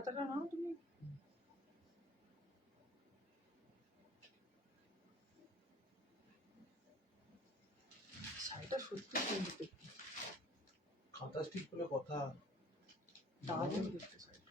খাতাটা নাও তুমি। শাড়িটা সত্যি সুন্দর দেখতে, খাতা স্টিক বলে কথা। দারুণ দেখতে শাড়িটা।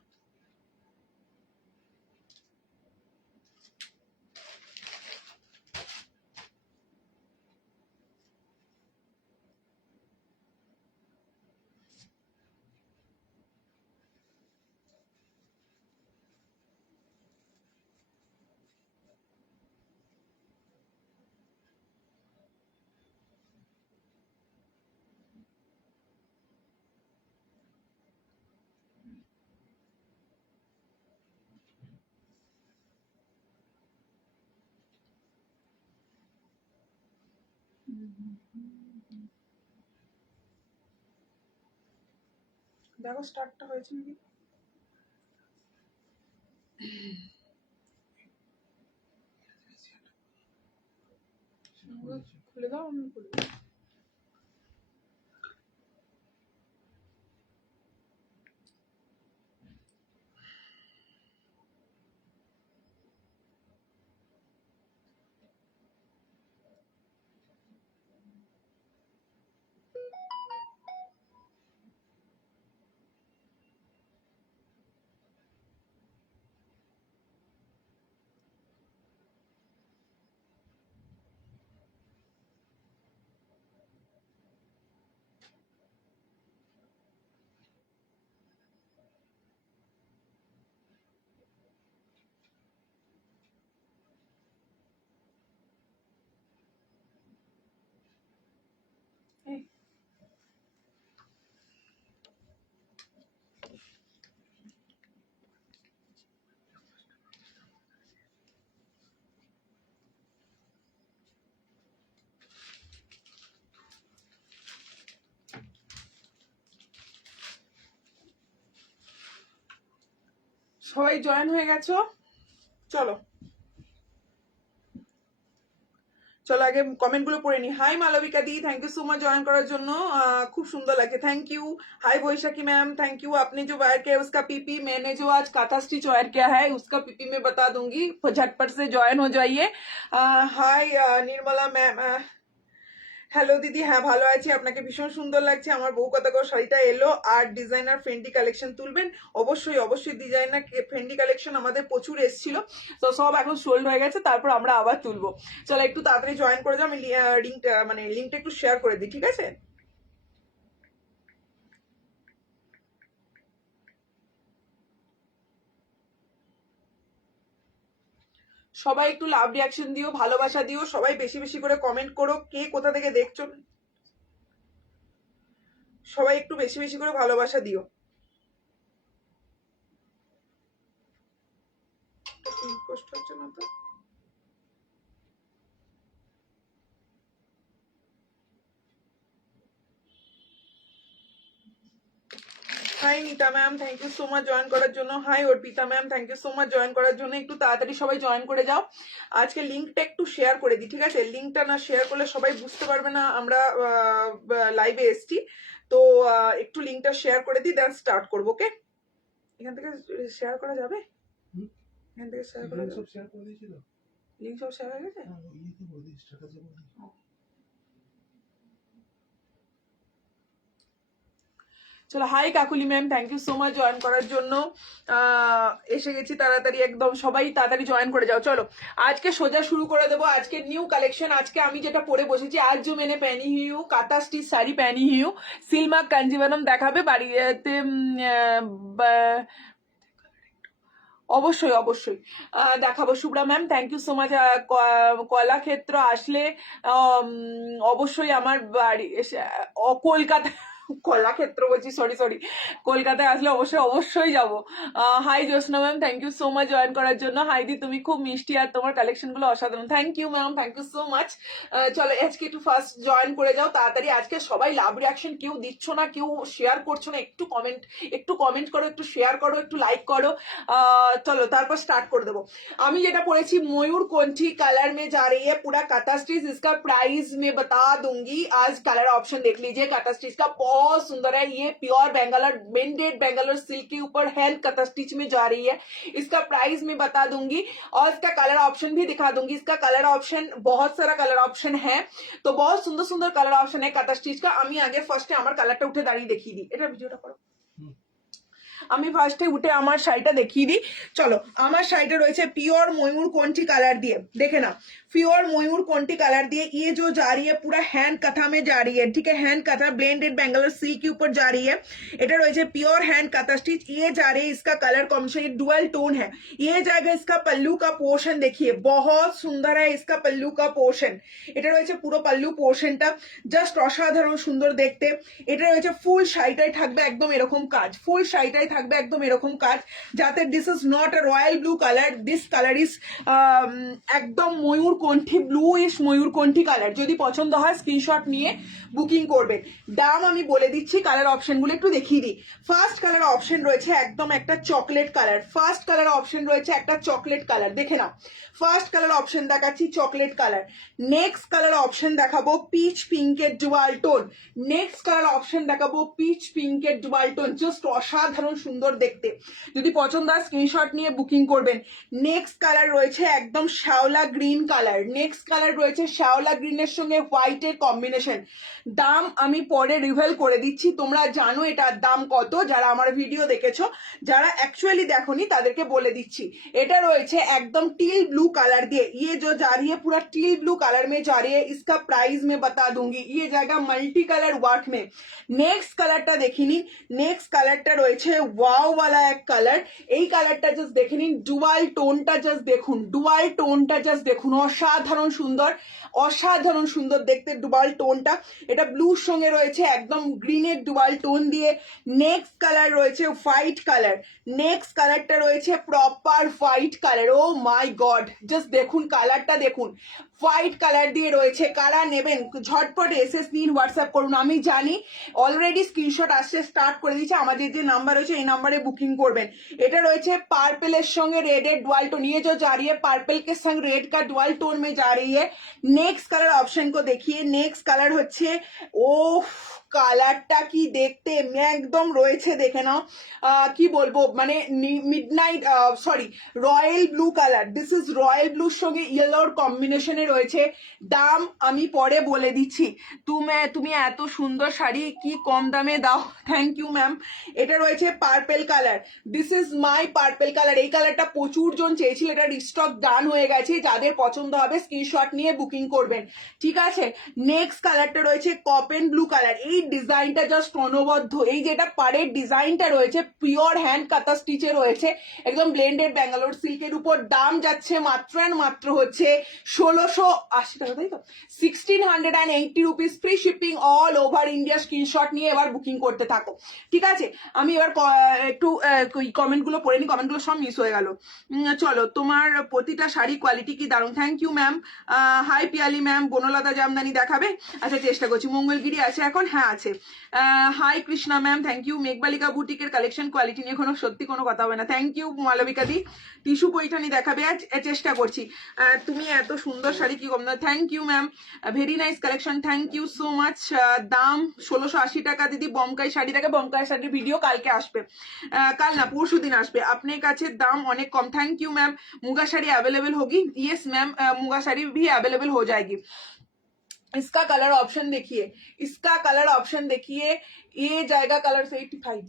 দেখো স্টার্টটা হয়েছে নাকি, খুলে দাও, আমি খুলে দাও। এই সবাই জয়েন হয়ে গেছো? চলো চলো আগে কমেন্ট গুলো পড়ে নি। Hi Malabika di, thank you so much join করার জন্য, খুব সুন্দর লাগছে, thank you. Hi Baishakhi ma'am, thank you. आपने जो वायर किया है उसका पीपी, मैंने जो आज काथा स्टिच वायर किया है उसका पीपी मैं बता दूंगी, झटपट से ज्वाइन हो जाइए। हाय निर्मला मैम, হ্যালো দিদি, হ্যাঁ ভালো আছি, আপনাকে ভীষণ সুন্দর লাগছে। আমার বউ কথা কও শাড়িটা এলো, আর ডিজাইনার ফ্রেন্ডি কালেকশন তুলবেন? অবশ্যই অবশ্যই, ডিজাইনার ফ্রেন্ডি কালেকশন আমাদের প্রচুর এসেছিল, তো সব এখন সোল্ড হয়ে গেছে, তারপর আমরা আবার তুলবো। চলো একটু তাড়াতাড়ি জয়েন করে যাও, আমি লিঙ্কটা একটু শেয়ার করে দিই, ঠিক আছে? সবাই একটু লাভ রিয়াকশন দিও, ভালোবাসা দিও, সবাই বেশি বেশি করে কমেন্ট করো, কে কোথা থেকে দেখছো, সবাই একটু বেশি বেশি করে ভালোবাসা দিও। পোস্ট হচ্ছে না তো। Hi Nita ma'am, thank you so much join করার জন্য। Hi Arpita ma'am, thank you so much join করার জন্য। একটু তাড়াতাড়ি সবাই জয়েন করে যাও। আজকে লিঙ্কটা একটু শেয়ার করে দিই, ঠিক আছে? লিঙ্কটা না শেয়ার করলে সবাই বুঝতে পারবে না আমরা লাইভে এসছি, তো একটু লিঙ্কটা শেয়ার করে দিই, দেন স্টার্ট করবো। ওকে, এখান থেকে শেয়ার করা যাবে? এখান থেকে শেয়ার করা যাবে? লিঙ্ক সব শেয়ার হয়ে গেছে। চলো, hi Kakuli ma'am, thank you so much join করার জন্য। এসে গেছি তাড়াতাড়ি, একদম সবাই তাড়াতাড়ি জয়েন করে যাও। চলো আজকে সোজা শুরু করে দেবো, আজকে নিউ কালেকশন। আজকে আমি যেটা পরে বসেছি, আজ जो मैंने पहनी हुई हूँ काता स्टिच শাড়ি पहनी हुई हूँ, সিলমাক কাঞ্জিভারম দেখাবে বাড়িতে, অবশ্যই অবশ্যই দেখাবো। Shubhra ma'am, thank you so much. Kalakshetra আসলে অবশ্যই আমার বাড়ি কলকাতা, কলাক্ষেত্র বলছি, সরি সরি, কলকাতায় আসলে অবশ্যই অবশ্যই যাবো। Hi Jyotsna ma'am, thank you so much join করার জন্য। হাই দি, তুমি খুব মিষ্টি আর তোমার কালেকশন গুলো অসাধারণ। Thank you ma'am, thank you so much. চলো আজকে একটু ফার্স্ট জয়েন করে যাও তাড়াতাড়ি। আজকে সবাই লাভ রিয়াকশন কেউ দিচ্ছ না, কেউ শেয়ার করছো না, একটু কমেন্ট করো, একটু শেয়ার করো, একটু লাইক করো। चलो তারপর स्टार्ट कर देबो। আমি যেটা পরেছি ময়ূর कंठी कलर में जा रही है पूरा काता स्टिच, इसका प्राइस मैं बता दूंगी। आज कलर ऑप्शन देख लीजिए, काता स्टिच का बहुत बहुत सुंदर है। ये pure Bangalore bended Bangalore silk के ऊपर हैंड कथा स्टिच में जा रही है। इसका प्राइस मैं बता दूंगी और इसका कलर ऑप्शन भी दिखा दूंगी। इसका कलर ऑप्शन बहुत सारा कलर ऑप्शन है, तो बहुत सुंदर सुंदर कलर ऑप्शन है कथा स्टिच का। আমি আগে ফার্স্টে আমার কালারটা উঠে দাঁড়িয়ে দেখিয়ে দিই, এটা ভিডিওটা করো। আমি ফার্স্টে উঠে আমার শাড়িটা দেখিয়ে দিই। চলো, আমার শাড়িটা রয়েছে পিওর ময়ূর কণ্ঠী কালার দিয়ে, দেখে না, प्योर मयूर कोंटी कलर दिए। ये जो जा रही है पूरा हैंड कथा में जा रही है, ठीक है, हैंड कथा ब्लेंडेड बेंगलोर सिल्क के ऊपर जा रही है। এটা রয়েছে प्योर हैंड कथा स्टिच। ये जा रही है, इसका कलर कॉम्बिनेशन ये डुअल टोन है। ये जाएगा इसका पल्लू का पोर्शन, देखिए बहुत सुंदर है इसका पल्लू का पोर्शन। এটা রয়েছে পুরো पल्लू পোর্শনটা জাস্ট অসাধারণ সুন্দর দেখতে। এটা রয়েছে ফুল শাড়িটাই থাকবে একদম এরকম কাজ, ফুল শাড়িটাই থাকবে একদম এরকম কাজ, যাতে this is not a royal blue colour, this colour is একদম ময়ূর কণ্ঠী ব্লুইশ ময়ূর কণ্ঠী কালার। যদি পছন্দ হয় স্ক্রিনশট নিয়ে বুকিং করবেন। দাম আমি বলে দিচ্ছি, কালার অপশনগুলো একটু দেখিয়ে দিই। ফার্স্ট কালার অপশন রয়েছে একদম একটা chocolate colour, first colour option রয়েছে একটা চকলেট কালার, দেখে নাও। ফার্স্ট কালার অপশন দেখাচ্ছি chocolate colour. Next colour option দেখাবো পিচ পিঙ্কের dual tone. Next colour option দেখাবো পিচ পিঙ্কের ডুয়াল টোন, জাস্ট অসাধারণ সুন্দর দেখতে। যদি পছন্দ হয় স্ক্রিনশট নিয়ে বুকিং করবেন। নেক্সট কালার রয়েছে একদম শ্যাওলা গ্রিন কালার। নেক্সট কালার রয়েছে শ্যাওলা গ্রিনের সঙ্গে হোয়াইটের কম্বিনেশন। দাম আমি পরে রিভেল করে দিচ্ছি, তোমরা জানো এটার দাম কত, যারা আমার ভিডিও দেখেছো। যারা অ্যাকচুয়ালি দেখোনি তাদেরকে বলে দিচ্ছি। এটা রয়েছে একদম টিল ब्लू कलर दिए। ये जो जा रही है पूरा टील ब्लू कलर में जा रही है। इसका प्राइस मैं बता दूंगी, ये जाएगा मल्टी कलर वर्क में। नेक्स्ट कलरটা দেখে নিন। নেক্সট কালারটা রয়েছে ওয়াও वाला এক কালার। এই কালারটা জাস্ট দেখে নিন, ডুয়াল টোনটা জাস্ট দেখুন, ডুয়াল টোনটা জাস্ট দেখুন, অসাধারণ সুন্দর, অসাধারণ সুন্দর দেখতে ডুয়াল টোনটা। এটা ব্লুর সঙ্গে রয়েছে একদম গ্রিনের ডুয়াল টোন দিয়ে। নেক্সট কালার রয়েছে হোয়াইট কালার। নেক্সট কালারটা রয়েছে proper white colour. O my god, just দেখুন কালারটা দেখুন, হোয়াইট কালার দিয়ে রয়েছে। কারা নেবেন ঝটপট এসএস নিন, হোয়াটসঅ্যাপ করুন। আমি জানি অলরেডি স্ক্রিনশট আসছে, স্টার্ট করে দিয়েছে। আমাদের যে নাম্বার রয়েছে এই নাম্বারে বুকিং করবেন। এটা রয়েছে পার্পেলের সঙ্গে রেডের ডুয়াল टोन। ये जो जा रही है पार्पल के संग रेड का डुअल टोन में जा रही है। नेक्स्ट कलर ऑप्शन को देखिए। नेक्स्ट कलर হচ্ছে ও কালারটা কি দেখতে একদম রয়েছে, দেখে নাও। কি বলবো, মানে midnight sorry royal blue colour. This is royal ব্লুর সঙ্গে ইয়েলোর কম্বিনেশনে রয়েছে। দাম আমি পরে বলে দিচ্ছি। তুমি এত সুন্দর শাড়ি কি কম দামে দাও, থ্যাংক ইউ ম্যাম। এটা রয়েছে purple colour. This is my purple colour. এই কালারটা প্রচুর জন চেয়েছিল, এটা রিস্টক ডান হয়ে গেছে। যাদের পছন্দ হবে স্ক্রিনশট নিয়ে বুকিং করবেন, ঠিক আছে। নেক্সট কালারটা রয়েছে কপেন ব্লু কালার। এই ডিজাইনটা জাস্ট অনবদ্য। এই যেটা পাড়ের ডিজাইনটা রয়েছে পিওর হ্যান্ড কাতা স্টিচে রয়েছে, একদম ব্লেন্ডেড ব্যাঙ্গালোর সিল্কের উপর। দাম যাচ্ছে মাত্র অ্যান্ড মাত্র হচ্ছে 1680 টাকা, তাই তো, 1680 rupees, free shipping all over India. Screenshot নিয়ে এবার বুকিং করতে থাকো, ঠিক আছে। আমি এবার একটু কমেন্টগুলো পড়ে নি, কমেন্টগুলো সব মিস হয়ে গেল। চলো, তোমার প্রতিটা শাড়ি কোয়ালিটি কি দারুণ, thank you ma'am. Hi Piyali ma'am, Banalata Jamdani দেখাবে? আচ্ছা চেষ্টা করছি। মঙ্গলগিরি আছে এখন? হ্যাঁ আছে। Hi Krishna ma'am, thank you. Meghbalika বুটিকের কালেকশন কোয়ালিটি নিয়ে কোনো সত্যি কোনো কথা হবে না, thank you Malabika di. Tissue Paithani দেখাবে? চেষ্টা করছি। তুমি এত সুন্দর শাড়ি কি কম দাও, thank you ma'am. Very nice collection, thank you so much. দাম 1680 টাকা দিদি। বমকাই শাড়ি দেখে, বমকাই শাড়ির ভিডিও কালকে আসবে, কাল না পরশু দিন আসবে। আপনার কাছে দাম অনেক কম, thank you ma'am. Muga sari available होगी? यस मैम, मुगा साड़ी भी अवेलेबल हो जाएगी। इसका कलर ऑप्शन देखिए, इसका कलर ऑप्शन देखिए। ये जाएगा कलर से 85।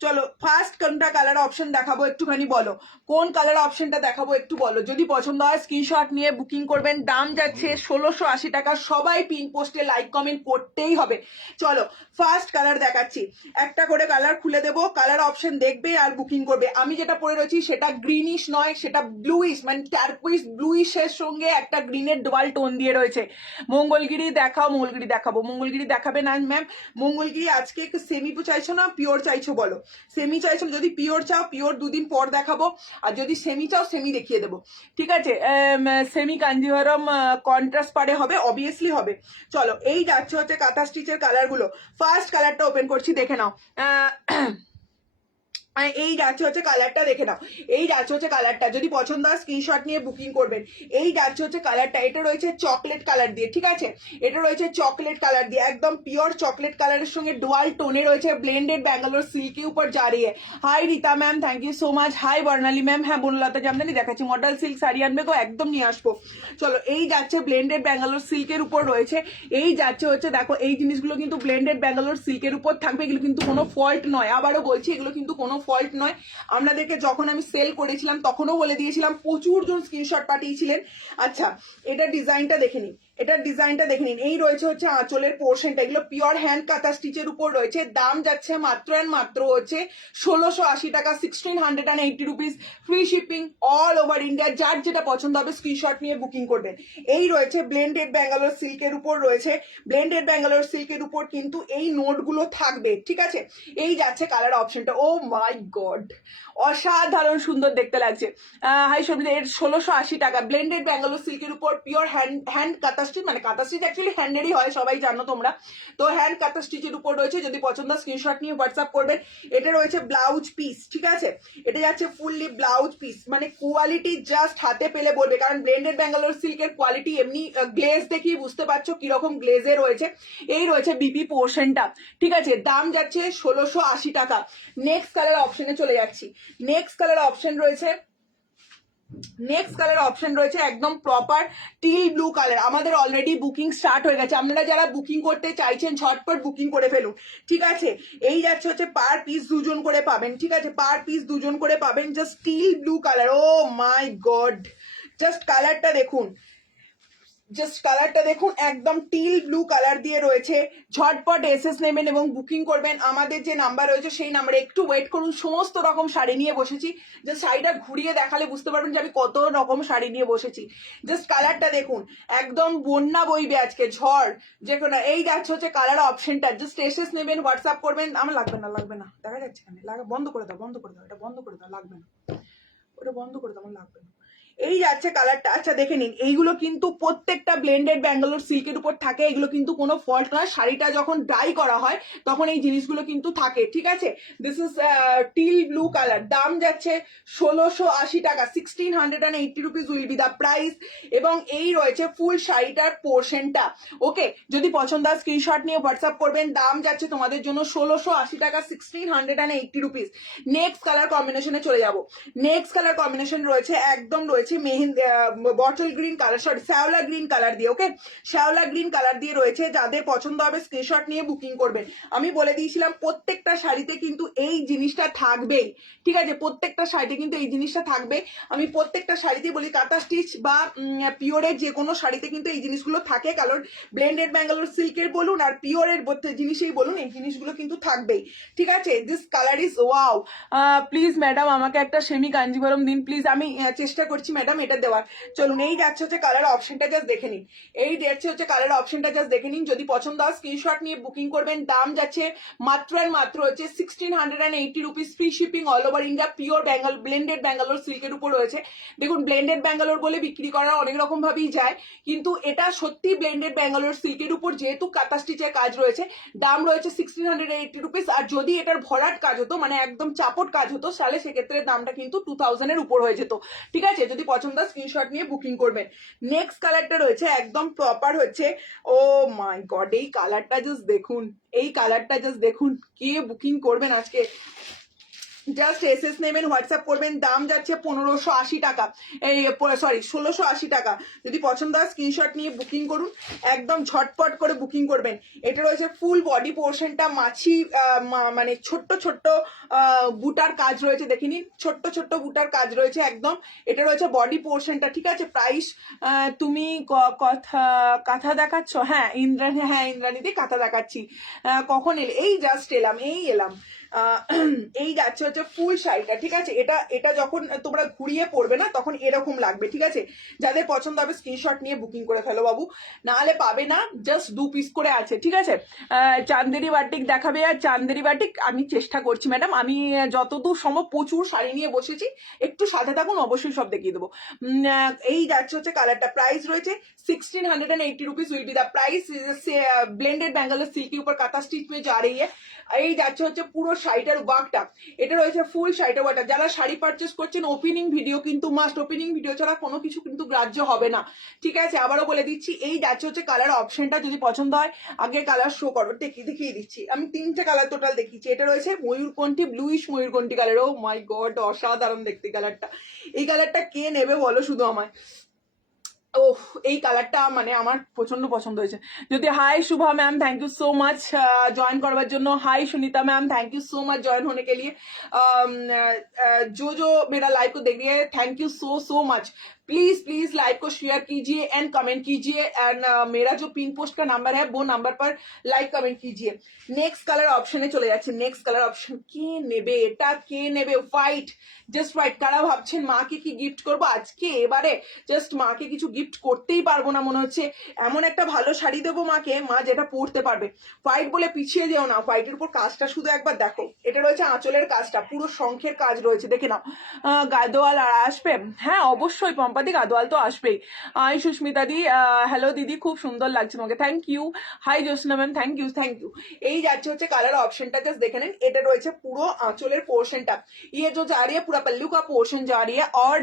চলো ফার্স্ট কোনটা কালার অপশন দেখাবো একটুখানি বলো, কোন কালার অপশনটা দেখাবো একটু বলো। যদি পছন্দ হয় স্ক্রিনশট নিয়ে বুকিং করবেন। দাম যাচ্ছে 1680 টাকা। সবাই পিন পোস্টে লাইক কমেন্ট করতেই হবে। চলো ফার্স্ট কালার দেখাচ্ছি, একটা করে কালার খুলে দেবো, কালার অপশন দেখবে আর বুকিং করবে। আমি যেটা পরে রয়েছি সেটা গ্রিনিশ নয়, সেটা ব্লুইশ, মানে টার্কুইশ ব্লুইশের সঙ্গে একটা গ্রিনের ডুয়াল টোন দিয়ে রয়েছে। মঙ্গলগিরি দেখাও, মঙ্গলগিরি দেখাবো। মঙ্গলগিরি দেখাবে না ম্যাম? মঙ্গলগিরি আজকে একটু সেমি চাইছো না পিওর চাইছো বলো? সেমি চাইছো? যদি পিওর চাও পিওর দুদিন পর দেখাবো, আর যদি সেমি চাও সেমি দেখিয়ে দেবো, ঠিক আছে। সেমি কাঞ্জিভারম কন্ট্রাস্ট পারে হবে, অবভিয়াসলি হবে। চলো এই যাচ্ছে হচ্ছে কাঁথা স্টিচের কালারগুলো। ফার্স্ট কালারটা ওপেন করছি, দেখে নাও। এই যাচ্ছে হচ্ছে কালারটা, দেখে নাও, এই যাচ্ছে হচ্ছে কালারটা, যদি পছন্দ হয় স্ক্রিনশট নিয়ে বুকিং করবেন। এই যাচ্ছে হচ্ছে কালারটা, এটা রয়েছে চকলেট কালার দিয়ে, ঠিক আছে, এটা রয়েছে চকলেট কালার দিয়ে, একদম পিওর চকলেট কালারের সঙ্গে ডুয়াল টোনে রয়েছে, ব্লেন্ডেড ব্যাঙ্গালোর সিল্কের উপর জারিয়ে। Hi Rita ma'am, thank you so much. Hi Barnali ma'am, হ্যাঁ বনলতা জামদানি দেখাচ্ছি, মডেল সিল্ক শাড়ি আনবে গো, একদম নিয়ে আসবো। চলো, এই যাচ্ছে ব্লেন্ডেড ব্যাঙ্গালোর সিল্কের উপর রয়েছে, এই যাচ্ছে হচ্ছে দেখো, এই জিনিসগুলো কিন্তু ব্লেন্ডেড ব্যাঙ্গালোর সিল্কের উপর থাকবে, এগুলো কিন্তু কোনো ফল্ট নয়, আবারও বলছি এগুলো কিন্তু কোনো ফল্ট নয়। আপনাদেরকে যখন আমি সেল করেছিলাম তখনও বলে দিয়েছিলাম, প্রচুর জন স্ক্রিনশট পাঠিয়েছিলেন। আচ্ছা, এটা ডিজাইনটা দেখে নিন, এটার ডিজাইনটা দেখে নিন, এই রয়েছে হচ্ছে আঁচলের পোর্শনটা, এগুলো পিওর হ্যান্ড কাঁথা স্টিচের উপর রয়েছে, দাম যাচ্ছে মাত্র অ্যান্ড মাত্র হচ্ছে 1680 টাকা, 1680 rupees, free shipping all over India. যার যেটা পছন্দ হবে স্ক্রিনশট নিয়ে বুকিং করবেন। এই রয়েছে ব্লেন্ডেড ব্যাঙ্গালোর সিল্কের উপর রয়েছে, ব্লেন্ডেড ব্যাঙ্গালোর সিল্কের উপর কিন্তু এই নোটগুলো থাকবে, ঠিক আছে। এই যাচ্ছে কালার অপশনটা, ও মাই গড, অসাধারণ সুন্দর দেখতে লাগছে। হাই সবিতা, এর 1680 টাকা, ব্লেন্ডেড ব্যাঙ্গালোর সিল্কের উপর পিওর হ্যান্ড কাঁথা স্টিচ, মানে কাঁথা স্টিচ অ্যাকচুয়ালি হ্যান্ডেরই হয়, সবাই জানো তোমরা, তো হ্যান্ড কাঁথা স্টিচের উপর রয়েছে, যদি পছন্দ স্ক্রিনশট নিয়ে হোয়াটসঅ্যাপ করবেন। এটা রয়েছে ব্লাউজ পিস, ঠিক আছে, এটা যাচ্ছে ফুললি ব্লাউজ পিস, মানে কোয়ালিটি জাস্ট হাতে পেলে বলবে, কারণ ব্লেন্ডেড ব্যাঙ্গালোর সিল্কের কোয়ালিটি এমনি গ্লেজ দেখি বুঝতে পারছো কিরকম গ্লেজে রয়েছে। এই রয়েছে বিপি পোর্শনটা, ঠিক আছে, দাম যাচ্ছে 1680 টাকা। নেক্সট কালার অপশনে চলে যাচ্ছি, নেক্সট কালার অপশন রয়েছে, নেক্সট কালার অপশন রয়েছে একদম প্রপার টিল ব্লু কালার। আমাদের অলরেডি বুকিং স্টার্ট হয়ে গেছে, আপনারা যারা বুকিং করতে চাইছেন ঝটপট বুকিং করে ফেলুন, ঠিক আছে। এই যাচ্ছে হচ্ছে পার পিস দুজন করে পাবেন, ঠিক আছে, পার পিস দুজন করে পাবেন, just teal blue colour, O my god, just কালারটা দেখুন, জাস্ট কালারটা দেখুন, একদম টিল ব্লু কালার দিয়ে রয়েছে। ঝটপট এসএস নেবেন এবং বুকিং করবেন, আমাদের যে নাম্বার রয়েছে সেই নাম্বারে। একটু ওয়েট করুন, সমস্ত রকম শাড়ি নিয়ে বসেছি, জাস্ট শাড়িটা ঘুরিয়ে দেখালে বুঝতে পারবেন যে আমি কত রকম শাড়ি নিয়ে বসেছি। জাস্ট কালারটা দেখুন, একদম বন্যা বইবে আজকে, ঝড় যে কোনো। এই যাচ্ছে হচ্ছে কালার অপশনটা, জাস্ট এসএস নেবেন, হোয়াটসঅ্যাপ করবেন। আমার লাগবে না, লাগবে না, দেখা যাচ্ছে কেন, বন্ধ করে দাও, বন্ধ করে দাও, এটা বন্ধ করে দাও, লাগবে না, ওটা বন্ধ করে দাও, আমার লাগবে না। এই যাচ্ছে কালারটা। আচ্ছা দেখে নিন, এইগুলো কিন্তু প্রত্যেকটা ব্লেন্ডেড ব্যাঙ্গালোর সিল্কের উপর থাকে, এগুলো কিন্তু কোনো ফল্ট নয়, শাড়িটা যখন ড্রাই করা হয় তখন এই জিনিসগুলো কিন্তু থাকে, ঠিক আছে। This is teal blue colour, দাম যাচ্ছে 1680 টাকা, 1680 rupees will be the price. এবং এই রয়েছে ফুল শাড়িটার পোর্শনটা, ওকে, যদি পছন্দ হয় স্ক্রিনশট নিয়ে হোয়াটসঅ্যাপ করবেন, দাম যাচ্ছে তোমাদের জন্য 1680 টাকা, 1680 রুপিস। নেক্সট কালার কম্বিনেশনে চলে যাব, নেক্সট কালার কম্বিনেশন রয়েছে, একদম রয়েছে mehendi bottle green colour, sorry শ্যাওলা গ্রিন কালার দিয়ে, ওকে, শ্যাওলা গ্রিন কালার দিয়ে রয়েছে, যাদের পছন্দ হবে স্ক্রিনশট নিয়ে বুকিং করবেন। আমি বলে দিয়েছিলাম প্রত্যেকটা শাড়িতে কিন্তু এই জিনিসটা থাকবেই, ঠিক আছে, প্রত্যেকটা শাড়িতে কিন্তু এই জিনিসটা থাকবে। আমি প্রত্যেকটা শাড়িতে বলি, কাঁথা স্টিচ বা পিওরের যে কোনো শাড়িতে কিন্তু এই জিনিসগুলো থাকে, কারণ ব্লেন্ডেড ব্যাঙ্গালোর সিল্কের বলুন আর পিওরের জিনিসেই বলুন, এই জিনিসগুলো কিন্তু থাকবেই, ঠিক আছে। This colour is wow. Please madam আমাকে একটা সেমি কাঞ্জিভরম দিন প্লিজ, আমি চেষ্টা করছি ম্যাডাম এটা দেওয়ার। চলুন, এই যাচ্ছে হচ্ছে কালার অপশনটা, জাস্ট দেখে নিন, এই যাচ্ছে হচ্ছে কালার অপশনটা, জাস্ট দেখে নিন। যদি পছন্দ হয় স্ক্রিনশট নিয়ে বুকিং করবেন, দাম যাচ্ছে মাত্র আর মাত্র হচ্ছে 1680 rupees, free shipping all over India, pure blended Bangalore সিল্কের উপর রয়েছে। দেখুন, ব্লেন্ডেড ব্যাঙ্গালোর বলে বিক্রি করা অনেক রকম ভাবেই যায়, কিন্তু এটা সত্যি ব্লেন্ডেড ব্যাঙ্গালোর সিল্কের উপর, যেহেতু কাঁথা স্টিচের কাজ রয়েছে, দাম রয়েছে 1680 রুপিস। আর যদি এটার ভরাট কাজ হতো, মানে একদম চাপট কাজ হতো, তাহলে সেক্ষেত্রে দামটা কিন্তু 2000 এর উপর হয়ে যেত, ঠিক আছে। যদি পছন্দ স্ক্রিনশট নিয়ে বুকিং করবেন। নেক্সট কালারটা রয়েছে একদম প্রপার হচ্ছে, ও মাই গড, এই কালারটা জাস্ট দেখুন, এই কালারটা জাস্ট দেখুন, কে বুকিং করবেন আজকে, জাস্ট এসএস নেবেন, হোয়াটসঅ্যাপ করবেন, দাম যাচ্ছে 1580 টাকা, এই সরি 1680 টাকা। যদি পছন্দ হয় স্ক্রিনশট নিয়ে বুকিং করুন, একদম ঝটপট করে বুকিং করবেন। এটা রয়েছে ফুল বডি পোর্শনটা, মাছি মানে ছোট্ট ছোট্ট বুটার কাজ রয়েছে, দেখে নিন, ছোট্ট ছোট্ট বুটার কাজ রয়েছে একদম। এটা রয়েছে বডি পোর্শনটা, ঠিক আছে। প্রাইস, তুমি কাঁথা দেখাচ্ছ, হ্যাঁ ইন্দ্রাণী, হ্যাঁ ইন্দ্রাণীতে কাঁথা দেখাচ্ছি। কখন এলে? এই জাস্ট এলাম, এই এলাম। এই যাচ্ছে হচ্ছে ফুল শাড়িটা, ঠিক আছে। এটা এটা যখন তোমরা ঘুরিয়ে পড়বে না তখন এরকম লাগবে, ঠিক আছে। যাদের পছন্দ হবে স্ক্রিনশট নিয়ে বুকিং করে ফেলো বাবু, নাহলে পাবে না, জাস্ট 2 পিস করে আছে, ঠিক আছে। চান্দেরি বাটিক দেখাবে, আর চান্দেরি বাটিক আমি চেষ্টা করছি ম্যাডাম, আমি যতদূর সম্ভব প্রচুর শাড়ি নিয়ে বসেছি, একটু সাথে থাকুন, অবশ্যই সব দেখিয়ে দেবো। এই যাচ্ছে হচ্ছে কালারটা, প্রাইস রয়েছে 1680 rupees will be the price. Blended Bangalore silk के ऊपर काथा स्टिच में जा रही है। এই যাচ্ছে হচ্ছে পুরো শাড়িটার ওয়ার্কটা, এটা রয়েছে ফুল শাড়িটার ওয়ার্কটা। যারা শাড়ি পারচেস করছেন ওপেনিং ভিডিও কিন্তু মাস্ট, ওপেনিং ভিডিও ছাড়া কোনো কিছু কিন্তু গ্রাহ্য হবে না, ঠিক আছে? আবারও বলে দিচ্ছি, এই যাচ্ছে হচ্ছে কালার অপশনটা, যদি পছন্দ হয় আগে কালার শো করো, দেখিয়ে দিচ্ছি। আমি 3টে কালার টোটাল দেখিয়েছি। এটা রয়েছে ময়ূরকণ্ঠী, ব্লুইশ ময়ূরকণ্ঠী কালার। ও মাই গড, অসাধারণ দেখতে কালারটা। এই কালারটা কে নেবে বলো শুধু আমায়। ওহ, এই কালারটা মানে আমার প্রচন্ড পছন্দ হয়েছে। যদি hi Shubha ma'am, thank you so much join करवार জন্য। Hi Sunita ma'am, thank you so much join होने के लिए। जो मेरा लाइव को देख रही है, thank you so much. Please please live को शेयर कीजिए एंड कमेंट कीजिए, एंड मेरा जो पिन पोस्ट का नंबर है वो नंबर पर लाइक कमेंट कीजिए। नेक्स्ट कलर ऑप्शने चले যাচ্ছে। नेक्स्ट कलर ऑप्शन কে নেবে, এটা কে নেবে? White, just white. কারা ভাবছেন মাকে কি গিফট করবো আজকে, এবারে জাস্ট মাকে কিছু গিফট করতেই পারবো না মনে হচ্ছে। এমন একটা ভালো শাড়ি দেবো মাকে, মা যেটা পরতে পারবে। হোয়াইট বলে পিছিয়ে যেও না, হোয়াইটের উপর কাজটা শুধু একবার দেখো। এটা রয়েছে আঁচলের কাজটা, পুরো শঙ্খের কাজ রয়েছে, দেখে নাও। গাদোয়াল আর আসবে? হ্যাঁ অবশ্যই পম্পাদি, গাদোয়াল তো আসবেই। হাই সুস্মিতা দি, হ্যালো দিদি, খুব সুন্দর লাগছে তোমাকে, thank you. Hi Jyotsna ma'am, thank you thank you. এই যাচ্ছে হচ্ছে কালার অপশনটা, জাস্ট দেখে নেন। এটা রয়েছে পুরো আঁচলের পোর্শনটা, ইয়ে जो जा रही है पूरा पल्लू का पोर्शन जा रही है। और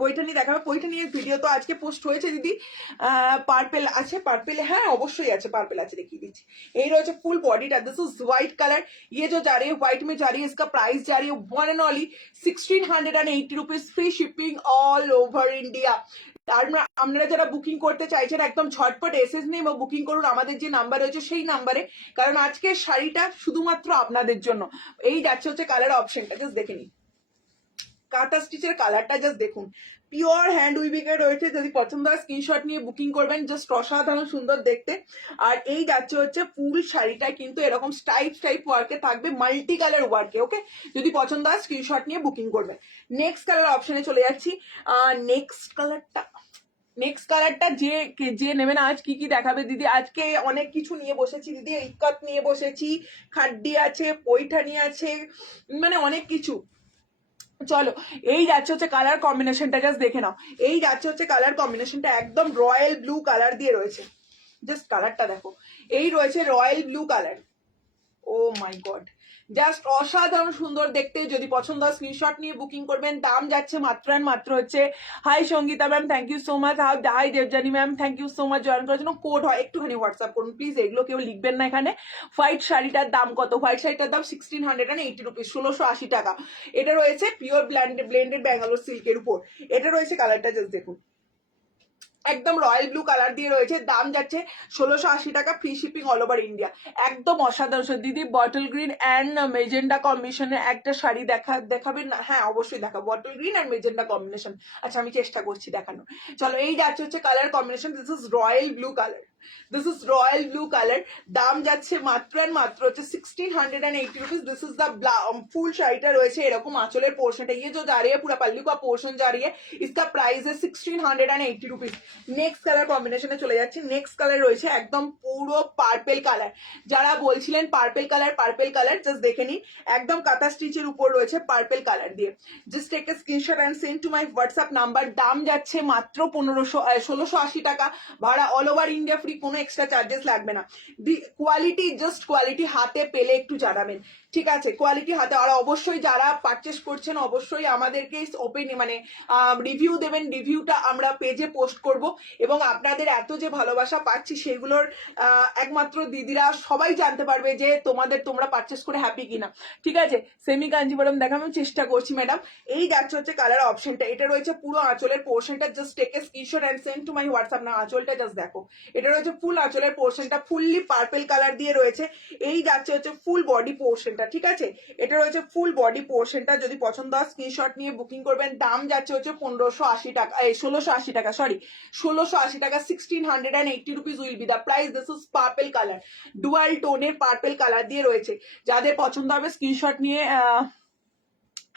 পৈঠানি দেখাবে, পৈঠানির ভিডিও তো আজকে পোস্ট হয়েছে দিদি। পার্পেল আছে, পার্পেল হ্যাঁ অবশ্যই আছে, পার্পেল আছে, দেখিয়ে দিচ্ছি। এই রয়েছে ফুল বডিটা, দিস ইজ হোয়াইট কালার। ये जो जा रही है व्हाइट में जा रही है, इसका प्राइस जा रही है one and only 1680 rupees, free shipping all over India. আর আপনারা যারা বুকিং করতে চাইছেন একদম ঝটপট এসএস নিয়ে বুকিং করুন আমাদের যে নাম্বার রয়েছে সেই নাম্বারে, কারণ আজকের শাড়িটা শুধুমাত্র আপনাদের জন্য। এই যাচ্ছে হচ্ছে কালার অপশনটা, জাস্ট দেখে নিন। কাঁথা স্টিচের কালারটা জাস্ট দেখুন, পিওর হ্যান্ড উইভিং এ রয়েছে। যদি পছন্দ হয় স্ক্রিনশট নিয়ে বুকিং করবেন, জাস্ট অসাধারণ সুন্দর দেখতে। আর এই যাচ্ছে হচ্ছে ফুল শাড়িটা কিন্তু এরকম স্টাইপ ওয়ার্কে থাকবে, মাল্টি কালার ওয়ার্কে, ওকে? যদি পছন্দ হয় স্ক্রিনশট নিয়ে বুকিং করবেন। নেক্সট কালার অপশনে চলে যাচ্ছি। নেক্সট কালারটা যে নেবে না, আজ কি কি দেখাবে দিদি? আজকে অনেক কিছু নিয়ে বসেছি দিদি, ইক্কত নিয়ে বসেছি, খাড্ডি আছে, পৈঠানি আছে, মানে অনেক কিছু। চলো, এই যাচ্ছে হচ্ছে কালার কম্বিনেশনটা, জাস্ট দেখে নাও। এই যাচ্ছে হচ্ছে কালার কম্বিনেশনটা, একদম রয়্যাল ব্লু কালার দিয়ে রয়েছে। জাস্ট কালারটা দেখো, এই রয়েছে royal blue colour. O my god, just অসাধারণ সুন্দর দেখতে। যদি পছন্দ হয় স্ক্রিনশট নিয়ে বুকিং করবেন। দাম যাচ্ছে মাত্র অ্যান্ড মাত্র হচ্ছে, hi Sangeeta ma'am, thank you so much. Hi Debjani ma'am, thank you so much join করার জন্য। কোড হয় একটুখানি হোয়াটসঅ্যাপ করুন প্লিজ, এগুলো কেউ লিখবেন না এখানে। হোয়াইট শাড়িটার দাম কত? হোয়াইট শাড়িটার দাম 1680 রুপিস, 1680 টাকা। এটা রয়েছে পিওর ব্লেন্ডেড ব্যাঙ্গালোর সিল্কের উপর। এটা রয়েছে কালারটা, জাস্ট দেখুন, একদম রয়্যাল ব্লু কালার দিয়ে রয়েছে। দাম যাচ্ছে 1680 টাকা, free shipping all over India. একদম অসাধারণ দিদি। বটল গ্রিন অ্যান্ড মেজেন্ডা কম্বিনেশনের একটা শাড়ি দেখাবেন না? হ্যাঁ অবশ্যই দেখাবো, bottle green and magenta combination. আচ্ছা আমি চেষ্টা করছি দেখানো। চলো, এই যাচ্ছে হচ্ছে colour combination, this is royal blue colour, this is royal blue colour. দাম যাচ্ছে মাত্র অ্যান্ড মাত্র হচ্ছে 1680 rupees. This is the full শাড়িটা রয়েছে এরকম আঁচলের পোর্শনটা, ये जो जा रही है पूरा पल्लू का पोर्शन जा रही है, इसका प्राइस है 1680 रुपीज। নেক্সট কালার কম্বিনেশনে চলে যাচ্ছি। নেক্সট কালার রয়েছে একদম পুরো পার্পেল কালার। যারা বলছিলেন পার্পেল কালার জাস্ট দেখে নিন, একদম কাঁথা স্টিচের উপর রয়েছে পার্পেল কালার দিয়ে। Just take a screenshot and send to my WhatsApp number. দাম যাচ্ছে মাত্র 1680 টাকা, ভাড়া অল ওভার ইন্ডিয়া ফ্রি, কোনো এক্সট্রা চার্জেস লাগবে না। কোয়ালিটি, জাস্ট কোয়ালিটি হাতে পেলে একটু জানাবেন, ঠিক আছে? কোয়ালিটি হাতে। আর অবশ্যই যারা পারচেস করছেন অবশ্যই আমাদেরকে ওপেন মানে রিভিউ দেবেন, রিভিউটা আমরা পেজে পোস্ট করব। এবং আপনাদের এত যে ভালোবাসা পাচ্ছি সেগুলোর একমাত্র দিদিরা সবাই জানতে পারবে যে তোমরা পারচেস করে হ্যাপি কিনা, ঠিক আছে? সেমি কাঞ্জিবরম দেখানোর চেষ্টা করছি ম্যাডাম। এই যাচ্ছে হচ্ছে কালার অপশনটা, এটা রয়েছে পুরো আঁচলের পোর্শনটা। Just take a screenshot and send to my WhatsApp. না, আঁচলটা জাস্ট দেখো, এটা রয়েছে ফুল আঁচলের পোর্শনটা, ফুললি পার্পেল কালার দিয়ে রয়েছে। এই যাচ্ছে হচ্ছে ফুল বডি পোর্শনটা, ঠিক আছে? এটা রয়েছে ফুল বডি পোর্শনটা। যদি পছন্দ হয় স্ক্রিনশট নিয়ে বুকিং করবেন। দাম যাচ্ছে হচ্ছে 1580 টাকা, 1680 টাকা, সরি 1680 টাকা, 1680 rupees will be the price. This is purple colour, dual টোনের পার্পেল কালার দিয়ে রয়েছে। যাদের পছন্দ হবে স্ক্রিনশট নিয়ে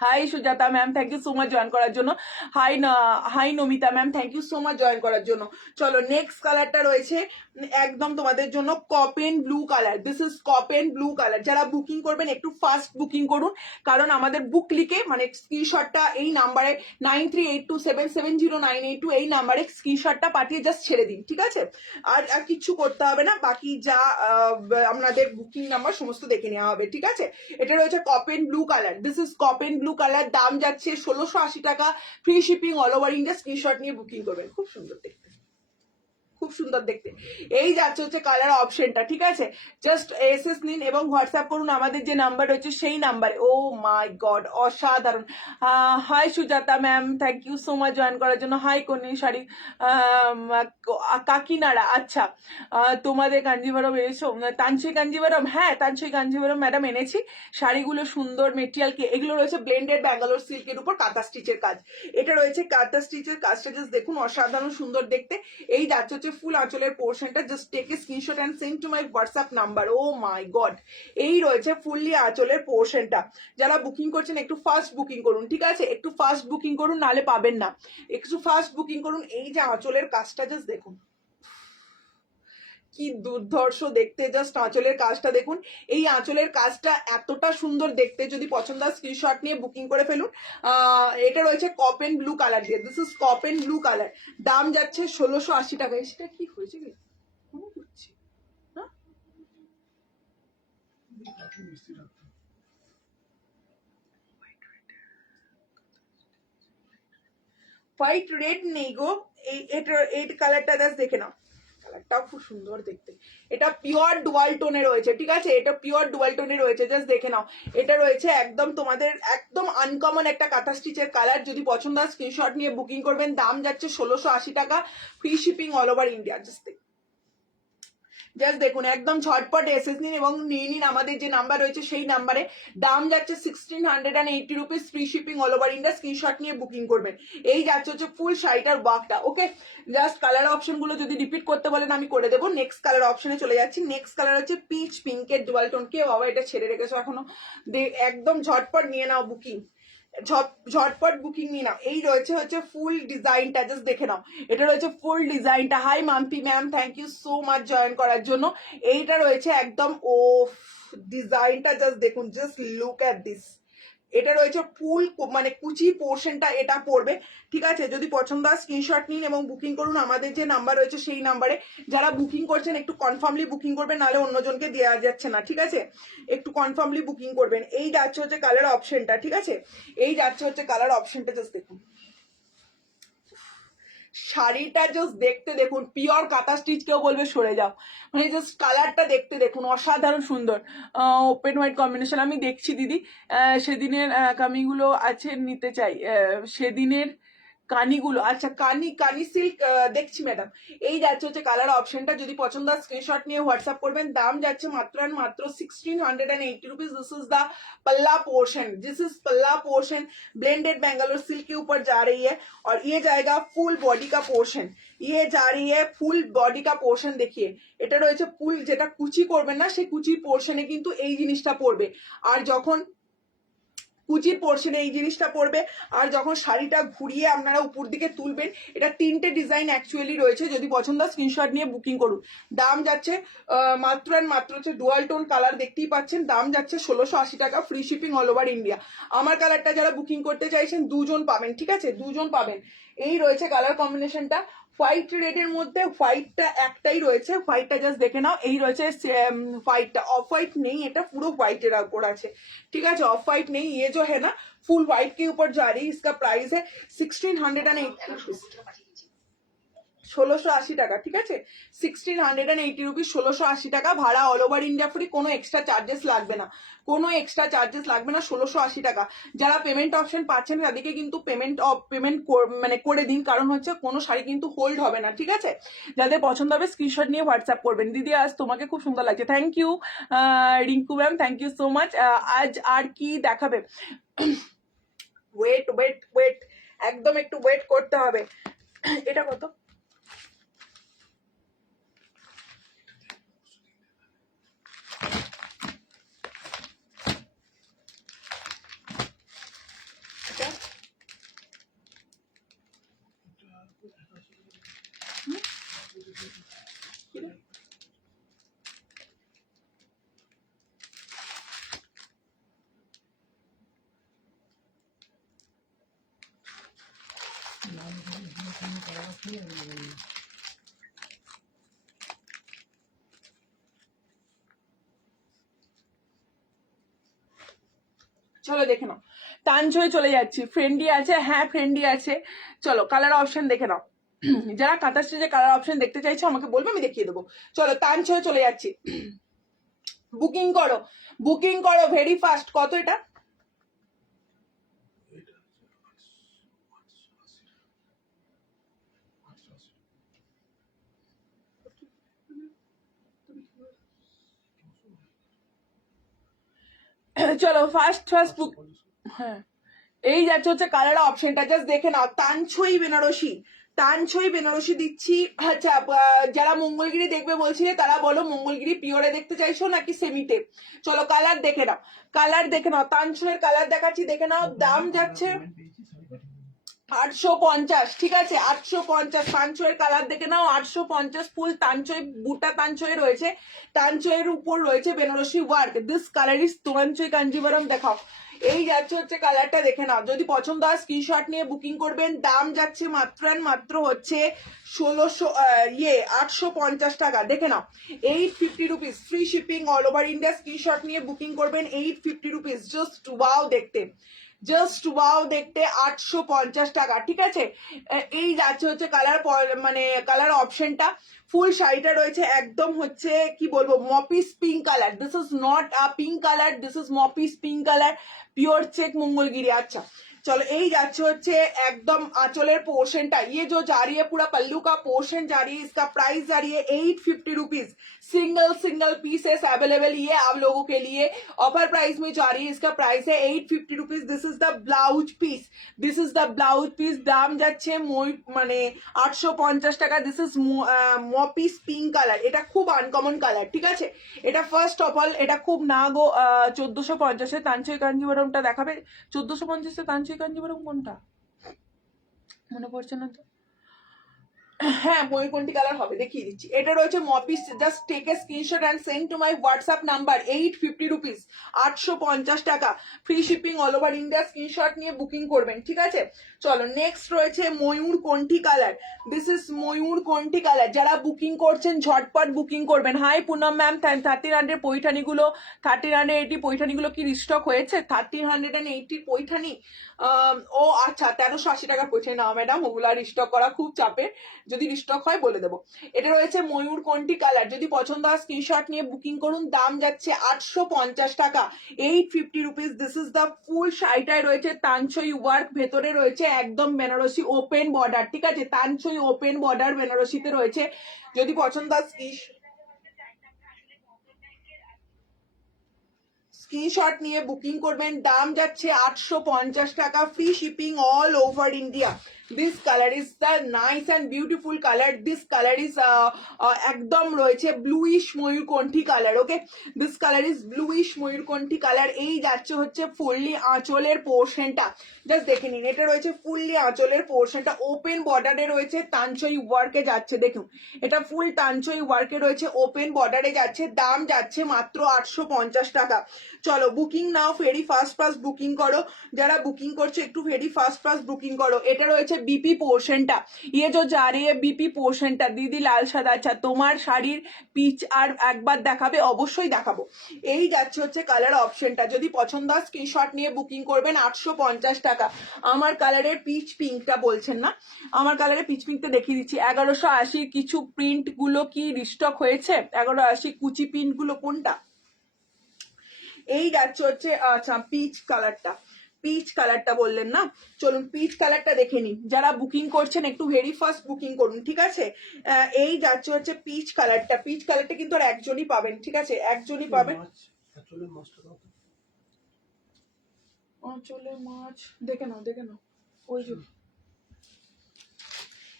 hi Sujata ma'am, thank you so much join করার জন্য। হাই না, hi Namita ma'am, thank you so much join করার জন্য। চলো নেক্সট কালারটা রয়েছে একদম তোমাদের জন্য copen blue colour. This is copen blue colour. যারা বুকিং করবেন একটু ফাস্ট বুকিং করুন, কারণ আমাদের বুক লিখে মানে স্ক্রিনশটটা এই নাম্বারে 9382770982 এই নাম্বারে স্ক্রিনশটটা পাঠিয়ে জাস্ট ছেড়ে দিন, ঠিক আছে? আর আর কিচ্ছু করতে হবে না, বাকি যা আপনাদের বুকিং নাম্বার সমস্ত দেখে নেওয়া হবে, ঠিক আছে? এটা রয়েছে copen blue colour. This is copen blue colour, দাম যাচ্ছে 1680 টাকা, free shipping all over India. Screenshot নিয়ে বুকিং করবেন, খুব সুন্দর দেখতে, খুব সুন্দর দেখতে। এই যাচ্ছে হচ্ছে কালার অপশনটা, ঠিক আছে? জাস্ট এসএস নিন এবং হোয়াটসঅ্যাপ করুন আমাদের যে নাম্বার রয়েছে সেই নাম্বারে। ও মাই গড, অসাধারণ। Hi Sujata ma'am, thank you so much join করার জন্য। হাই কনি শাড়ি কাকিনাড়া, আচ্ছা। তোমাদের কাঞ্জিভারম এনেছো? তানসই কাঞ্জিভারম, হ্যাঁ তানসই কাঞ্জিভারম ম্যাডাম এনেছি। শাড়িগুলো সুন্দর মেটেরিয়াল, এগুলো রয়েছে ব্লেন্ডেড ব্যাঙ্গালোর সিল্কের উপর কাঁথা স্টিচের কাজ। এটা রয়েছে কাঁথা স্টিচের কাজটা, জাস্ট দেখুন অসাধারণ সুন্দর দেখতে। এই যাচ্ছে হচ্ছে ফুল আঁচলের পোর্শনটা। Just take a screenshot and send to my WhatsApp number. Oh my God, এই রয়েছে ফুললি আঁচলের পোর্শনটা। যারা বুকিং করছেন একটু ফাস্ট বুকিং করুন, ঠিক আছে? একটু ফাস্ট বুকিং করুন, নালে পাবেন না। একটু ফাস্ট বুকিং করুন। এই যে আঁচলের কাজটা জাস্ট দেখুন, কি দুর্ধর্ষ দেখতে। জাস্ট আঁচলের কাজটা দেখুন। এই আঁচলের কাজটা এতটা সুন্দর দেখতে, যদি পছন্দ হয় স্ক্রিনশট নিয়ে বুকিং করে ফেলুন। এটা রয়েছে কপেন ব্লু কালার দিয়ে। This is copen blue colour, দাম যাচ্ছে 1680 টাকা। সেটা কি হয়েছে কি হ্যাঁ, হোয়াইট রেড নেই গো। এই কালারটা জাস্ট দেখে নাও, কালারটাও খুব সুন্দর দেখতে। এটা পিওর ডুয়াল টোনে রয়েছে, ঠিক আছে? এটা পিওর ডুয়াল টোনে রয়েছে, জাস্ট দেখে নাও। এটা রয়েছে একদম তোমাদের একদম আনকমন একটা কাঁথা স্টিচের কালার। যদি পছন্দ হয় স্ক্রিনশট নিয়ে বুকিং করবেন। দাম যাচ্ছে 1680 টাকা, free shipping all over India. Just দেখুন একদম ঝটপট এসএস নিন এবং নিয়ে নিন আমাদের যে নাম্বার রয়েছে সেই নাম্বারে। দাম যাচ্ছে 1680 rupees, free shipping all over India. Screenshot নিয়ে বুকিং করবেন। এই যাচ্ছে হচ্ছে ফুল শাড়িটার ওয়ার্কটা, ওকে? জাস্ট কালার অপশন গুলো যদি রিপিট করতে বলেন আমি করে দেবো। নেক্সট কালার অপশনে চলে যাচ্ছি। নেক্সট কালার হচ্ছে পিচ পিঙ্কের ডুয়াল টোন। কে বাবা এটা ছেড়ে রেখেছো এখনো? একদম ঝটপট নিয়ে নাও বুকিং, ঝটপট বুকিং নিয়ে নাও। এই রয়েছে হচ্ছে ফুল ডিজাইনটা, জাস্ট দেখে নাও। এটা রয়েছে ফুল ডিজাইনটা। Hi Mampi ma'am, thank you so much join করার জন্য। এইটা রয়েছে একদম ও ডিজাইনটা জাস্ট দেখুন, জাস্ট লুক অ্যাট দিস। এটা রয়েছে ফুল মানে কুচি পোর্শনটা এটা পড়বে, ঠিক আছে? যদি পছন্দ হয় স্ক্রিনশট নিন এবং বুকিং করুন আমাদের যে নাম্বার রয়েছে সেই নাম্বারে। যারা বুকিং করছেন একটু কনফার্মলি বুকিং করবেন, নাহলে অন্যজনকে দেওয়া যাচ্ছে না, ঠিক আছে? একটু কনফার্মলি বুকিং করবেন। এই যাচ্ছে হচ্ছে কালার অপশনটা, ঠিক আছে? এই যাচ্ছে হচ্ছে কালার অপশনটা, জাস্ট দেখুন শাড়িটা জাস্ট দেখতে দেখুন, পিওর কাঁথা স্টিচ। কেউ বলবে সরে যাও, মানে জাস্ট কালারটা দেখতে দেখুন, অসাধারণ সুন্দর। Open white combination. আমি দেখছি দিদি, সেদিনের কামিগুলো আছে, নিতে চাই। সেদিনের কানিগুলো, আচ্ছা কানি কানি সিল্ক দেখছি ম্যাডাম। এই যাচ্ছে হচ্ছে কালার অপশনটা। যদি পছন্দ হয় স্ক্রিনশট নিয়ে হোয়াটসঅ্যাপ করবেন। দাম যাচ্ছে মাত্র আর মাত্র 1680 रुपीज। दिस इज द पल्ला पोर्शन, दिस इज पल्ला पोर्शन। ब्लेंडेड बेंगलोर सिल्क के ऊपर जा रही है और ये जाएगा फुल बॉडी का पोर्शन। ये जा रही है ফুল বডি কা পোর্শন। দেখিয়ে এটা রয়েছে ফুল, যেটা কুচি করবেন না সেই কুচি পোর্শনে কিন্তু এই জিনিসটা পড়বে। আর যখন কুচির পোর্শনে এই জিনিসটা পড়বে, আর যখন শাড়িটা ঘুরিয়ে আপনারা উপর দিকে তুলবেন, এটা তিনটে ডিজাইন অ্যাকচুয়ালি রয়েছে। যদি পছন্দ স্ক্রিনশট নিয়ে বুকিং করুন। দাম যাচ্ছে মাত্র আর মাত্র হচ্ছে ডুয়াল টোন কালার, দেখতেই পাচ্ছেন। দাম যাচ্ছে 1680 টাকা, free shipping all over India. আমার কালারটা যারা বুকিং করতে চাইছেন দুজন পাবেন, ঠিক আছে? দুজন পাবেন। এই রয়েছে কালার কম্বিনেশনটা। হোয়াইট রেডের মধ্যে হোয়াইটটা একটাই রয়েছে, হোয়াইটটা জাস্ট দেখে নাও। এই রয়েছে হোয়াইটটা, অফ হোয়াইট নেই, এটা পুরো হোয়াইটের উপর আছে, ঠিক আছে? ऑफ वाइट नहीं, ये जो है ना फुल व्हाइट के ऊपर जा रही है। इसका प्राइस है 1680 1680 টাকা, ঠিক আছে? 1680 রুপিস, 1680 টাকা। ভাড়া অল ওভার ইন্ডিয়া ফ্রি, কোনো এক্সট্রা চার্জেস লাগবে না, কোনো এক্সট্রা চার্জেস লাগবে না। 1680 টাকা। যারা পেমেন্ট অপশন পাচ্ছেন তাদেরকে কিন্তু পেমেন্ট মানে করে দিন, কারণ হচ্ছে কোনো শাড়ি কিন্তু হোল্ড হবে না, ঠিক আছে? যাদের পছন্দ হবে স্ক্রিনশট নিয়ে হোয়াটসঅ্যাপ করবেন। দিদি আজ তোমাকে খুব সুন্দর লাগছে, thank you Rinku ma'am, thank you so much. আজ আর কি দেখাবে? ওয়েট ওয়েট ওয়েট, একদম একটু ওয়েট করতে হবে। এটা কত? চলো দেখে নাও, তানছয়ে চলে যাচ্ছি। ফ্রেন্ডি আছে, হ্যাঁ ফ্রেন্ডি আছে। চলো কালার অপশন দেখে নাও। যারা কাঁথা স্টিচে কালার অপশন দেখতে চাইছো আমাকে বলবে, আমি দেখিয়ে দেবো। চলো তানছয়ে চলে যাচ্ছি। বুকিং করো, বুকিং করো ভেরি ফাস্ট। কত এটা? চলো ফার্স্ট ফার্স্ট বুক। হ্যাঁ, এই যাচ্ছে হচ্ছে কালার অপশনটা, জাস্ট দেখে নাও। তানছই বেনারসি, তানছই বেনারসি দিচ্ছি। আচ্ছা, যারা মঙ্গলগিরি দেখবে বলছিলে তারা বলো মঙ্গলগিরি পিওরে দেখতে চাইছো নাকি সেমিতে। চলো কালার দেখে নাও, কালার দেখে নাও। তানছয়ের কালার দেখাচ্ছি, দেখে নাও। দাম যাচ্ছে 850, ঠিক আছে 850। তানছয়ের কালার দেখে নাও, 850। ফুল তানছয়, বুটা তানছয় রয়েছে, তানছয়ের উপর রয়েছে Benarasi work. This colour is Tanchoi Kanjivaram. দেখাও, এই যাচ্ছে হচ্ছে কালারটা দেখে নাও। যদি পছন্দ হয় স্ক্রিনশট নিয়ে বুকিং করবেন। দাম যাচ্ছে মাত্র হচ্ছে 850 টাকা। দেখে নাও, 850 rupees, free shipping all over India. Screenshot নিয়ে বুকিং করবেন, 850 রুপিস। জাস্ট ওয়াও দেখতে, জাস্ট ওয়াও দেখতে, 850 টাকা, ঠিক আছে। এই যাচ্ছে হচ্ছে কালার, মানে কালার অপশনটা। ফুল শাড়িটা রয়েছে একদম হচ্ছে কি বলবো, মপিস pink colour. This is not a pink colour, this is মপিস pink colour, pure check Mangalagiri. আচ্ছা चलो এই যাচ্ছে হচ্ছে একদম आंचलेर पोर्शनটা। ये जो जा रही है पूरा पल्लू का पोर्शन जा रही है, इसका प्राइस जा रही है 850 रुपीज। सिंगल पीसेस अवेलेबल ये आप लोगों के लिए ऑफर प्राइस में जा रही है। इसका प्राइस है 850 rupees. This is the blouse piece, this is the blouse piece. दाम যাচ্ছে মানে 850 টাকা। দিস ইজ মপিস পিঙ্ক কালার, এটা খুব আনকমন কালার, ঠিক আছে। এটা ফার্স্ট অফ অল এটা খুব না গো 1450 তানচই কাঞ্জিবরমটা দেখাবে। 1450 তানচই কাঞ্জিবরম কোনটা মনে পড়ছে না তো। হ্যাঁ ময়ূরকণ্ঠী কালার হবে, দেখিয়ে দিচ্ছি। এটা রয়েছে মপিস। Just take a screenshot and send to my WhatsApp number. 850 rupees, 850 টাকা, free shipping all over India. Screenshot নিয়ে বুকিং করবেন, ঠিক আছে। চলো নেক্সট রয়েছে ময়ূরকণ্ঠী কালার। দিস ইজ ময়ূরকণ্ঠী কালার। যারা বুকিং করছেন ঝটপট বুকিং করবেন। হাই পুনম ম্যাম, 1300 পৈঠানিগুলো, 1380 পৈঠানিগুলো কি রিস্টক হয়েছে? 1380 পৈঠানি, ও আচ্ছা 1380 টাকার পৈঠানি না ম্যাডাম, ওগুলা রিস্টক করা খুব চাপের। যদি রিস্টক হয় বলে দেবো। এটা রয়েছে ময়ূরকণ্ঠী কালার। যদি পছন্দ হয় স্ক্রিনশট নিয়ে বুকিং করুন। দাম যাচ্ছে 850 টাকা, 850 রুপিস। দিস ইজ দ্য ফুল শাড়িটায় রয়েছে তানচই ওয়ার্ক, ভেতরে রয়েছে একদম বেনারসি ওপেন বর্ডার, ঠিক আছে। তানচই ওপেন বর্ডার বেনারসিতে রয়েছে। যদি পছন্দ হয় স্ক্রিনশট নিয়ে বুকিং করবেন। দাম যাচ্ছে 850 টাকা, free shipping all over India. This colour is the nice and beautiful colour. This colour is একদম রয়েছে ব্লুইশ ময়ূরকণ্ঠী colour. Okay, this colour is bluish ময়ূরকণ্ঠী কালার। এই যাচ্ছে হচ্ছে ফুললি আঁচলের পোর্শনটা, জাস্ট দেখে নিন। এটা রয়েছে ফুললি আঁচলের পোর্শনটা, ওপেন বর্ডারে রয়েছে, তানচই ওয়ার্কে যাচ্ছে। দেখুন এটা ফুল তানচই ওয়ার্কে রয়েছে, ওপেন বর্ডারে যাচ্ছে। দাম যাচ্ছে মাত্র 850 টাকা। চলো বুকিং নাও, ভেরি ফাস্ট ফাস্ট বুকিং করো। যারা বুকিং করছো একটু ভেরি ফাস্ট ফাস্ট বুকিং করো। এটা রয়েছে বিপি পোর্শনটা, ইয়ে जो जा रही है বিপি পোর্শনটা। দিদি লাল সাদা, আচ্ছা তোমার শাড়ির পিচ আর একবার দেখাবে? অবশ্যই দেখাবো। এই যাচ্ছে হচ্ছে কালার অপশনটা। যদি পছন্দ হয় স্ক্রিনশট নিয়ে বুকিং করবেন। 850 টাকা। আমার কালারের পিচ পিঙ্কটা বলছেন না, আমার কালারের পিচ পিঙ্কটা দেখিয়ে দিচ্ছি। 1180 কিছু প্রিন্ট গুলো কি রিস্টক হয়েছে? 1180 কুচি প্রিন্ট গুলো কোনটা? এই যাচ্ছে হচ্ছে আচ্ছা পিচ কালারটা, পিচ কালারটা বললেন না। চলুন পিচ কালারটা দেখে নিন। যারা বুকিং করছেন একটু ভেরি ফাস্ট বুকিং করুন, ঠিক আছে। এই যাচ্ছে হচ্ছে পিচ কালারটা। পিচ কালারটা কিন্তু আর একজনই পাবেন, ঠিক আছে, একজনই পাবেন। চলে মাছ দেখে নাও, দেখে নাও ওই যে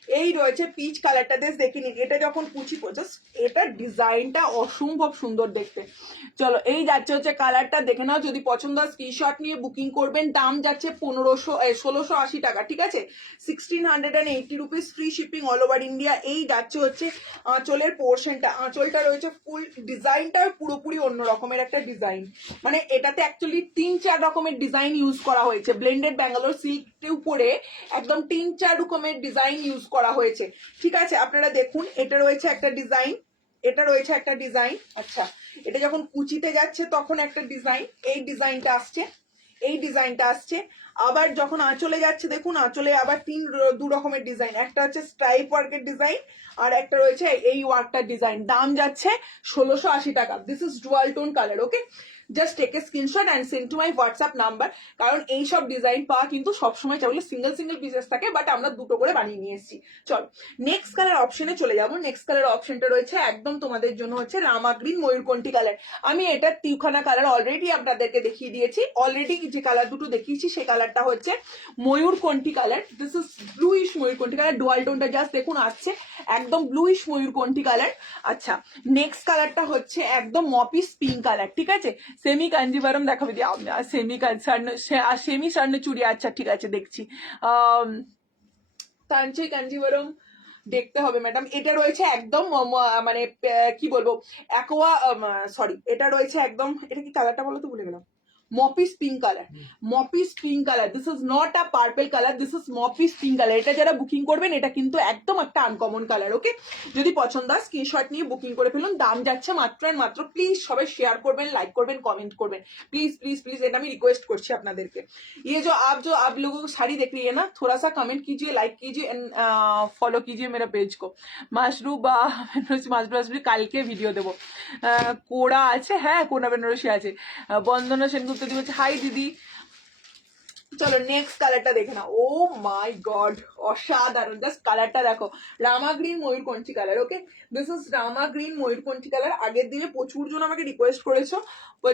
এই রয়েছে পিচ কালারটা। দেখে নিন। এটা যখন কুচি জাস্ট এটার ডিজাইনটা অসম্ভব সুন্দর দেখতে। চলো এই যাচ্ছে হচ্ছে কালারটা দেখে নাও। যদি পছন্দ হয় স্ক্রিনশট নিয়ে বুকিং করবেন। দাম যাচ্ছে 1680 টাকা, ঠিক আছে, 1680 rupees, free shipping all over India. এই যাচ্ছে হচ্ছে আঁচলের পোর্শনটা। আঁচলটা রয়েছে ফুল, ডিজাইনটা পুরোপুরি অন্য রকমের একটা ডিজাইন। মানে এটাতে অ্যাকচুয়ালি 3-4 রকমের ডিজাইন ইউজ করা হয়েছে। ব্লেন্ডেড ব্যাঙ্গালোর সিল্কের উপরে একদম 3-4 রকমের ডিজাইন ইউজ করা হয়েছে, ঠিক আছে। আপনারা দেখুন, এটা রয়েছে একটা ডিজাইন, এটা রয়েছে একটা ডিজাইন। আচ্ছা, এটা যখন কুচিতে যাচ্ছে তখন একটা ডিজাইন, এই ডিজাইনটা আসছে, এই ডিজাইনটা আসছে। আবার যখন আঁচলে যাচ্ছে দেখুন, আঁচলে আবার দু রকমের ডিজাইন, একটা হচ্ছে স্ট্রাইপ ওয়ার্কের ডিজাইন আর একটা রয়েছে এই ওয়ার্কটার ডিজাইন। দাম যাচ্ছে 1680 টাকা। This is dual tone colour. Okay, just take a screenshot and send to my WhatsApp number. কারণ এই সব ডিজাইন পাওয়া কিন্তু সবসময় চাইলে সিঙ্গেল সিঙ্গেল পিসেস থাকে, বাট আমরা দুটো করে বানিয়ে নিয়ে এসেছি। চল নেক্সট কালার অপশনে চলে যাবো। নেক্সট কালার অপশনটা রয়েছে একদম তোমাদের জন্য হচ্ছে রামা গ্রিন ময়ূরকণ্ঠী কালার। আমি এটা তিউখানা কালার অলরেডি আপনাদেরকে দেখিয়ে দিয়েছি। অলরেডি যে কালার দুটো দেখিয়েছি সেই কালারটা হচ্ছে ময়ূরকণ্ঠী কালার। দিস ইজ ব্লুইশ ময়ূরকণ্ঠী কালার। ডুয়াল টোনটা জাস্ট দেখুন আসছে একদম ব্লুইশ ময়ূরকণ্ঠী কালার। আচ্ছা, নেক্সট কালারটা হচ্ছে একদম মপিস পিঙ্ক কালার, ঠিক আছে। সেমি কাঞ্জিভারম দেখাবে দিয়ে সেমি স্বর্ণচুরি। আচ্ছা ঠিক আছে, দেখছি। কাঞ্চি কাঞ্জিভারম দেখতে হবে ম্যাডাম। এটা রয়েছে একদম মানে কি বলবো, অ্যাকোয়া, সরি, এটা রয়েছে একদম, এটা কি কালারটা বলো তো, ভুলে গেলাম। মপিস পিঙ্ক কালার, মপিস pink colour. This is not a purple colour, this is মপিস পিঙ্ক কালার। এটা যারা বুকিং করবেন এটা কিন্তু একদম একটা আনকমন কালার। ওকে, যদি পছন্দ হয় স্ক্রিনশট নিয়ে বুকিং করে ফেলুন। দাম যাচ্ছে মাত্র আর মাত্র, প্লিজ সবাই শেয়ার করবেন, লাইক করবেন, কমেন্ট করবেন, প্लीज प्लीज प्लीज। এটা আমি রিকোয়েস্ট করছি আপনাদেরকে। ये जो आप लोगों को साड़ी देख रही है ना, थोड़ा सा कमेंट कीजिए, लाइक कीजिए एंड फॉलो कीजिए मेरा पेज को। মাশরু বা মাশরু কালকে ভিডিও দেবো। কোড়া আছে, হ্যাঁ কোড়া বেনারসি আছে। বন্দনা সেনগুপ্ত দি বলছে হাই দিদি। চলো নেক্সট কালারটা দেখে না। ও মাই গড, অসাধারণ। জাস্ট কালারটা দেখো, রামা গ্রিন ময়ূরকণ্ঠী colour. Okay, this is Rama green ময়ূরকণ্ঠী কালার। আগের দিনে প্রচুর জন আমাকে রিকোয়েস্ট করেছো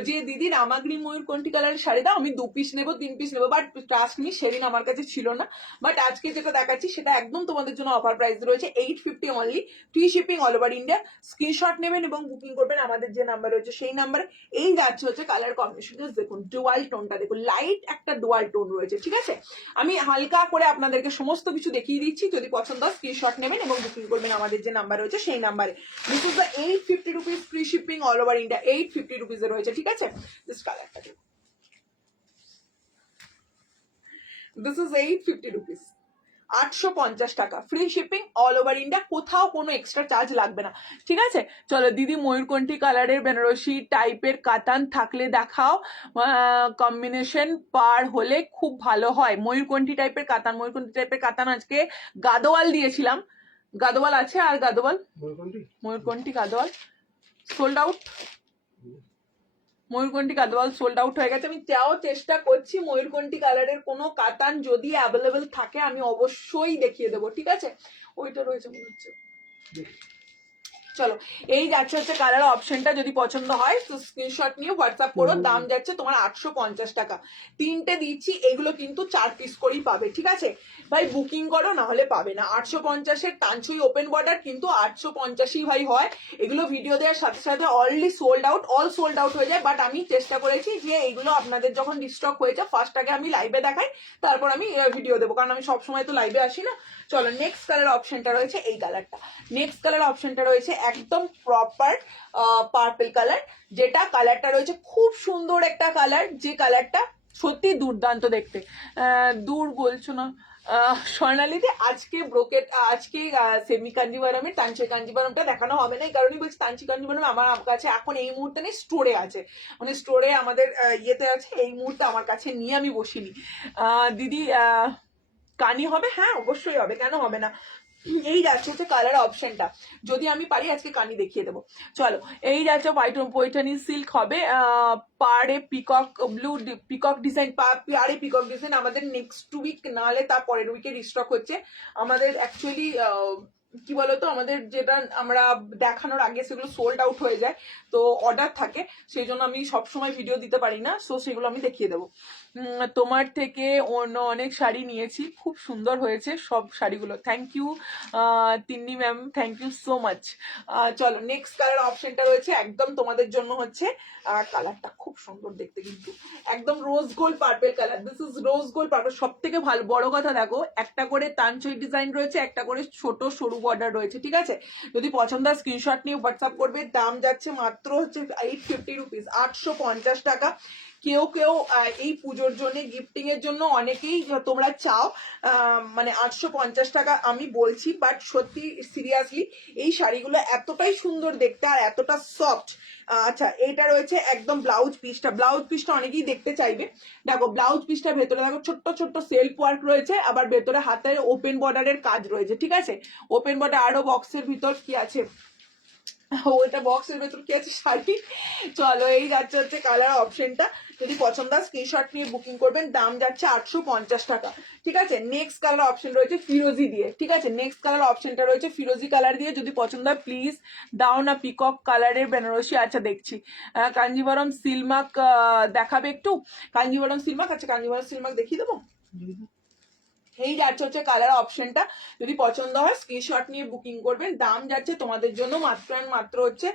যে দিদি রামা গ্রিন ময়ূরকণ্ঠী কালারের শাড়ি দাও, আমি 2 পিস নেবো 3 পিস নেবো, বাট ট্রাস্ট মি সেদিন আমার কাছে ছিল না। বাট আজকে যেটা দেখাচ্ছি সেটা একদম তোমাদের জন্য অফার প্রাইস রয়েছে 850 only, free shipping all over India. Screenshot নেবেন এবং বুকিং করবেন আমাদের যে নাম্বার রয়েছে সেই নাম্বারে। এই যাচ্ছে হচ্ছে কালার কম্বিনেশন, দেখুন ডুয়াল টোনটা দেখুন, লাইট একটা ডুয়াল টোন রয়েছে, ঠিক আছে। আমি হালকা করে আপনাদেরকে সমস্ত কিছু দেখিয়ে দিচ্ছি। যদি পছন্দ হয় স্ক্রিনশট নেবেন এবং বুকিং করবেন আমাদের যে নাম্বার রয়েছে সেই নাম্বারে। This is the 850 rupees, free shipping all over India. 850 rupees এর রয়েছে, ঠিক আছে। দিস কালারটা দেখুন, দিস ইজ 850 রুপিস, 850 টাকা, free shipping all over India, কোথাও কোনো এক্সট্রা চার্জ লাগবে না, ঠিক আছে। চলো দিদি ময়ূরকণ্ঠী কালারের বেনারসি টাইপের কাতান থাকলে দেখাও, কম্বিনেশন পার হলে খুব ভালো হয়। ময়ূরকণ্ঠী টাইপের কাতান, ময়ূরকণ্ঠী টাইপের কাতান আজকে গাদোয়াল দিয়েছিলাম, গাদোয়াল আছে আর গাদোয়াল, ময়ূরকণ্ঠী গাদোয়াল সোল্ড আউট, ময়ূরকণ্ঠী গাদোয়াল সোল্ড আউট হয়ে গেছে। আমি চেষ্টা করছি ময়ূরকণ্ঠী কালারের কোনো কাতান যদি অ্যাভেলেবেল থাকে আমি অবশ্যই দেখিয়ে দেবো, ঠিক আছে। ওইটা রয়েছে মনে হচ্ছে। চলো এই যাচ্ছে হচ্ছে কালার অপশনটা, যদি পছন্দ হয় তো স্ক্রিনশট নিয়ে হোয়াটসঅ্যাপ করো। দাম যাচ্ছে তোমার 850 টাকা। 3টে দিচ্ছি, এগুলো কিন্তু 4 পিস করেই পাবে, ঠিক আছে ভাই। বুকিং করো না হলে পাবে না। 850-এর তানছুই ওপেন বর্ডার কিন্তু 850ই ভাই হয়। এগুলো ভিডিও দেওয়ার সাথে সাথে already sold out, all sold out হয়ে যায়। বাট আমি চেষ্টা করেছি যে এইগুলো আপনাদের যখন রিস্টক হয়েছে ফার্স্ট আগে আমি লাইভে দেখাই, তারপর আমি ভিডিও দেবো, কারণ আমি সবসময় তো লাইভে আসি না। চলো নেক্সট কালার অপশনটা রয়েছে এই কালারটা। নেক্সট কালার অপশনটা রয়েছে একদম প্রপার পার্পল কালার, যেটা কালারটা রয়েছে খুব সুন্দর একটা কালার, যে কালারটা সত্যি দুর্দান্ত দেখতে। দূর বলছো না স্বর্ণালীতে আজকে ব্রোকেট, আজকে সেমি কাঞ্জিভারমের তানচি কাঞ্জিভারমটা দেখানো হবে না। এই কারণেই বলছি তানচি কাঞ্জিভারম আমার কাছে এখন এই মুহূর্তে নেই, স্টোরে আছে, মানে স্টোরে আমাদের ইয়েতে আছে, এই মুহূর্তে আমার কাছে নিয়ে আমি বসিনি। দিদি কানি হবে, হ্যাঁ অবশ্যই হবে, কেন হবে না। এই যাচ্ছে হচ্ছে কালার অপশনটা, যদি আমি পারি আজকে কানি দেখিয়ে দেবো। চলো এই যাচ্ছে পৈঠানি সিল্ক হবে, পাড়ে পিকক ব্লু পিকক ডিজাইন, পাড়ে পিকক ডিজাইন। আমাদের নেক্সট উইক নাহলে তার পরের উইকে রিস্টক হচ্ছে। আমাদের অ্যাকচুয়ালি কি বলতো, আমাদের যেটা আমরা দেখানোর আগে সেগুলো সোল্ড আউট হয়ে যায়, তো অর্ডার থাকে, সেই জন্য আমি সবসময় ভিডিও দিতে পারি না, সো সেগুলো আমি দেখিয়ে দেবো। তোমার থেকে অন্য অনেক শাড়ি নিয়েছি, খুব সুন্দর হয়েছে সব শাড়িগুলো, thank you Tinni ma'am, thank you so much. চলো নেক্সট কালার অপশনটা রয়েছে একদম তোমাদের জন্য হচ্ছে, কালারটা খুব সুন্দর দেখতে কিন্তু, একদম rose gold purple colour. This is rose gold purple. সব থেকে ভালো বড় কথা দেখো, একটা করে তানচই ডিজাইন রয়েছে, একটা করে ছোট সরু বর্ডার রয়েছে, ঠিক আছে। যদি পছন্দ হয় স্ক্রিনশট নিয়ে হোয়াটসঅ্যাপ করবে। দাম যাচ্ছে মাত্র হচ্ছে 850 রুপিস, 850 টাকা। কেউ কেউ এই পুজোর জন্য গিফটিং এর জন্য অনেকেই তোমরা চাও মানে 850 টাকা আমি বলছি, বাট সত্যি সিরিয়াসলি এই শাড়িগুলো এতটাই সুন্দর দেখতে আর এতটা সফট। আচ্ছা, এটা রয়েছে একদম ব্লাউজ পিসটা অনেকেই দেখতে চাইবে। দেখো ব্লাউজ পিসটা ভেতরে দেখো ছোট্ট ছোট্ট সেলফ ওয়ার্ক রয়েছে, আবার ভেতরে হাতের ওপেন বর্ডারের কাজ রয়েছে, ঠিক আছে। ওপেন বর্ডার আরো বক্সের ভিতর কি আছে, ওইটা বক্সের ভেতর কি আছে, শাড়ি। চলো এই যাচ্ছে হচ্ছে কালার অপশনটা, যদি পছন্দ হয় স্ক্রিনশট নিয়ে বুকিং করবেন, দাম যাচ্ছে 850 টাকা, ঠিক আছে। নেক্সট কালার অপশন রয়েছে ফিরোজি দিয়ে, ঠিক আছে। নেক্সট কালার অপশনটা রয়েছে ফিরোজি কালার দিয়ে, যদি পছন্দ হয় প্লিজ দাও না পিকক কালারের বেনারসি। আচ্ছা দেখছি কাঞ্জিভরম সিলমাক দেখাবে একটু, কাঞ্জিভরম সিলমাক। আচ্ছা কাঞ্জিভরম সিলমাক দেখিয়ে দেবো। এই যাচ্ছে হচ্ছে কালার অপশনটা, যদি পছন্দ হয় স্ক্রিনশট নিয়ে বুকিং করবেন, দাম যাচ্ছে তোমাদের জন্য মাত্র মাত্র হচ্ছে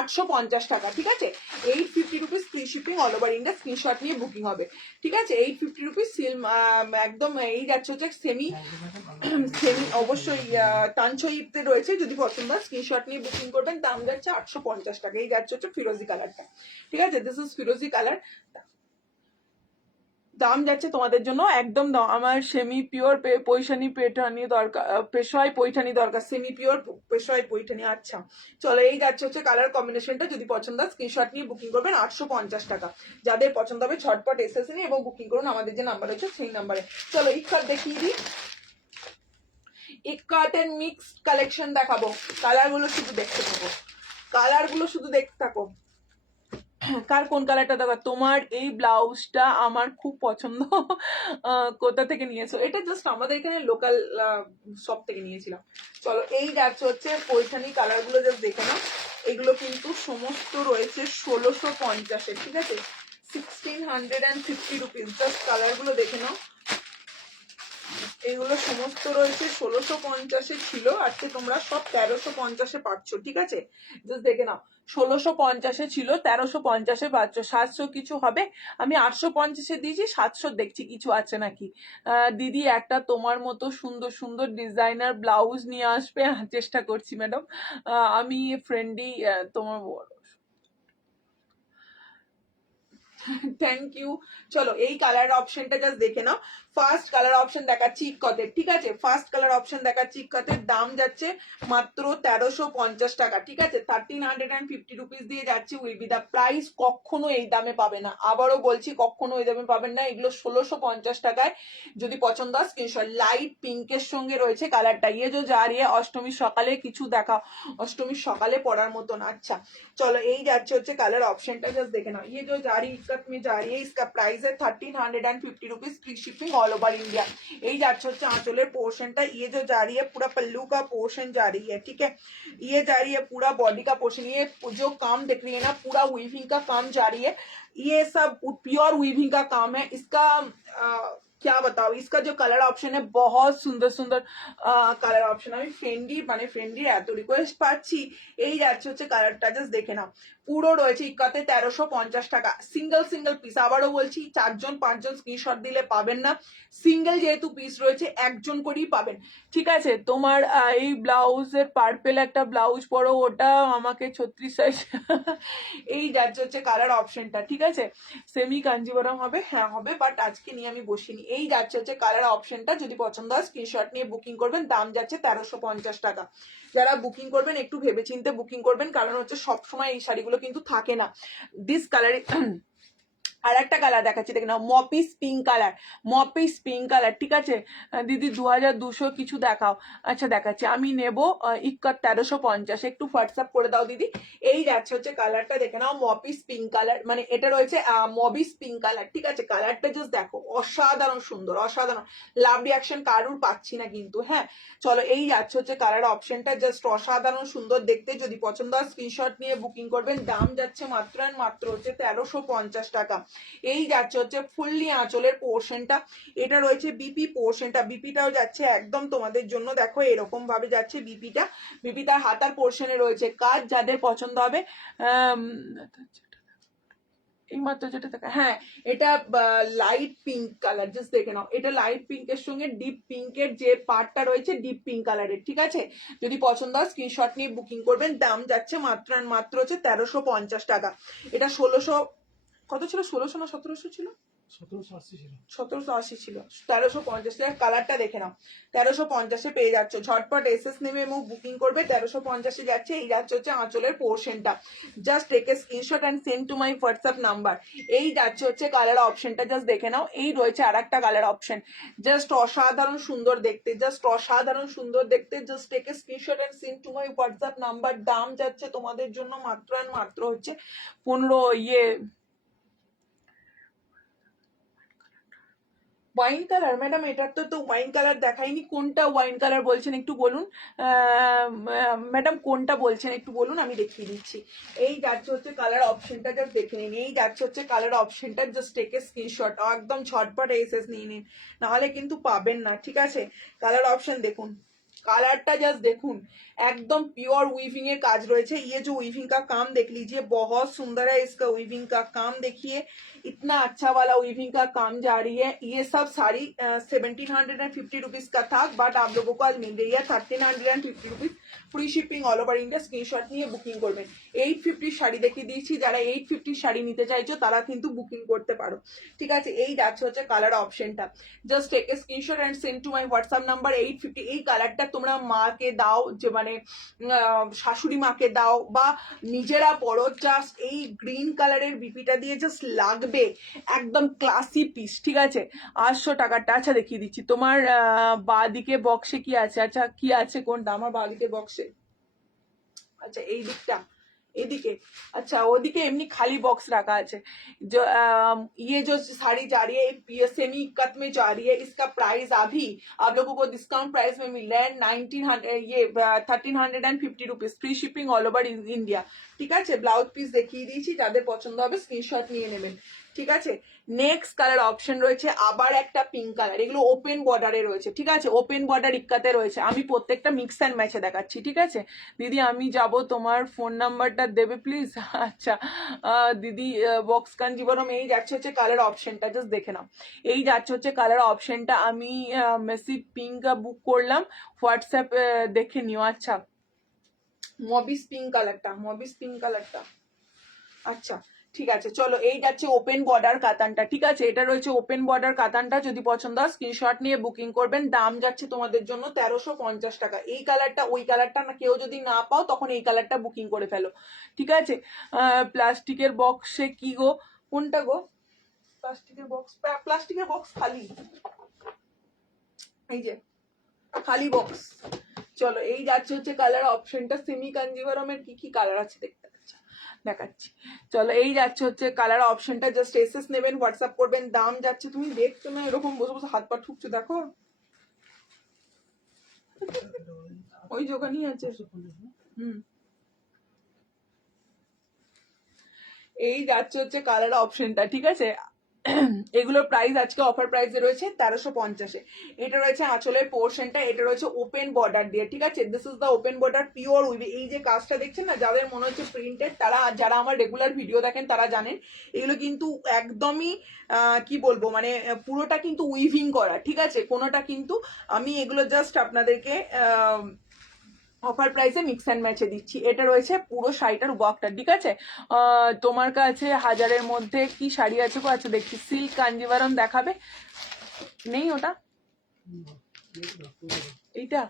850 টাকা, ঠিক আছে। 850 rupees free shipping all over India, screenshot নিয়ে বুকিং হবে, ঠিক আছে। 850 রুপিস একদম। এই যাচ্ছে হচ্ছে সেমি অবশ্যই তানছইতে রয়েছে, যদি পছন্দ হয় স্ক্রিনশট নিয়ে বুকিং করবেন, দাম যাচ্ছে 850 টাকা। এই যাচ্ছে হচ্ছে ফিরোজি কালারটা, ঠিক আছে। দিস ইজ ফিরোজি কালার, দাম যাচ্ছে তোমাদের জন্য একদম দাও। আমার সেমি পিওর পৈঠানি পেঠানি দরকার, পেশোয়াই পৈঠানি দরকার, সেমি পিওর পেশোয়াই পৈঠানি। আচ্ছা চলো এই যাচ্ছে হচ্ছে কালার কম্বিনেশনটা, যদি পছন্দ হয় স্ক্রিনশট নিয়ে বুকিং করবেন, 850 টাকা। যাদের পছন্দ হবে ঝটপট এসএসএ নিয়ে এবং বুকিং করুন আমাদের যে নাম্বার রয়েছে সেই নাম্বারে। চলো ইক্কাত দেখিয়ে দিই, ইক্কাতের মিক্সড কালেকশন দেখাবো, কালারগুলো শুধু দেখতে থাকো, কালারগুলো শুধু দেখতে থাকো। কার কোন কালারটা দেখা, তোমার এই ব্লাউজটা আমার খুব পছন্দ। কোথা থেকে নিয়েছো এটা? জাস্ট আমাদের এখানে লোকাল শপ থেকে নিয়েছিলাম। চলো এই যাচ্ছে হচ্ছে পৈঠানি কালারগুলো জাস্ট দেখে নাও, এগুলো কিন্তু সমস্ত রয়েছে 1650-এ, ঠিক আছে। 1650 রুপিস, জাস্ট কালারগুলো দেখে নাও। এগুলো সমস্ত রয়েছে 1650-এ ছিল, আজকে তোমরা সব 1350-এ পাচ্ছ, ঠিক আছে। জাস্ট দেখে নাও, 1650-এ ছিল, 1350-এ পাচ্ছ। 700 কিছু হবে, আমি 850-এ দিয়েছি, 700 দেখছি কিছু আছে নাকি। দিদি একটা তোমার মতো সুন্দর সুন্দর ডিজাইনার ব্লাউজ নিয়ে আসবে, চেষ্টা করছি ম্যাডাম। আমি ফ্রেন্ডই তোমার। Thank you. চলো এই কালার অপশনটা জাস্ট দেখে নাও। ফার্স্ট কালার অপশন দেখাচ্ছি ইক্কতের, ঠিক আছে। ফার্স্ট কালার অপশন দেখাচ্ছি ইক্কতের, দাম যাচ্ছে মাত্র 1350 টাকা, ঠিক আছে। 1350 রুপিস দিয়ে যাচ্ছে, উইল বি দা প্রাইস। কখনো এই দামে পাবে না, আবারও বলছি কখনো এই দামে পাবেন না, এগুলো 1650 টাকায়। যদি পছন্দ হয় স্ক্রিনশট। লাইট পিঙ্কের সঙ্গে রয়েছে কালারটা, ইয়ে যে জারিয়ে অষ্টমীর সকালে কিছু দেখা, অষ্টমীর সকালে পড়ার মতন। আচ্ছা চলো এই যাচ্ছে হচ্ছে কালার অপশনটা, জাস্ট দেখে নাও। ये जो जारी इक्कत में जा रही है, इसका प्राइस है 1350 rupees, free shipping all over India. यही যাচ্ছে হচ্ছে आंचलेर पोर्शनটা, ये जो जा रही है पूरा पल्लू का पोर्शन जा रही है, ठीक है। ये जा रही है पूरा बॉडी का पोर्शन, ये जो काम देख रही है ना पूरा वीविंग का काम जा रही है, ये सब प्योर वीविंग का काम है। इसका क्या बताओ, इसका जो कलर ऑप्शन है बहुत सुंदर सुंदर কালার অপশন। আমি ফ্রেন্ডির এত রিকোয়েস্ট পাচ্ছি, এই যাচ্ছে হচ্ছে কালারটা, জাস্ট দেখে নাও। পুরো রয়েছে ইক্কাতে 1350 টাকা, সিঙ্গেল সিঙ্গেল পিস। আবারও বলছি 4জন 5জন স্ক্রিনশট দিলে পাবেন না, সিঙ্গেল যেহেতু পিস রয়েছে একজন করেই পাবেন, ঠিক আছে। তোমার এই ব্লাউজের পার্পেল একটা ব্লাউজ পরো, ওটা আমাকে 36 সাইজ। এই যাচ্ছে হচ্ছে কালার অপশনটা, ঠিক আছে। সেমি কাঞ্জিবরম হবে, হ্যাঁ হবে, বাট আজকে নিয়ে আমি বসিনি। এই যাচ্ছে হচ্ছে কালার অপশনটা, যদি পছন্দ হয় স্ক্রিনশট নিয়ে বুকিং করবেন, দাম যাচ্ছে 1350 টাকা। যারা বুকিং করবেন একটু ভেবেচিন্তে বুকিং করবেন, কারণ হচ্ছে সবসময় এই শাড়িগুলো কিন্তু থাকে না। দিস কালার আর একটা কালার দেখাচ্ছি, দেখে নাও, মপিস পিঙ্ক কালার, মপিস পিঙ্ক কালার, ঠিক আছে। দিদি 2200 কিছু দেখাও। আচ্ছা দেখাচ্ছি, আমি নেব ইক্কত 1350, একটু হোয়াটসঅ্যাপ করে দাও দিদি। এই যাচ্ছে হচ্ছে কালারটা, দেখে নাও, মপিস পিঙ্ক কালার, মানে এটা রয়েছে মবিস পিঙ্ক কালার, ঠিক আছে। কালারটা জাস্ট দেখো, অসাধারণ সুন্দর, অসাধারণ। লাভ রিয়াকশন কারুর পাচ্ছি না কিন্তু, হ্যাঁ। চলো এই যাচ্ছে হচ্ছে কালার অপশনটা, জাস্ট অসাধারণ সুন্দর দেখতে। যদি পছন্দ হয় স্ক্রিনশট নিয়ে বুকিং করবেন, দাম যাচ্ছে মাত্র মাত্র হচ্ছে 1350 টাকা। এই যাচ্ছে হচ্ছে ফুললি আঁচলের পোর্শনটা, এটা রয়েছে বিপি পোর্শনটা, বিপিটাও যাচ্ছে একদম তোমাদের জন্য, দেখো এরকম ভাবে যাচ্ছে বিপিটা। বিপিটার হাতার পোর্শনে রয়েছে কাজ, যাদের পছন্দ হবে এই মাত্র যেটা দেখা, হ্যাঁ এটা লাইট পিঙ্ক কালার, জাস্ট দেখে নাও। এটা লাইট পিঙ্কের সঙ্গে ডিপ পিঙ্কের যে পার্টটা রয়েছে ডিপ পিঙ্ক কালারের, ঠিক আছে। যদি পছন্দ হয় স্ক্রিনশট নিয়ে বুকিং করবেন, দাম যাচ্ছে মাত্র মাত্র হচ্ছে 1350 টাকা। এটা 1600 কত ছিল, 1600 না 1700 ছিল? 1780 ছিল। 1780 ছিল, 1350 কালারটা দেখে নাও। 1350 পেয়ে যাচ্ছ, ঝটপট এসএস নেবে এবং বুকিং করবে। 1350 যাচ্ছে। এই যাচ্ছে হচ্ছে আঁচলের পোর্শনটা, just take a screenshot and send to my WhatsApp number. এই যাচ্ছে হচ্ছে কালার অপশনটা, জাস্ট দেখে নাও। এই রয়েছে আর একটা কালার অপশন, জাস্ট অসাধারণ সুন্দর দেখতে, জাস্ট অসাধারণ সুন্দর দেখতে। Just take a screenshot and send to my WhatsApp number. দাম যাচ্ছে তোমাদের জন্য মাত্র আর মাত্র হচ্ছে 15 ওয়াইন কালার। ম্যাডাম এটার তো ওয়াইন কালার দেখাইনি, কোনটা ওয়াইন কালার বলছেন একটু বলুন। ম্যাডাম কোনটা বলছেন একটু বলুন, আমি দেখিয়ে দিচ্ছি। এই যাচ্ছে হচ্ছে কালার অপশনটা, জাস্ট দেখে নিন। এই যাচ্ছে হচ্ছে কালার অপশনটা, জাস্ট টেক এ স্ক্রিনশট, একদম ঝটপট এসএস নিয়ে নিন, নাহলে কিন্তু পাবেন না। ঠিক আছে, কালার অপশন দেখুন, কালারটা জাস্ট দেখুন, एकदम प्योर वीविंग এর কাজ রয়েছে। ये जो वीविंग का काम देख लीजिए, बहुत सुंदर है। इसका वीविंग का काम देखिए, इतना अच्छा वाला वीविंग का काम जा रही है। ये सब साड़ी 1750 रुपीज का था, बट आप लोगों को आज मिल रही है 1350 rupees. Free shipping all over India. Screenshot নিয়ে বুকিং করবেন। 850 শাড়ি দেখিয়ে দিয়েছি, যারা 850 শাড়ি নিতে চাইছো তারা কিন্তু বুকিং করতে পারো। ঠিক আছে, এই যাচ্ছে হচ্ছে কালার অপশনটা, just take a screenshot and send to my WhatsApp number 850। এই কালারটা তোমরা মাকে দাও, যে মানে শাশুড়ি মাকে দাও বা নিজেরা পরো, জাস্ট এই গ্রিন কালারের বিপিটা দিয়ে জাস্ট লাগবে, একদম ক্লাসি পিস। ঠিক আছে, 800 টাকাটা। আচ্ছা দেখিয়ে দিচ্ছি, তোমার বাঁদিকে বক্সে কি আছে? আচ্ছা কি আছে, কোনটা আমার বাঁদিকে বক্সে? আচ্ছা এই দিকটা, এদিকে। अच्छा ওদিকে এমনি খালি বক্স রাখা আছে। जो ये जो साड़ी जा रही है ये सेमी कट में जा रही है, इसका प्राइस अभी आप लोगों को डिस्काउंट प्राइस में मिल रहा है 1900, ये 1350 rupees. Free shipping all over India. ঠিক আছে, ব্লাউজ পিস দেখিয়ে দিয়েছি, যাদের পছন্দ হবে স্ক্রিনশট নিয়ে নেবেন। ঠিক আছে, নেক্সট কালার অপশন রয়েছে আবার একটা পিঙ্ক কালার, এগুলো ওপেন বর্ডারে রয়েছে। ঠিক আছে, ওপেন বর্ডার ইক্কাতে রয়েছে। আমি প্রত্যেকটা মিক্স অ্যান্ড ম্যাচে দেখাচ্ছি। ঠিক আছে দিদি, আমি যাব, তোমার ফোন নাম্বারটা দেবে প্লিজ। আচ্ছা দিদি, বক্স কাঞ্জিবরম। এই যাচ্ছে হচ্ছে কালার অপশনটা, জাস্ট দেখে নাও। এই যাচ্ছে হচ্ছে কালার অপশনটা, আমি মেসি পিঙ্ক বুক করলাম, হোয়াটসঅ্যাপ দেখে নিও। আচ্ছা মবিস পিঙ্ক কালারটা, মবিস পিঙ্ক কালারটা। আচ্ছা ঠিক আছে, চলো এই যাচ্ছে ওপেন বর্ডার কাতানটা। ঠিক আছে, এটা রয়েছে ওপেন বর্ডার কাতানটা, যদি পছন্দ হয় স্ক্রিনশট নিয়ে বুকিং করবেন। দাম যাচ্ছে তোমাদের জন্য 1350 টাকা। এই কালারটা, ওই কালারটা না কেউ যদি না পাও তখন এই কালারটা বুকিং করে ফেলো। ঠিক আছে, প্লাস্টিকের বক্সে কি গো, কোনটা গো? প্লাস্টিকের বক্স, প্লাস্টিকের বক্স খালি, এই যে খালি বক্স। চলো এই যাচ্ছে হচ্ছে কালার অপশনটা, সেমি কাঞ্জিভারমের কি কি কালার আছে দেখতে দেখাচ্ছি। চলো এই যাচ্ছে হচ্ছে কালার অপশনটা, জাস্ট এসএস নেবেন, হোয়াটসঅ্যাপ করবেন। দাম যাচ্ছে, তুমি দেখছো না এরকম বসে বসে হাত পা ঠুকছো, দেখো ওই দোকানই আছে। হুম, এই যাচ্ছে হচ্ছে কালার অপশনটা। ঠিক আছে, এগুলোর প্রাইস আজকে অফার প্রাইসে রয়েছে 1350। এটা রয়েছে আঁচলের পোর্শনটা, এটা রয়েছে ওপেন বর্ডার দিয়ে। ঠিক আছে, this is the open border pure weaving. এই যে কাজটা দেখছেন না, যাদের মনে হচ্ছে প্রিন্টেড, তারা, যারা আমার রেগুলার ভিডিও দেখেন তারা জানেন এগুলো কিন্তু একদমই কি বলবো, মানে পুরোটা কিন্তু উইভিং করা। ঠিক আছে, কোনোটা কিন্তু, আমি এগুলো জাস্ট আপনাদেরকে অফার প্রাইসে মিক্স অ্যান্ড ম্যাচে দিচ্ছি। এটা রয়েছে পুরো শাড়িটার ওয়ার্কটা। ঠিক আছে, তোমার কাছে হাজারের মধ্যে কি শাড়ি আছে গো? আচ্ছা দেখছি, সিল্ক কাঞ্জিভারম দেখাবে, নেই ওটা, এইটা।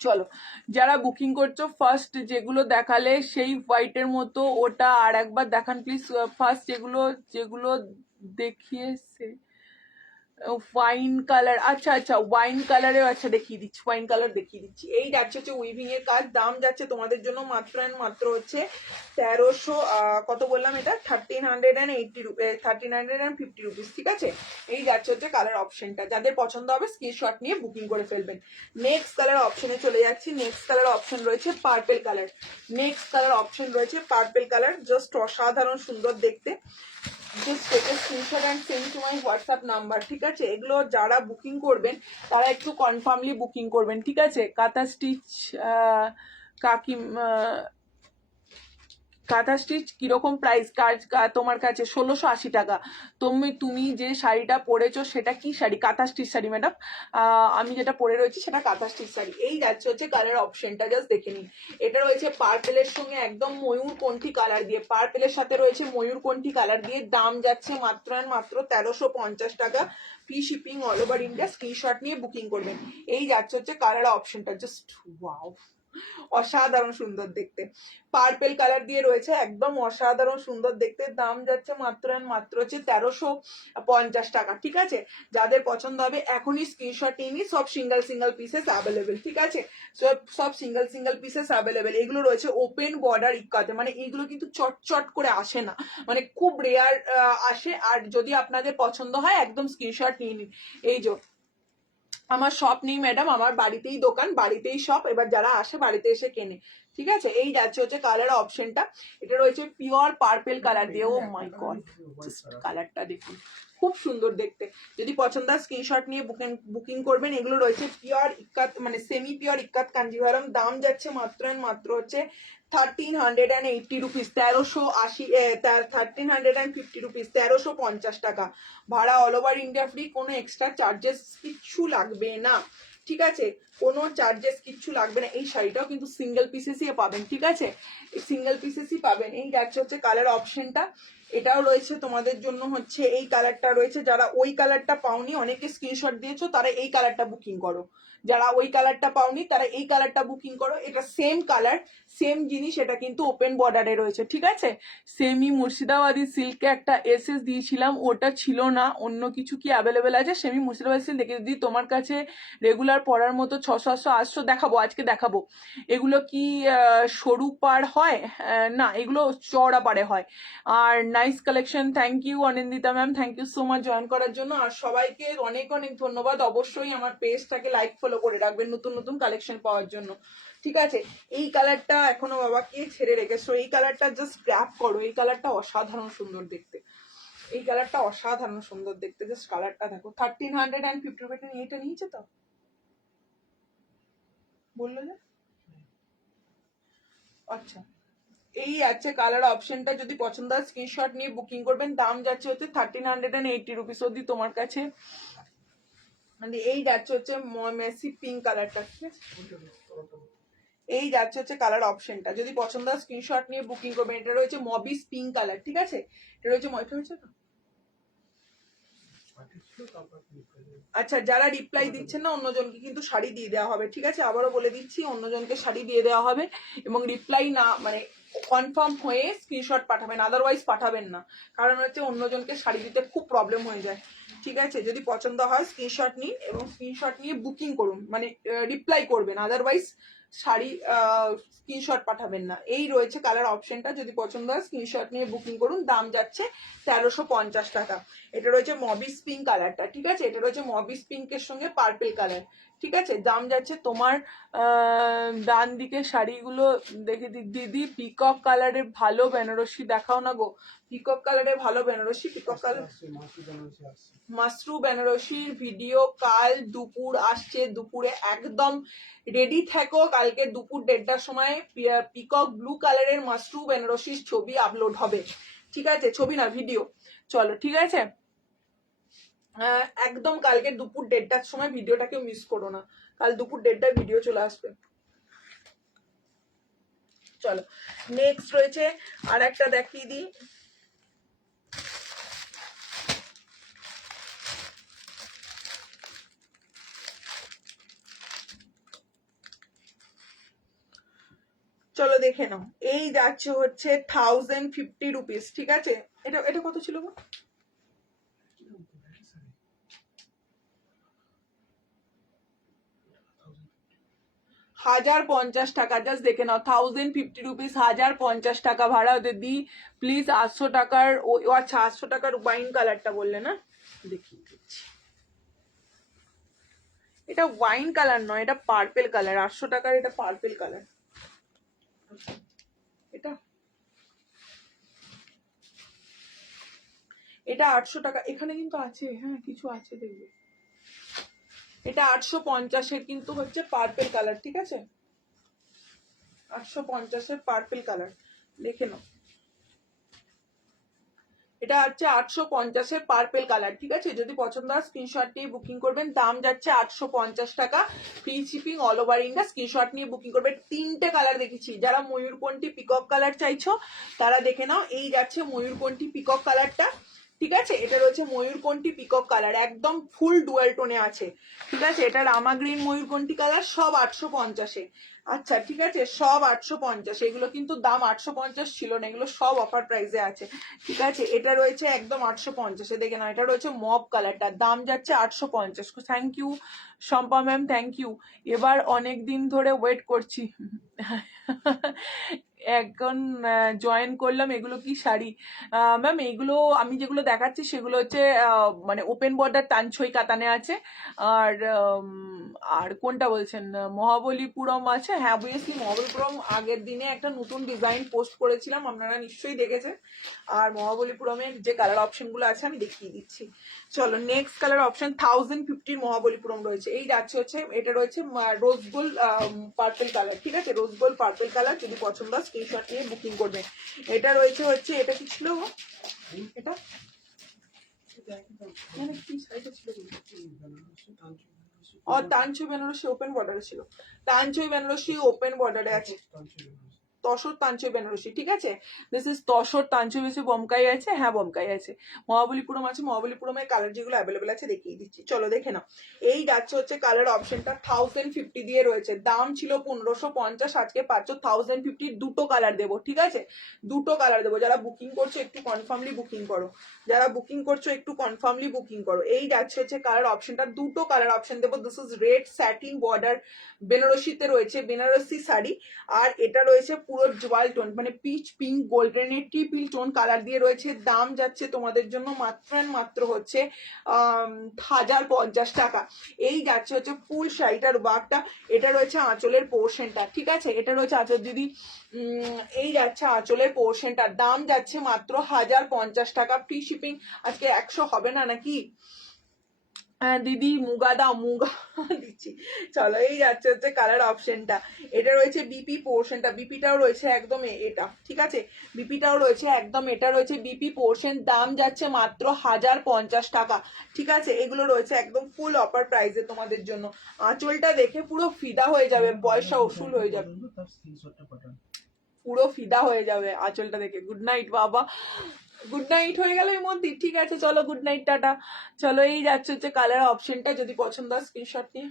চলো যারা বুকিং করছো, ফার্স্ট যেগুলো দেখালে সেই হোয়াইটের মতো, ওটা আর একবার দেখান প্লিজ। ফার্স্ট যেগুলো যেগুলো দেখিয়েছে ওয়াইন কালার, আচ্ছা আচ্ছা ওয়াইন কালারে, আচ্ছা দেখিয়ে দিচ্ছি, ওয়াইন কালার দেখিয়ে দিচ্ছি। এই যাচ্ছে হচ্ছে উইভিং এর কাজ। দাম যাচ্ছে তোমাদের জন্য মাত্র মাত্র হচ্ছে 1300, কত বললাম এটা, 1380 রুপিস, 1350 রুপিস। ঠিক আছে, এই যাচ্ছে হচ্ছে কালার অপশনটা, যাদের পছন্দ হবে স্ক্রিনশট নিয়ে বুকিং করে ফেলবেন। নেক্সট কালার অপশনে চলে যাচ্ছি। নেক্সট কালার অপশন রয়েছে purple colour. Next colour option রয়েছে পার্পেল কালার, জাস্ট অসাধারণ সুন্দর দেখতে। Just take a screenshot and send to my WhatsApp number. ঠিক আছে, এগুলো যারা বুকিং করবেন তারা একটু কনফার্মলি বুকিং করবেন। ঠিক আছে, কাঁথা স্টিচ কাকি কাঁথা স্টিচ কিরকম প্রাইস তোমার কাছে? 1680 টাকা। তুমি যে শাড়িটা পরেছো সেটা কি শাড়ি? কাঁথা স্টিচ শাড়ি ম্যাডাম। আমি যেটা পরে রয়েছি সেটা কাঁথা স্টিচ শাড়ি। এই যাচ্ছে হচ্ছে কালার অপশনটা, জাস্ট দেখে নিন। এটা রয়েছে পার্পেলের সঙ্গে একদম ময়ূরকণ্ঠী কালার দিয়ে, পার্পেলের সাথে রয়েছে ময়ূরকণ্ঠী কালার দিয়ে। দাম যাচ্ছে মাত্র আর মাত্র 1350 টাকা। Free shipping all over India. Screenshot নিয়ে বুকিং করবেন। এই যাচ্ছে হচ্ছে কালার অপশনটা, জাস্ট ওয়াও, অসাধারণ সুন্দর দেখতে। পার্পেল কালার দিয়ে রয়েছে, একদম অসাধারণ সুন্দর দেখতে। দাম যাচ্ছে মাত্র মাত্র হচ্ছে 1350 টাকা। ঠিক আছে, যাদের পছন্দ হবে এখনই স্ক্রিনশট নিয়ে নিন। সব সিঙ্গেল সিঙ্গেল পিসেস অ্যাভেলেবেল। ঠিক আছে, সব সিঙ্গেল সিঙ্গেল পিসেস অ্যাভেলেবেল। এগুলো রয়েছে ওপেন বর্ডার ইক্কাতে, মানে এইগুলো কিন্তু চটচট করে আসে না, মানে খুব রেয়ার আসে। আর যদি আপনাদের পছন্দ হয় একদম স্ক্রিনশট নিয়ে নিন। এই যে আমার শপ নেই ম্যাডাম, আমার বাড়িতেই দোকান, বাড়িতেই শপ। এবার যারা আসে বাড়িতে এসে কেনে। ঠিক আছে, এই যাচ্ছে হচ্ছে কালার অপশনটা। এটা রয়েছে পিওর পার্পেল কালার দিয়ে। ও মাই গড, কালারটা দেখুন, খুব সুন্দর দেখতে। যদি পছন্দ হয় স্ক্রিনশট নিয়ে বুকিং করবেন। এগুলো রয়েছে পিওর ইক্কাত, মানে সেমি পিওর ইক্কাত কাঞ্জিভারম। দাম যাচ্ছে মাত্র মাত্র হচ্ছে 1380 রুপিস, 1380, 1350 রুপিস, 1350 টাকা। ভাড়া অল ওভার ইন্ডিয়া ফ্রি, কোনো এক্সট্রা চার্জেস কিচ্ছু লাগবে না। ঠিক আছে, কোনো চার্জেস কিচ্ছু লাগবে না। এই শাড়িটাও কিন্তু সিঙ্গেল পিসেসই পাবেন। ঠিক আছে, সিঙ্গেল পিসেসই পাবেন। এই যাচ্ছে হচ্ছে কালার অপশনটা। এটাও রয়েছে তোমাদের জন্য হচ্ছে এই কালারটা রয়েছে। যারা ওই কালারটা পাওনি, অনেকে স্ক্রিনশট দিয়েছো, তারা এই কালারটা বুকিং করো। যারা ওই কালারটা পাওনি তারা এই কালারটা বুকিং করো। এটা সেম কালার, সেম জিনিস, এটা কিন্তু ওপেন বর্ডারে রয়েছে। ঠিক আছে, সেমি মুর্শিদাবাদী সিল্কে একটা এসএস দিয়েছিলাম, ওটা ছিল না। অন্য কিছু কি অ্যাভেলেবেল আছে? সেমি মুর্শিদাবাদী সিল্ক দেখে, যদি তোমার কাছে রেগুলার পরার মতো 600-800 দেখাবো, আজকে দেখাবো। এগুলো কি সরু পাড় হয়? না, এগুলো চওড়া পাড়ে হয়। আর nice collection. Thank you Anindita ma'am, thank you so much join করার জন্য। আর সবাইকে অনেক অনেক ধন্যবাদ। অবশ্যই আমার পেজটাকে লাইক ফলো করে রাখবেন নতুন নতুন কালেকশন পাওয়ার জন্য। ঠিক আছে, এই কালারটা এখনো বাবাকে ছেড়ে রেখেছো, এই কালারটা জাস্ট গ্র্যাব করো। এই কালারটা অসাধারণ সুন্দর দেখতে, এই কালারটা অসাধারণ সুন্দর দেখতে। জাস্ট কালারটা দেখো। 1350 রুপিটা নিয়ে, এটা নিয়েছে তো বললো যে, আচ্ছা। এই আছে কালার অপশনটা, যদি পছন্দ হয় স্ক্রিনশট নিয়ে বুকিং করবেন। দাম যাচ্ছে হচ্ছে 1380 রুপিস অব্দি তোমার কাছে। মানে এই যাচ্ছে হচ্ছে মেসি পিঙ্ক কালারটা। ঠিক আছে, এই যাচ্ছে হচ্ছে কালার অপশনটা। যদি পছন্দ হয় স্ক্রিনশট নিয়ে বুকিং করবেন। এটা রয়েছে মবিস পিঙ্ক কালার। ঠিক আছে, এটা রয়েছে, এটা হচ্ছে তো। আচ্ছা, যারা রিপ্লাই দিচ্ছেন না, অন্যজনকে কিন্তু শাড়ি দিয়ে দেওয়া হবে। ঠিক আছে, আবারও বলে দিচ্ছি, অন্যজনকে শাড়ি দিয়ে দেওয়া হবে। এবং রিপ্লাই না, মানে কনফার্ম হয়ে স্ক্রিনশট পাঠাবেন, আদারওয়াইজ পাঠাবেন না। কারণ হচ্ছে অন্যজনকে শাড়ি দিতে খুব প্রবলেম হয়ে যায়। ঠিক আছে, যদি পছন্দ হয় স্ক্রিনশট নিন এবং স্ক্রিনশট নিয়ে বুকিং করুন, মানে রিপ্লাই করবেন, আদারওয়াইজ শাড়ি স্ক্রিনশট পাঠাবেন না। এই রয়েছে কালার অপশনটা, যদি পছন্দ হয় স্ক্রিনশট নিয়ে বুকিং করুন। দাম যাচ্ছে 1350 টাকা। এটা রয়েছে মবিস পিঙ্ক কালারটা। ঠিক আছে, এটা রয়েছে মবিস পিঙ্কের সঙ্গে পার্পেল কালার। ঠিক আছে, দাম যাচ্ছে তোমার ডান দিকে শাড়িগুলো দেখে দিদি, পিকক কালারের ভালো বেনারসি দেখাও না গো। পিকক কালারের ভালো বেনারসি, পিকক কালার মাশরু বেনারসির ভিডিও কাল দুপুর আসছে। দুপুরে একদম রেডি থেকো, কালকে দুপুর 1:30টার সময় পিকক ব্লু কালারের মাশরু বেনারসির ছবি আপলোড হবে। ঠিক আছে, ছবি না ভিডিও। চলো, ঠিক আছে, একদম কালকে দুপুর 1:30টার সময় ভিডিওটাকে মিস করো না। কাল দুপুর 1:30টায় ভিডিও চলে আসবে। চলো, নেক্সট রয়েছে আর একটা দেখিয়ে দিই। চলো দেখে নাও। এই যাচ্ছে হচ্ছে 1050 রুপিস। ঠিক আছে, এটা এটা কত ছিল গো? 1050 টাকা। জাস্ট দেখে নাও, 1050 রুপিস, 1050 টাকা ভাড়া ওদের দিই। প্লিজ 800 টাকার, ও আচ্ছা 800 টাকার ওয়াইন কালারটা বললে না, দেখিয়ে দিচ্ছি। এটা ওয়াইন কালার নয়, এটা পার্পেল কালার। 800 টাকার এটা পার্পেল কালার। এটা এটা 800 টাকা। এখানে কিন্তু আছে, হ্যাঁ কিছু আছে দেখবে। এটা 850-এর কিন্তু হচ্ছে পার্পেল কালার। ঠিক আছে, 850-এর পার্পেল কালার, দেখে নাও। এটা হচ্ছে 850-এ পার্পেল কালার, ঠিক আছে? যদি পছন্দ হয় স্ক্রিনশট নিয়ে বুকিং করবেন, দাম যাচ্ছে 850 টাকা, free shipping all over India. Screenshot নিয়ে বুকিং করবেন। 3টে কালার দেখেছি, যারা ময়ূরকণ্ঠী পিকক কালার চাইছো তারা দেখে নাও, এই যাচ্ছে ময়ূরকণ্ঠী পিকক কালারটা, ঠিক আছে? এটা রয়েছে ময়ূরকণ্ঠী পিকক কালার, একদম ফুল ডুয়াল টোনে আছে, ঠিক আছে? এটা রামা গ্রিন ময়ূরকণ্ঠী কালার, সব 850-এ। আচ্ছা ঠিক আছে, সব 850, এগুলো কিন্তু দাম 850 ছিল না, এগুলো সব অফার প্রাইসে আছে, ঠিক আছে? এটা রয়েছে একদম 850-এ, দেখে নাও। এটা রয়েছে মব কালারটা, দাম যাচ্ছে 850। Thank you Shampa ma'am, thank you. এবার অনেক দিন ধরে ওয়েট করছি, এখন জয়েন করলাম। এগুলো কি শাড়ি ম্যাম? এগুলো আমি যেগুলো দেখাচ্ছি সেগুলো হচ্ছে মানে ওপেন বর্ডার তানছই কাতানে আছে। আর আর কোনটা বলছেন? মহাবলীপুরম আছে। হ্যাঁ অবভিয়াসলি মহাবলীপুরম আগের দিনে একটা নতুন ডিজাইন পোস্ট করেছিলাম, আপনারা নিশ্চয়ই দেখেছেন। আর মহাবলীপুরমের যে কালার অপশনগুলো আছে আমি দেখিয়ে দিচ্ছি। চলো নেক্সট কালার অপশন 1050 মহাবলীপুরম রয়েছে। এই যাচ্ছে হচ্ছে, এটা রয়েছে রোজ গোল্ড পার্পল কালার, ঠিক আছে? রোজ গোল্ড পার্পল কালার, যদি পছন্দ হয় স্ক্রিনশট নিয়ে বুকিং করবেন। এটা রয়েছে হচ্ছে, এটা কি ছিল এটা? মানে কি সাইজে ছিল? তানচুই বেনারসি ওপেন বর্ডারে ছিল, তানচুই বেনারসি ওপেন বর্ডারে আছে, তসর তানচুই বেনারসি, ঠিক আছে? This is tussar Tanchoi Benarasi. বমকাই আছে, হ্যাঁ বমকাই আছে। মহাবলীপুরম আছে, মহাবলীপুরমের কালার যেগুলো অ্যাভেলেবেল আছে দেখিয়ে দিচ্ছি, চলো দেখে নাও। এই যাচ্ছে হচ্ছে কালার অপশনটা 1050 দিয়ে রয়েছে, দাম ছিল 1550, আজকে পাচ্ছ 1050। দুটো কালার দেবো, ঠিক আছে? দুটো কালার দেবো। যারা বুকিং করছো একটু কনফার্মলি বুকিং করো, যারা বুকিং করছো একটু কনফার্মলি বুকিং করো। এই যাচ্ছে হচ্ছে কালার অপশনটা, দুটো কালার অপশন দেবো। This is red satin border, বেনারসিতে রয়েছে, বেনারসি শাড়ি। আর এটা রয়েছে পুরো জোয়াল টোন, মানে peach pink golden triple tone colour দিয়ে রয়েছে। দাম যাচ্ছে তোমাদের জন্য মাত্র মাত্র হচ্ছে 1050 টাকা। এই যাচ্ছে হচ্ছে ফুল শাড়িটার ওয়ার্কটা। এটা রয়েছে আঁচলের পোর্শনটা, ঠিক আছে? এটা রয়েছে আঁচল দিদি, এই যাচ্ছে আঁচলের পোর্শনটার দাম যাচ্ছে মাত্র 1050 টাকা, ফ্রি শিপিং। আজকে 100 হবে না নাকি? হ্যাঁ দিদি মুগা দাও, মুগা দিচ্ছি। চলো এই যাচ্ছে হচ্ছে কালার অপশনটা। এটা রয়েছে বিপি পোর্শনটা, বিপিটাও রয়েছে একদম এটা, ঠিক আছে? বিপিটাও রয়েছে একদম, এটা রয়েছে বিপি পোর্শন, দাম যাচ্ছে মাত্র 1050 টাকা, ঠিক আছে? এগুলো রয়েছে একদম ফুল অফার প্রাইসে তোমাদের জন্য। আঁচলটা দেখে পুরো ফিদা হয়ে যাবে, পয়সা উসুল হয়ে যাবে, পুরো ফিদা হয়ে যাবে আঁচলটা দেখে। গুড নাইট বাবা, গুড নাইট হয়ে গেল এর মধ্যে, ঠিক আছে? চলো গুড নাইট, টাটা। চলো এই যাচ্ছে হচ্ছে কালার অপশনটা, যদি পছন্দ হয় স্ক্রিনশট নিয়ে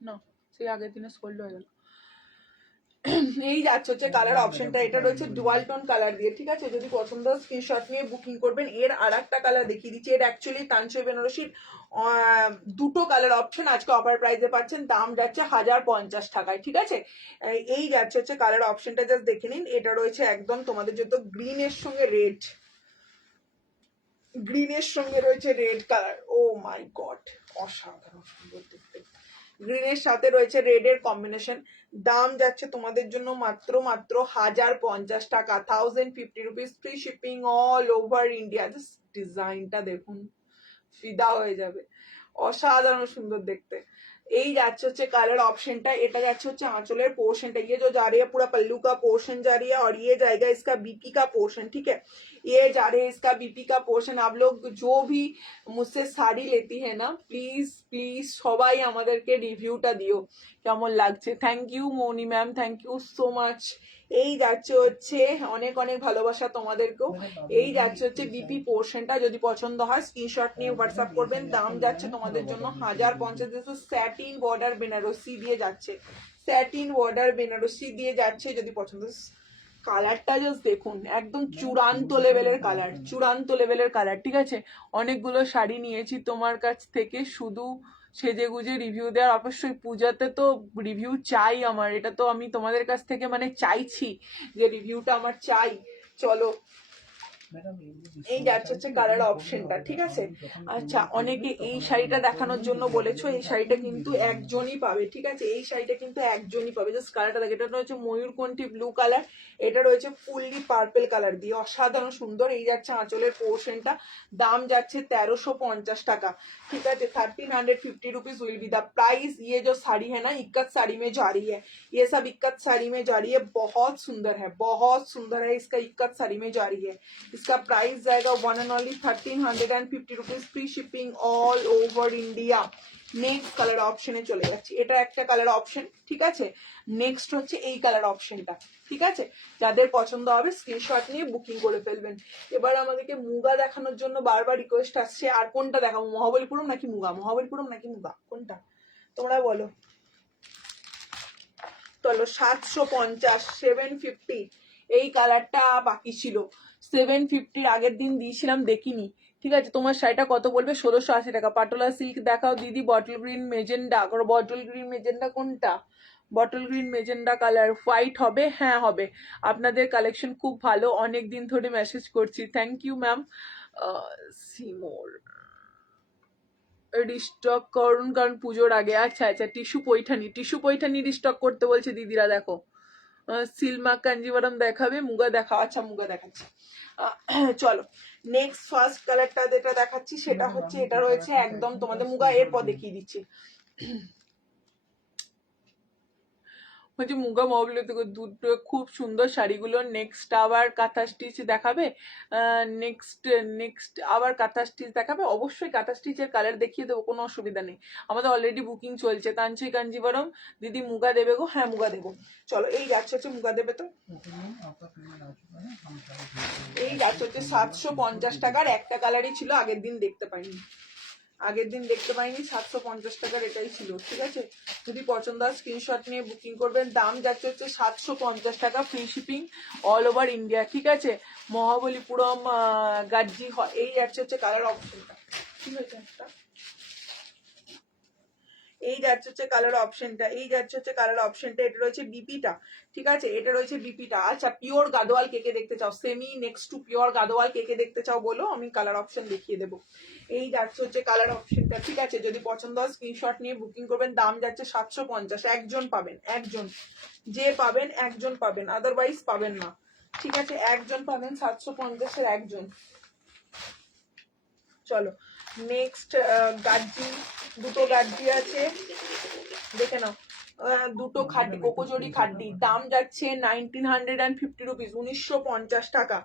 না, সেই আগের দিনে স্কোল্ড হয়ে গেল। এই যাচ্ছে হচ্ছে কালার অপশনটা, এটা রয়েছে ডুয়াল টোন কালার দিয়ে, ঠিক আছে? যদি পছন্দ হয় স্ক্রিনশট নিয়ে বুকিং করবেন। এর আর একটা কালার দেখিয়ে দিচ্ছি, এর অ্যাকচুয়ালি তানচুই বেনারসির দুটো কালার অপশন আজকে অফার প্রাইসে পাচ্ছেন, দাম যাচ্ছে 1050 টাকায়, ঠিক আছে? এই যাচ্ছে হচ্ছে কালার অপশনটা, জাস্ট দেখে নিন। এটা রয়েছে একদম তোমাদের জন্য গ্রিনের সঙ্গে রেড, গ্রিনের সঙ্গে রয়েছে red colour, O my God অসাধারণ সুন্দর দেখতে। গ্রিনের সাথে রয়েছে রেড এর কম্বিনেশন, দাম যাচ্ছে তোমাদের জন্য মাত্র মাত্র 1050 টাকা, 1050 rupees, free shipping all over India. ডিজাইনটা দেখুন, ফিদা হয়ে যাবে, অসাধারণ সুন্দর দেখতে। এই যাচ্ছে হচ্ছে কালার ऑप्शनটা, এটা যাচ্ছে হচ্ছে आंचलेर पोर्शन, ये जो जा रही है पूरा पल्लू का पोर्शन जा रही है, और ये जाएगा इसका बीपी का पोर्शन, ठीक है? ये जा रहे हैं इसका बीपी का पोर्शन। आप लोग जो भी मुझसे साड़ी लेती है ना, प्लीज प्लीज সবাই আমাদেরকে রিভিউটা দিও কেমন লাগছে। Thank you Mouni ma'am, thank you so much. এই যাচ্ছে হচ্ছে অনেক অনেক ভালোবাসা তোমাদেরকেও। এই যাচ্ছে হচ্ছে বিপি পোর্শনটা, যদি পছন্দ হয় স্ক্রিনশট নিয়ে হোয়াটসঅ্যাপ করবেন। দাম যাচ্ছে তোমাদের জন্য 1050। স্যাটিন বর্ডার বেনারসি দিয়ে যাচ্ছে, স্যাটিন বর্ডার বেনারসি দিয়ে যাচ্ছে, যদি পছন্দ। কালারটা জাস্ট দেখুন, একদম চূড়ান্ত লেভেলের কালার, চূড়ান্ত লেভেলের কালার, ঠিক আছে? অনেকগুলো শাড়ি নিয়েছি তোমার কাছ থেকে শুধু সেজে গুজে রিভিউ দেওয়ার, অবশ্যই পূজাতে তো রিভিউ চাই আমার, এটা তো আমি তোমাদের কাছ থেকে মানে চাইছি যে রিভিউটা আমার চাই। চলো এই যাচ্ছে হচ্ছে কালার অপশনটা, ঠিক আছে। আচ্ছা, অনেকে এই শাড়িটা দেখানোর জন্য বলেছো, এই শাড়িটা কিন্তু একজনই পাবে, ঠিক আছে। এই শাড়িটা কিন্তু একজনই পাবে, জাস্ট কালারটা দেখে। এটা রয়েছে ময়ূরকণ্ঠী ব্লু কালার, এটা রয়েছে ফুললি পার্পেল কালার দিয়ে, অসাধারণ সুন্দর। এই যাচ্ছে আঁচলের পোর্শনটা, দাম যাচ্ছে 1350 টাকা, ठीक है। 1350 rupees will be the price. ये जो साड़ी है ना, इक्कत साड़ी में जा रही है, ये सब इक्कत साड़ी में जा रही है, बहुत सुंदर है, बहुत सुंदर है। इसका इक्कत साड़ी में जा रही है, इसका प्राइस जाएगा 1 and only 1350 rupees, free shipping all over India. Next colour অপশনে চলে যাচ্ছি, এটা একটা কালার অপশন, ঠিক আছে। নেক্সট হচ্ছে এই কালার অপশনটা, ঠিক আছে। যাদের পছন্দ হবে স্ক্রিনশট নিয়ে বুকিং করে ফেলবেন। এবার আমাদেরকে মুগা দেখানোর জন্য বারবার রিকোয়েস্ট আসছে, আর কোনটা দেখাবো, মহাবলীপুরম নাকি মুগা, মহাবলীপুরম নাকি মুগা, কোনটা তোমরা বলো। চলো 750, 750, এই কালারটা বাকি ছিল, 750 আগের দিন দিয়েছিলাম, দেখিনি, ঠিক আছে। তোমার শাড়িটা কত বলবে? 1680 টাকা। পাটোলা সিল্ক দেখাও দিদি, bottle green magenta, bottle green magenta কোনটা, bottle green magenta colour, white হবে? হ্যাঁ হবে। আপনাদের কালেকশন খুব ভালো, অনেক দিন ধরে মেসেজ করছি, থ্যাংক ইউ ম্যাম। সিমোর রিস্টক করুন, কারণ পুজোর আগে। আচ্ছা আচ্ছা, tissue Paithani, tissue Paithani restock করতে বলছে দিদিরা, দেখো। সিলমা কাঞ্জিভারাম দেখাবে, মুগা দেখাও, আচ্ছা মুগা দেখাচ্ছি। চলো নেক্সট ফার্স্ট কালারটা যেটা দেখাচ্ছি সেটা হচ্ছে, এটা রয়েছে একদম তোমাদের মুগা, এরপর দেখিয়ে দিচ্ছি হচ্ছে মুগা মহবলে থেকে দুটো খুব সুন্দর শাড়িগুলো। নেক্সট আবার কাঁথা স্টিচ দেখাবে, নেক্সট নেক্সট আবার কাঁথা স্টিচ দেখাবে, অবশ্যই কাঁথা স্টিচের কালার দেখিয়ে দেবো, কোনো অসুবিধা নেই। আমাদের অলরেডি বুকিং চলছে। কাঞ্চি কাঞ্জিবরম দিদি মুগা দেবে গো? হ্যাঁ মুগা দেবো। চলো এই যাচ্ছে হচ্ছে মুগা দেবে তো, এই যাচ্ছে হচ্ছে 750 টাকার, একটা কালারই ছিল, আগের দিন দেখতে পাইনি, আগের দিন দেখতে পাইনি, 750 টাকার এটাই ছিল, ঠিক আছে। যদি পছন্দ হয় স্ক্রিনশট নিয়ে বুকিং করবেন। দাম যাচ্ছে হচ্ছে 750 টাকা, free shipping all over India, ঠিক আছে। মহাবলীপুরম গাজ্জি, এই যাচ্ছে হচ্ছে কালার অপশনটা, ঠিক আছে। একটা এই যাচ্ছে হচ্ছে কালার অপশনটা, এই যাচ্ছে হচ্ছে কালার অপশনটা, এটা রয়েছে বিপিটা, ঠিক আছে। এটা রয়েছে বিপিটা। আচ্ছা, পিওর গাদোয়াল কে কে দেখতে চাও, semi next to pure Gadwal কে কে দেখতে চাও বলো, আমি কালার অপশন দেখিয়ে দেবো। এই যাচ্ছে হচ্ছে কালার অপশনটা, ঠিক আছে। যদি পছন্দ হয় স্ক্রিনশট নিয়ে বুকিং করবেন। দাম যাচ্ছে 750, একজন পাবেন, একজন, যে পাবেন একজন পাবেন, আদারওয়াইজ পাবেন না, ঠিক আছে। একজন পাবেন 750-এর একজন। চলো নেক্সট গাজ্জি, দুটো গাজ্জি আছে, দেখে নাও। দুটো খাড্ডি, কোকোজরি খাড্ডি, দাম যাচ্ছে 1950 রুপিস, 1950 টাকা,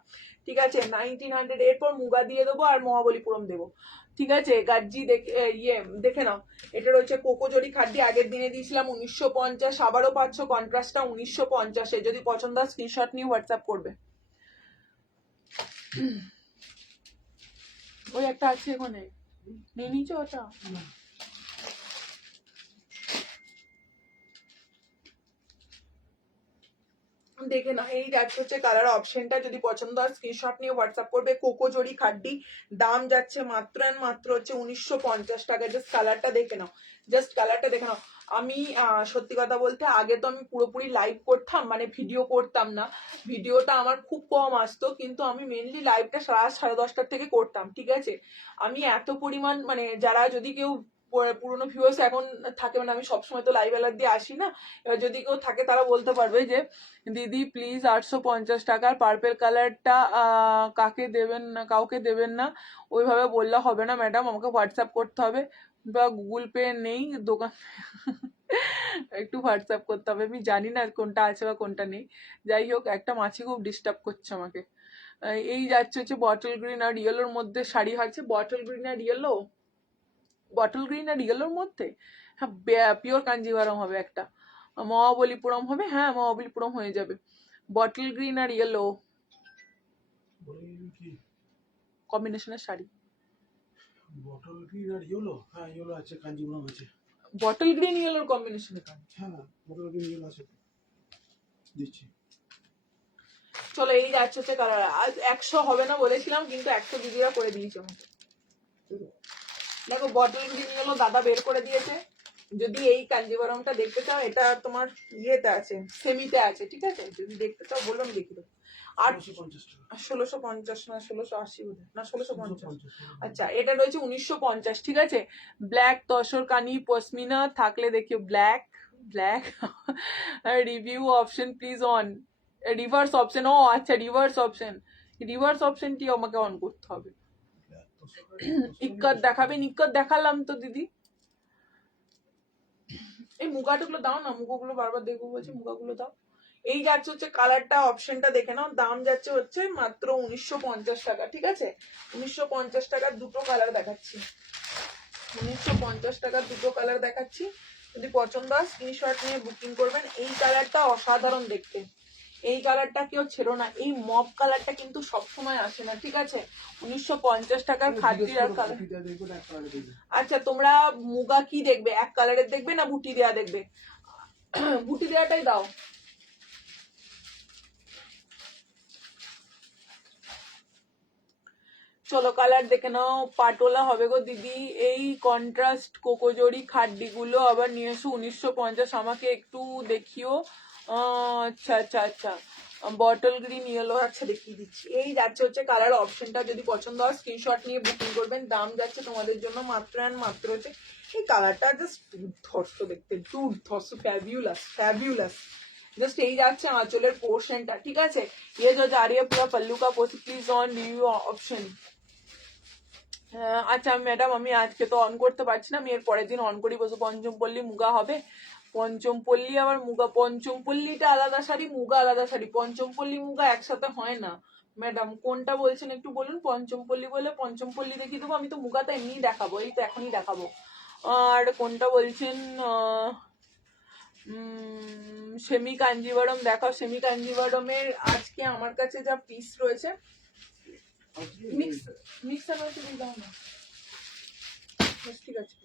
ঠিক আছে। 1900, এরপর মুগা দিয়ে দেবো আর মহাবলীপুরম দেবো, ঠিক আছে। গাজ্জি দেখে ইয়ে দেখে নাও, এটা রয়েছে কোকোজরি খাড্ডি, আগের দিনে দিয়েছিলাম 1950, আবারও পাচ্ছ কন্ট্রাস্টটা 1950-এ। যদি পছন্দ হয় স্ক্রিনশট নিয়ে হোয়াটসঅ্যাপ করবে। ওই একটা আছে এখানে, নিয়ে নিচে ওটা। দেখে না, এই যাচ্ছে হচ্ছে কালার অপশনটা। যদি পছন্দ হয় স্ক্রিনশট নিয়ে হোয়াটসঅ্যাপ করবে। কোকোজরি খাড্ডি, দাম যাচ্ছে মাত্র অ্যান্ড মাত্র হচ্ছে 1950 টাকা। জাস্ট কালারটা দেখে নাও, জাস্ট কালারটা দেখে নাও। আমি সত্যি কথা বলতে আগে তো আমি পুরোপুরি লাইভ করতাম, মানে ভিডিও করতাম না, ভিডিওটা আমার খুব কম আসতো, কিন্তু আমি মেনলি লাইভটা 10:30 থেকে করতাম, ঠিক আছে। আমি এত পরিমাণ, মানে যারা, যদি কেউ পুরোনো ভিউয়ার্স এখন থাকে, মানে আমি সবসময় তো লাইভ অ্যালার্ট দিয়ে আসি না, এবার যদি কেউ থাকে তারা বলতে পারবে যে দিদি প্লিজ 850 টাকার পার্পেল কালারটা কাকে দেবেন না, কাউকে দেবেন না, ওইভাবে বললে হবে না ম্যাডাম, আমাকে হোয়াটসঅ্যাপ করতে হবে, বা গুগল পে নেই দোকান একটু হোয়াটসঅ্যাপ করতে হবে। আমি জানি না কোনটা আছে বা কোনটা নেই, যাই হোক একটা মাছি খুব ডিস্টার্ব করছে আমাকে। এই যাচ্ছে হচ্ছে বটল গ্রিন আর ইয়েলোর মধ্যে শাড়ি আছে, বটল গ্রিন আর ইয়েলো, বটল গ্রিন আর ইয়েলোর মধ্যে, হ্যাঁ পিওর কাঞ্জিভারম হবে একটা, মহাবলীপুরম হবে, হ্যাঁ মহাবলীপুরম হয়ে যাবে। বটল গ্রিন আর ইয়েলো কম্বিনেশনের শাড়ি, বটল গ্রিন আর ইয়েলো, হ্যাঁ ইয়েলো আছে, কাঞ্জিপুরম আছে। বটল গ্রিন ইয়েলোর কম্বিনেশনে হ্যাঁ বটল গ্রিন ইয়েলো আছে, দিচ্ছি। চলো এই যাচ্ছে হচ্ছে কালার। আজ 100 হবে না বলেছিলাম, কিন্তু 100 দিদিরা করে দিয়েছে আমাকে। দেখো বটল গ্রিন ইয়েলো দাদা বের করে দিয়েছে। যদি এই কাঞ্জিভারমটা দেখতে চাও, এটা তোমার ইয়েতে আছে, সেমিতে আছে, ঠিক আছে। যদি দেখতে চাও বললাম দেখি দেবো। আর 1650 টাকা 1650 না 1680 বোধহয় না 1650। 1650 আচ্ছা এটা রয়েছে 1950, ঠিক আছে। ব্ল্যাক তসর কানি পশমিনা থাকলে দেখিও, black black review option please on, reverse option, ও আচ্ছা রিভার্স অপশনটি আমাকে অন করতে হবে। ইক্কত দেখাবেন, ইক্কত দেখালাম তো দিদি। এই মুগাগুলো দাও না, মুগোগুলো বারবার দেখবো বলছি, মুগাগুলো দাও। এই যাচ্ছে হচ্ছে কালারটা, অপশনটা দেখে নাও, দাম যাচ্ছে হচ্ছে মাত্র 1950 টাকা, ঠিক আছে। 1950 টাকার দুটো কালার দেখাচ্ছি, 1950 টাকার দুটো কালার দেখাচ্ছি। যদি পছন্দ হয় স্ক্রিনশট নিয়ে বুকিং করবেন। এই কালারটা অসাধারণ দেখতে, এই কালারটা কেউ ছেড়ো না। এই মপ কালারটা কিন্তু সবসময় আসে না, ঠিক আছে। 1950 টাকার খাদ্যির আর কালার। আচ্ছা তোমরা মুগা কি দেখবে, এক কালারের দেখবে না বুটি দেয়া দেখবে? বুটি দেয়াটাই দাও। চলো কালার দেখে নাও, পাটোলা হবে গো দিদি। এই কন্ট্রাস্ট কোকোজরি খাড্ডিগুলো আবার নিয়ে এসো 1950, আমাকে একটু দেখিও। আচ্ছা আচ্ছা আচ্ছা, বটল গ্রিন ইয়েলো, আচ্ছা দেখিয়ে দিচ্ছি। এই যাচ্ছে হচ্ছে কালার অপশনটা, যদি পছন্দ হয় স্ক্রিনশট নিয়ে বুকিং করবেন। দাম যাচ্ছে তোমাদের জন্য মাত্র অ্যান্ড মাত্র হচ্ছে, এই কালারটা জাস্ট দুর্ধর্ষ দেখতে, দুর্ধর্ষ, ফ্যাবিউলাস ফ্যাবিউলাস। জাস্ট এই যাচ্ছে আঁচলের পোর্শনটা, ঠিক আছে। ये जो जा रही है पूरा पल्लू का portion please on review option. আচ্ছা ম্যাডাম আমি আজকে তো অন করতে পারছি না, আমি এর পরের দিন অন করি বসে। পঞ্চমপল্লী মুগা হবে, পঞ্চমপল্লী আবার মুগা, পঞ্চমপল্লীটা আলাদা শাড়ি, মুগা আলাদা শাড়ি, পঞ্চমপল্লী মুগা একসাথে হয় না ম্যাডাম। কোনটা বলছেন একটু বলুন। পঞ্চমপল্লী বলে পঞ্চমপল্লী দেখিয়ে দেবো, আমি তো মুগাটা এমনিই দেখাবো, এই তো এখনই দেখাবো। আর কোনটা বলছেন, সেমি কাঞ্জিভারম দেখাও। সেমি কাঞ্জিভারমের আজকে আমার কাছে যা পিস রয়েছে, মিক্স মিক্সার হয়েছে দাও না, ঠিক আছে।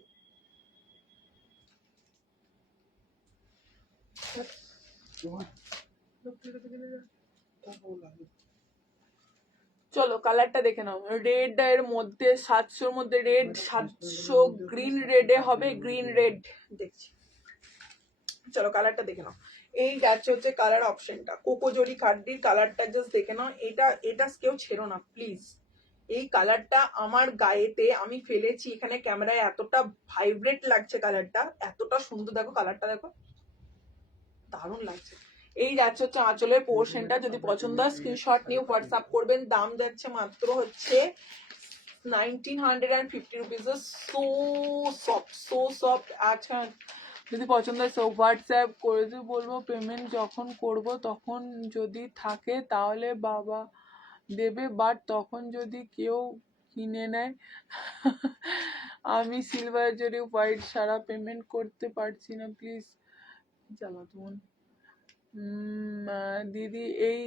চলো কালারটা দেখে নাও। রেড এর মধ্যে 700-র মধ্যে রেড, 700 গ্রিন রেডে হবে, গ্রিন রেড দেখছি। চলো কালারটা দেখে নাও। এই যাচ্ছে হচ্ছে কালার অপশনটা, কোকোজরি খাড্ডির কালারটা জাস্ট দেখে নাও। এটা এটা কেউ ছেড়ো না প্লিজ। এই কালারটা আমার গায়েতে আমি ফেলেছি, এখানে ক্যামেরায় এতটা ভাইব্রেট লাগছে কালারটা, এতটা সুন্দর, দেখো কালারটা দেখো, দারুণ লাগছে। এই যাচ্ছে হচ্ছে আঁচলের পোর্শনটা, যদি পছন্দ হয় স্ক্রিনশট নিয়ে হোয়াটসঅ্যাপ করবেন। দাম যাচ্ছে মাত্র হচ্ছে 1950 রুপিস। So soft. আচ্ছা যদি পছন্দ হয় হোয়াটসঅ্যাপ করে দিয়ে বলবো, পেমেন্ট যখন করব তখন যদি থাকে তাহলে বাবা দেবে, বাট তখন যদি কেউ কিনে নেয় আমি সিলভার জরি হোয়াইট সারা পেমেন্ট করতে পারছি না, প্লিজ জ্বালাতন। দিদি এই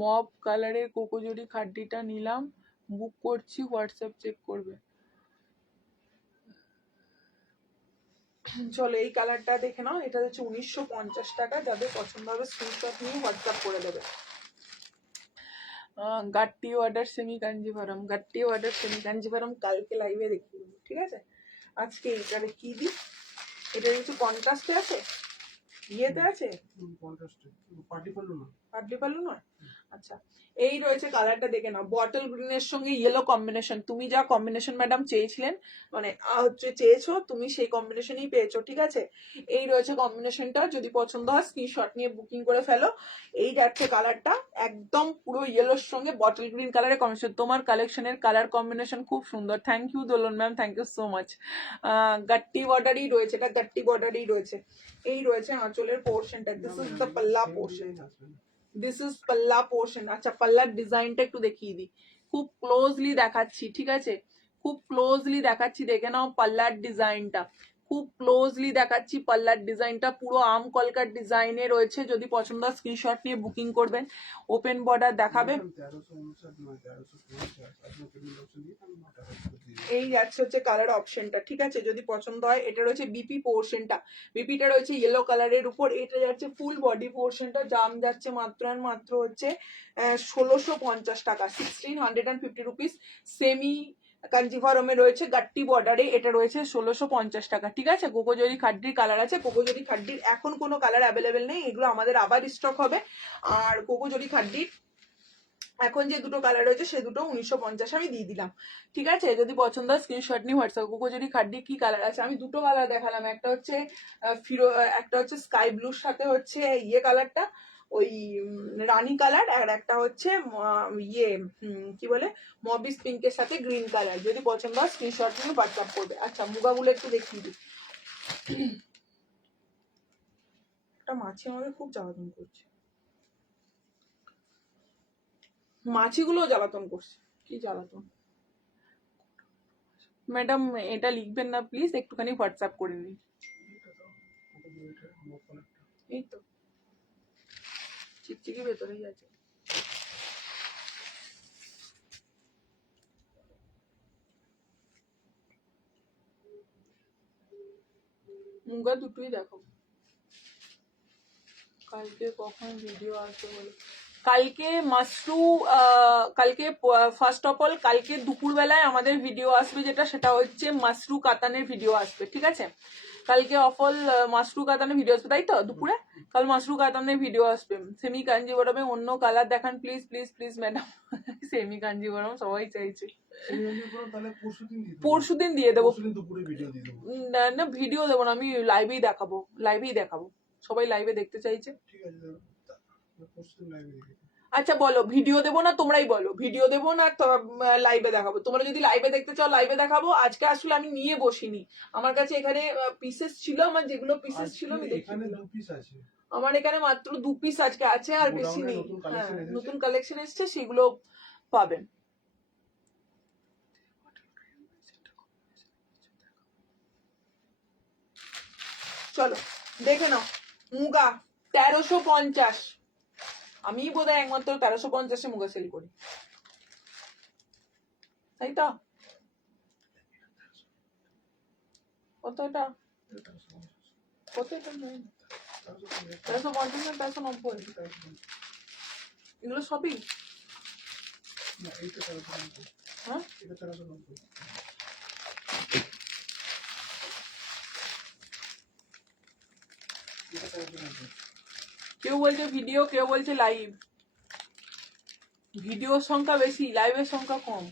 মব কালারের কোকোজরি খাড্ডিটা নিলাম, বুক করছি, হোয়াটসঅ্যাপ চেক করবে। চলো এই কালারটা দেখে নাও, এটা হচ্ছে 1950 টাকা। যাদের পছন্দ হবে স্ক্রিনশট নিয়ে হোয়াটসঅ্যাপ করে দেবে। গাট্টি অর্ডার সেমি কাঞ্জিভারম, গাট্টি অর্ডার সেমি কাঞ্জিভারম কালকে লাইভে দেখিয়ে দেবো, ঠিক আছে। আজকে এটা দেখিয়ে দিই। এটা কিছু কন্ট্রাস্টে আছে, ইয়েতে আছে, পার্টি পাল্লু নয়। আচ্ছা এই রয়েছে কালারটা দেখে নাও, বটল গ্রিনের সঙ্গে ইয়েলো কম্বিনেশন। তুমি যা কম্বিনেশন ম্যাডাম চেয়েছিলেন, মানে হচ্ছে চেয়েছো তুমি, সেই কম্বিনেশনই পেয়েছো, ঠিক আছে। এই রয়েছে কম্বিনেশনটা, যদি পছন্দ হয় স্ক্রিনশট নিয়ে বুকিং করে ফেলো। এই যাচ্ছে কালারটা, একদম পুরো ইয়েলোর সঙ্গে বটল গ্রিন কালারের কম্বিনেশন। তোমার কালেকশনের কালার কম্বিনেশন খুব সুন্দর, thank you Dolon ma'am, thank you so much. গাট্টি বর্ডারই রয়েছে, এটা গাট্টি বর্ডারই রয়েছে। এই রয়েছে আঁচলের পোর্শনটা, this is the palla portion, this is palla portion. আচ্ছা পাল্লার ডিজাইনটা একটু দেখিয়ে দিই, খুব ক্লোজলি দেখাচ্ছি, ঠিক আছে, খুব ক্লোজলি দেখাচ্ছি, দেখে নাও পাল্লার ডিজাইনটা, খুব ক্লোজলি দেখাচ্ছি। পাল্লার ডিজাইনটা পুরো আম কলকার ডিজাইনে রয়েছে, যদি পছন্দ হয় স্ক্রিনশট নিয়ে বুকিং করবেন। ওপেন বর্ডার দেখাবে। এই যাচ্ছে হচ্ছে কালার অপশনটা, ঠিক আছে, যদি পছন্দ হয়। এটা রয়েছে বিপি পোর্শনটা, বিপিটা রয়েছে ইয়েলো কালারের উপর। এটা যাচ্ছে ফুল বডি পোর্শনটা, দাম যাচ্ছে মাত্র আর মাত্র হচ্ছে 1650 টাকা, 1650 রুপিস। সেমি কাঞ্জিভারমে রয়েছে গাট্টি বর্ডারে, এটা রয়েছে 1650 টাকা, ঠিক আছে। কোকোজরি খাড্ডির কালার আছে, কোকোজরি খাড্ডির এখন কোনো কালার অ্যাভেলেবেল নেই, এগুলো আমাদের আবার স্টক হবে। আর কোকোজরি খাড্ডির এখন যে দুটো কালার রয়েছে সে দুটো 1950 আমি দিয়ে দিলাম। ঠিক আছে, যদি পছন্দ হয় স্ক্রিনশট নিয়ে হোয়াটসঅ্যাপ কোকো যদি খাড্ডি কি কালার আছে, আমি দুটো কালার দেখালাম, একটা হচ্ছে একটা হচ্ছে স্কাই ব্লুর সাথে হচ্ছে ইয়ে কালারটা, ওই রানী কালার, আর একটা হচ্ছে ইয়ে কি বলে মবিস পিঙ্কের সাথে গ্রিন কালার। যদি পছন্দ হয় স্ক্রিনশট নিয়ে হোয়াটসঅ্যাপ করবে। আচ্ছা, মুগাগুলো একটু দেখিয়ে দিই। একটা মাছি আমাকে খুব জ্বালাতন করছে, মাছিগুলো জ্বালাতন করছে, কি জ্বালাতন। ম্যাডাম এটা লিখবেন না প্লিজ, একটুখানি হোয়াটসঅ্যাপ করে নিন। এই তো চিকচিকি ভেতরেই আছে। মুগা দুটোই দেখো। কালকে কখন ভিডিও আসবে বলো? কালকে মাশরু কালকে ফার্স্ট অফ অল কালকে দুপুরবেলায় আমাদের ভিডিও আসবে, যেটা সেটা হচ্ছে মাশরু কাতানের ভিডিও আসবে। ঠিক আছে, কালকে অফল মাশরু কাতানের ভিডিও আসবে, তাই তো? দুপুরে কাল মাশরু কাতানের ভিডিও আসবে। সেমি কাঞ্জিবরমে অন্য কালার দেখান please please please madam. Semi Kanjeevaram সবাই চাইছে। পরশুদিন দিয়ে দেবো। না না, ভিডিও দেবো না, আমি লাইভেই দেখাবো, লাইভেই দেখাবো, সবাই লাইভে দেখতে চাইছে। আচ্ছা বলো, ভিডিও দেবো না তোমরাই বলো, ভিডিও দেবো না লাইভে দেখাবো? তোমরা যদি লাইভে দেখতে চাও লাইভে দেখাবো। আজকে আসলে আমি নিয়ে বসিনি, আমার কাছে এখানে পিসেস ছিল, আমার যেগুলো পিসেস ছিল আমি আমার এখানে মাত্র 2 পিস আজকে আছে, আর বেশি নেই। হ্যাঁ, নতুন কালেকশন এসেছে, সেগুলো পাবেন। চলো দেখে নাও। মুগা 1350, আমি বোধহয় একমাত্র 1350-এ মুগা সেল করি, তাই তো? কত এটা? কত এটা? 1350 না 1390? এগুলো সবই হ্যাঁ। কেউ বলছে ভিডিও, কেউ বলছে লাইভ। ভিডিওর সংখ্যা বেশি, লাইভের সংখ্যা কম।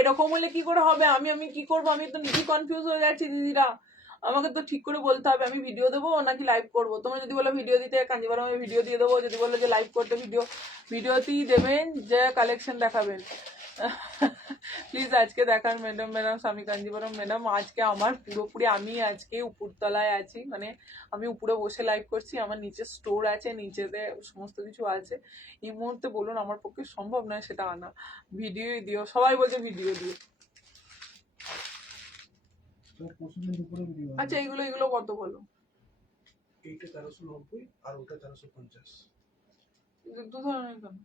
এরকম হলে কি করে হবে? আমি কি করবো? আমি তো নিজে কনফিউজ হয়ে যাচ্ছি দিদিরা, আমাকে তো ঠিক করে বলতে হবে আমি ভিডিও দেবো নাকি লাইভ করবো। তোমরা যদি বলো ভিডিও দিতে, কাঞ্জিবরম আমি ভিডিও দিয়ে দেবো। যদি বলো যে লাইভ করতে, ভিডিওতেই দেবেন, যে কালেকশন দেখাবেন। প্লিজ আজকে দেখান ম্যাডাম। স্বামী কাঞ্জিবরম ম্যাডাম, আজকে আমার পুরোপুরি আমি আজকে উপরতলায় আছি, মানে আমি উপরে বসে লাইভ করছি, আমার নিচে স্টোর আছে, নিচেতে সমস্ত কিছু আছে। এই মুহূর্তে বলুন আমার পক্ষে সম্ভব নয় সেটা আনা। ভিডিওই দিও, সবাই বলছে ভিডিও দিও। আচ্ছা এগুলো কত বলো? এইটা 1390 আর ওটা 1350। দু ধরনের কেন?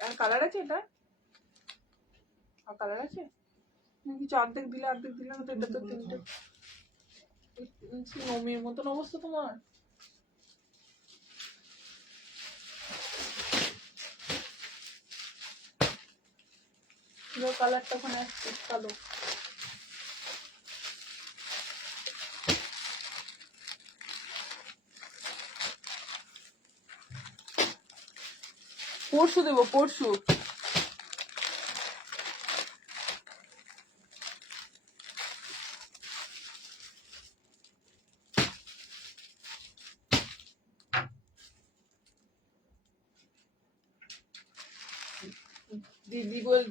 আর কালার আছে এটা? আর কালার আছে কিছু? অর্ধেক দিলে অর্ধেক দিলে না তো, এটা তো তিনটে নমির মতন অবস্থা তোমার। কালারটা ওখানে আসছে কালো। পরশু দেবো, পরশু।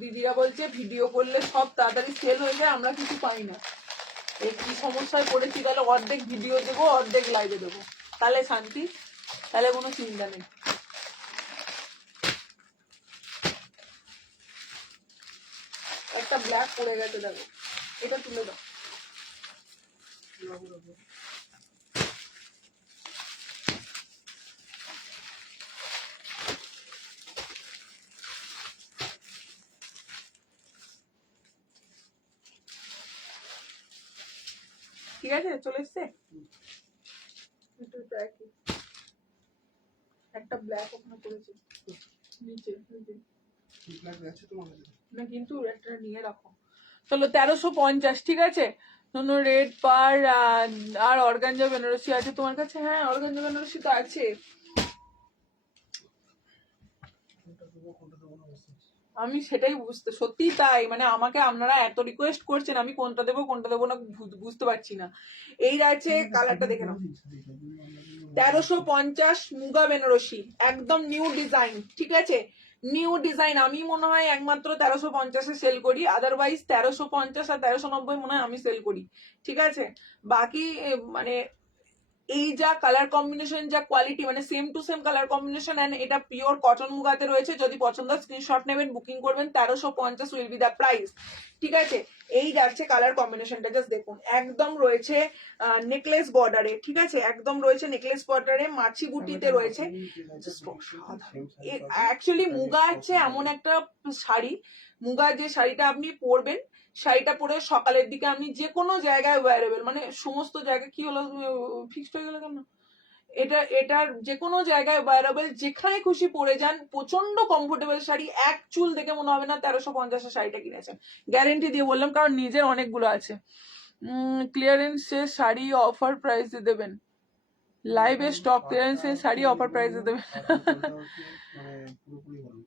দিদিরা বলছে ভিডিও করলে সব তাড়াতাড়ি সেল হয়ে যায়, আমরা কিছু পাই না। এই কি সমস্যায় পড়েছি, তাহলে অর্ধেক ভিডিও দেবো অর্ধেক লাইভে দেবো, তাহলে শান্তি, তাহলে কোনো চিন্তা নেই। একটা ব্ল্যাক পড়ে গেছে দেখো, এটা তুলে দাও। ঠিক আছে, চলে এসছে। একটা ব্ল্যাক ওখানে করেছে নিচে ঠিক লাগবে আছে তোমার কাছে? না, কিন্তু একটা নিয়ে রাখো। চলো 1350, ঠিক আছে। শোনো রেড পার আর অর্গানজা বেনারসি আছে তোমার কাছে? হ্যাঁ, অর্গানজা বেনারসি তো আছে। কোনটা দেবো কোনটা দেবো না বুঝতে পারছি। আমি সেটাই বুঝতে, সত্যি তাই, মানে আমাকে আপনারা এত রিকোয়েস্ট করছেন, আমি কোনটা দেবো না বুঝতে পারছি না। এই আছে কালারটা দেখে নাও, 1350 মুগা বেনারসি, একদম নিউ ডিজাইন, ঠিক আছে। নিউ ডিজাইন আমি মনে হয় একমাত্র 1350-এ সেল করি, আদারওয়াইজ 1350 আর 1390 মনে হয় আমি সেল করি, ঠিক আছে। বাকি মানে এই যা কালার কম্বিনেশন, যা কোয়ালিটি, মানে same to same colour combination, and এটা পিওর কটন মুগাতে রয়েছে। যদি পছন্দ স্ক্রিনশট নেবেন, বুকিং করবেন, 1350 উইল বি দ্য প্রাইস, ঠিক আছে। এই যাচ্ছে কালার কম্বিনেশনটা, জাস্ট দেখুন, একদম রয়েছে নেকলেস বর্ডারে, ঠিক আছে, একদম রয়েছে নেকলেস বর্ডারে, মাছি বুটিতে রয়েছে। অ্যাকচুয়ালি মুগা হচ্ছে এমন একটা শাড়ি, মুগা যে শাড়িটা আপনি পরবেন, শাড়িটা পরে সকালের দিকে আপনি যে কোনো জায়গায় ওয়্যারেবল, মানে সমস্ত জায়গায়, কি হলো ফিক্সড হয়ে গেল কেন, এটার যে কোনো জায়গায় ওয়্যারেবল, যেখানে খুশি পরে যান, প্রচন্ড কমফোর্টেবল শাড়ি, এক চুল দেখে মনে হবে না 1350-এর শাড়িটা কিনেছেন, গ্যারেন্টি দিয়ে বললাম, কারণ নিজের অনেকগুলো আছে। ক্লিয়ারেন্সের শাড়ি অফার প্রাইসে দেবেন, লাইভে স্টক ক্লিয়ারেন্সের শাড়ি অফার প্রাইসে দেবেন। পুরোপুরি ভালো।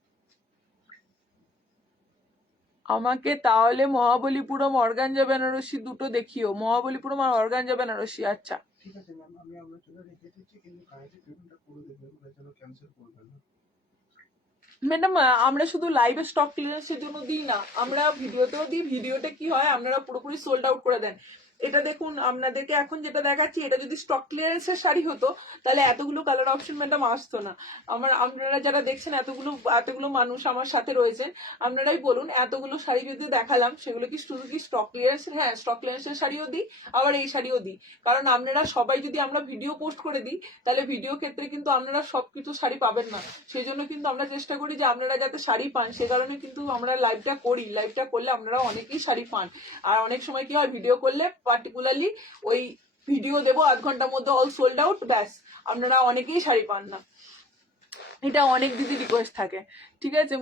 আমাকে তাহলে মহাবলীপুরম অর্গানজা বেনারসি দুটো দেখিও, মহাবলীপুরম আর অর্গানজা বেনারসি, আচ্ছা ঠিক আছে ম্যাম, আমি আপনার জন্য রেখে দিচ্ছি, কিন্তু কালকে পেমেন্টটা করে দেবেন, ওটা যেন ক্যান্সেল করবেন না। ম্যাডাম, আমরা শুধু লাইভে স্টক ক্লিয়ারেন্সের জন্য দিই না, আমরা ভিডিওতেও দিই। ভিডিওতে কি হয়, আপনারা পুরোপুরি সোল্ড আউট করে দেন। এটা দেখুন, আপনাদেরকে এখন যেটা দেখাচ্ছি, এটা যদি স্টক ক্লিয়ারেন্সের শাড়ি হতো, তাহলে এতগুলো কালার অপশন ম্যাডাম আসতো না। আপনারা যারা দেখছেন, এতগুলো মানুষ আমার সাথে রয়েছেন, আপনারাই বলুন, এতগুলো শাড়ি যদি দেখালাম, সেগুলো কি শুধু কি স্টক ক্লিয়ারেন্স? হ্যাঁ, স্টক ক্লিয়ারেন্সের শাড়িও দিই, আবার এই শাড়িও দিই, কারণ আপনারা সবাই যদি আমরা ভিডিও পোস্ট করে দিই, তাহলে ভিডিও ক্ষেত্রে কিন্তু আপনারা সবকিছু শাড়ি পাবেন না। সেই জন্য কিন্তু আমরা চেষ্টা করি যে আপনারা যাতে শাড়ি পান, সে কারণে কিন্তু আমরা লাইভটা করি। লাইভটা করলে আপনারা অনেকেই শাড়ি পান। আর অনেক সময় কি হয়, ভিডিও করলে পার্টিকুলারলি ওই ভিডিও দেবো 8 ঘন্টার মধ্যে অল সোল্ড আউট, ব্যাস, আপনারা অনেকেই শাড়ি পান না। এটা অনেক দিদি রিকোয়েস্ট থাকে, ঠিক আছে।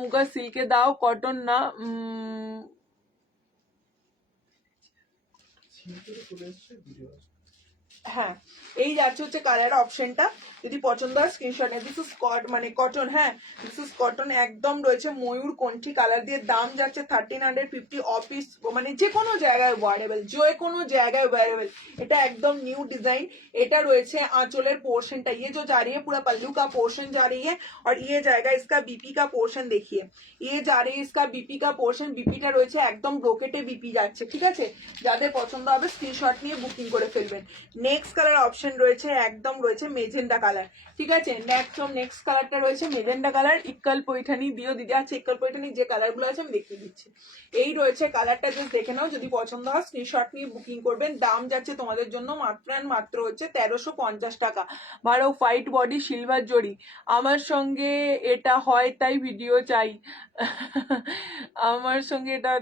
মুগা সিল্কে দাও, কটন না। সিম্পলি চলে এসছে ভিডিও। হ্যাঁ, এই যাচ্ছে হচ্ছে কালার অপশনটা, যদি পছন্দ হয় স্ক্রিনশট নেন। দিস ইজ মানে কটন, হ্যাঁ দিস ইজ কটন, একদম রয়েছে ময়ূর কণ্ঠী কালার দিয়ে, দাম যাচ্ছে 1350 অফিস, মানে যে কোনো জায়গায় ওয়ারেবল, যে কোনো জায়গায় ওয়ারেবল। এটা একদম নিউ ডিजाइन। এটা রয়েছে आंचलेर पोर्शन, ये जो जा रही है पूरा पल्लू का पोर्शन जा रही है, और ये जाएगा इसका बीपी का पोर्शन, देखिए ये जा रही है इसका बीपी का पोर्शन, बीपीটা রয়েছে একদম ব্রোকেটে বিপি যাচ্ছে, ঠিক আছে। যাদের পছন্দ হবে স্ক্রিনশট নিয়ে বুকিং করে ফেলবেন। নেক্সট কালার অপশন রয়েছে, একদম রয়েছে মেজেন্ডা কালার, ঠিক আছে। নেক্সট কালারটা রয়েছে মেজেন্ডা কালার। ইক্কাল পৈঠানি দিও দিদি, আচ্ছা ইক্কাল পৈঠানি যে কালারগুলো আছে আমি দেখিয়ে দিচ্ছি। এই রয়েছে কালারটা, জাস্ট দেখে নাও, যদি পছন্দ হয় স্ক্রিনশট নিয়ে বুকিং করবেন। দাম যাচ্ছে তোমাদের জন্য মাত্র মাত্র হচ্ছে 1350 টাকা। ভালো হোয়াইট বডি সিলভার জড়ি, আমার সঙ্গে এটা হয় তাই ভিডিও চাই। আমার সঙ্গে এটা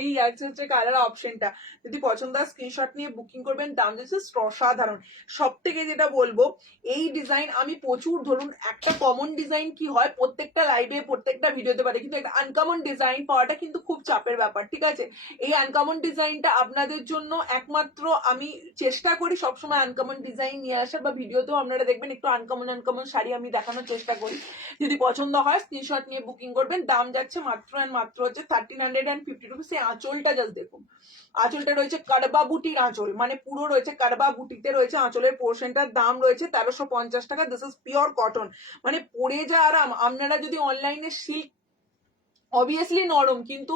এই আছে হচ্ছে কালার অপশনটা, যদি পছন্দ হয় স্ক্রিনশট নিয়ে বুকিং করবেন। দাম যাচ্ছে অসাধারণ। সব থেকে যেটা বলবো, এই ডিজাইন আমি প্রচুর, ধরুন একটা কমন ডিজাইন কি হয়, প্রত্যেকটা লাইভে প্রত্যেকটা ভিডিওতে পারে, কিন্তু একটা আনকমন ডিজাইন পাওয়াটা কিন্তু খুব চাপের ব্যাপার, ঠিক আছে। এই আনকমন ডিজাইনটা আপনাদের জন্য একমাত্র আমি চেষ্টা করি সবসময় আনকমন ডিজাইন নিয়ে আসার, বা ভিডিওতেও আপনারা দেখবেন একটু আনকমন শাড়ি আমি দেখানোর চেষ্টা করি। যদি পছন্দ হয় স্ক্রিনশট নিয়ে বুকিং করবেন। দাম যাচ্ছে মাত্র হচ্ছে 1350 রুপিস। এই আঁচলটা জাস্ট দেখুন, আঁচলটা রয়েছে কারবা বুটির আঁচল, মানে পুরো রয়েছে কারবা বুটিতে রয়েছে আঁচলের পোর্শনটার। দাম রয়েছে 1350 টাকা। দিস ইজ পিওর কটন, মানে পরে যা আরাম। আপনারা যদি অনলাইনে সিল্ক অবভিয়াসলি নরম, কিন্তু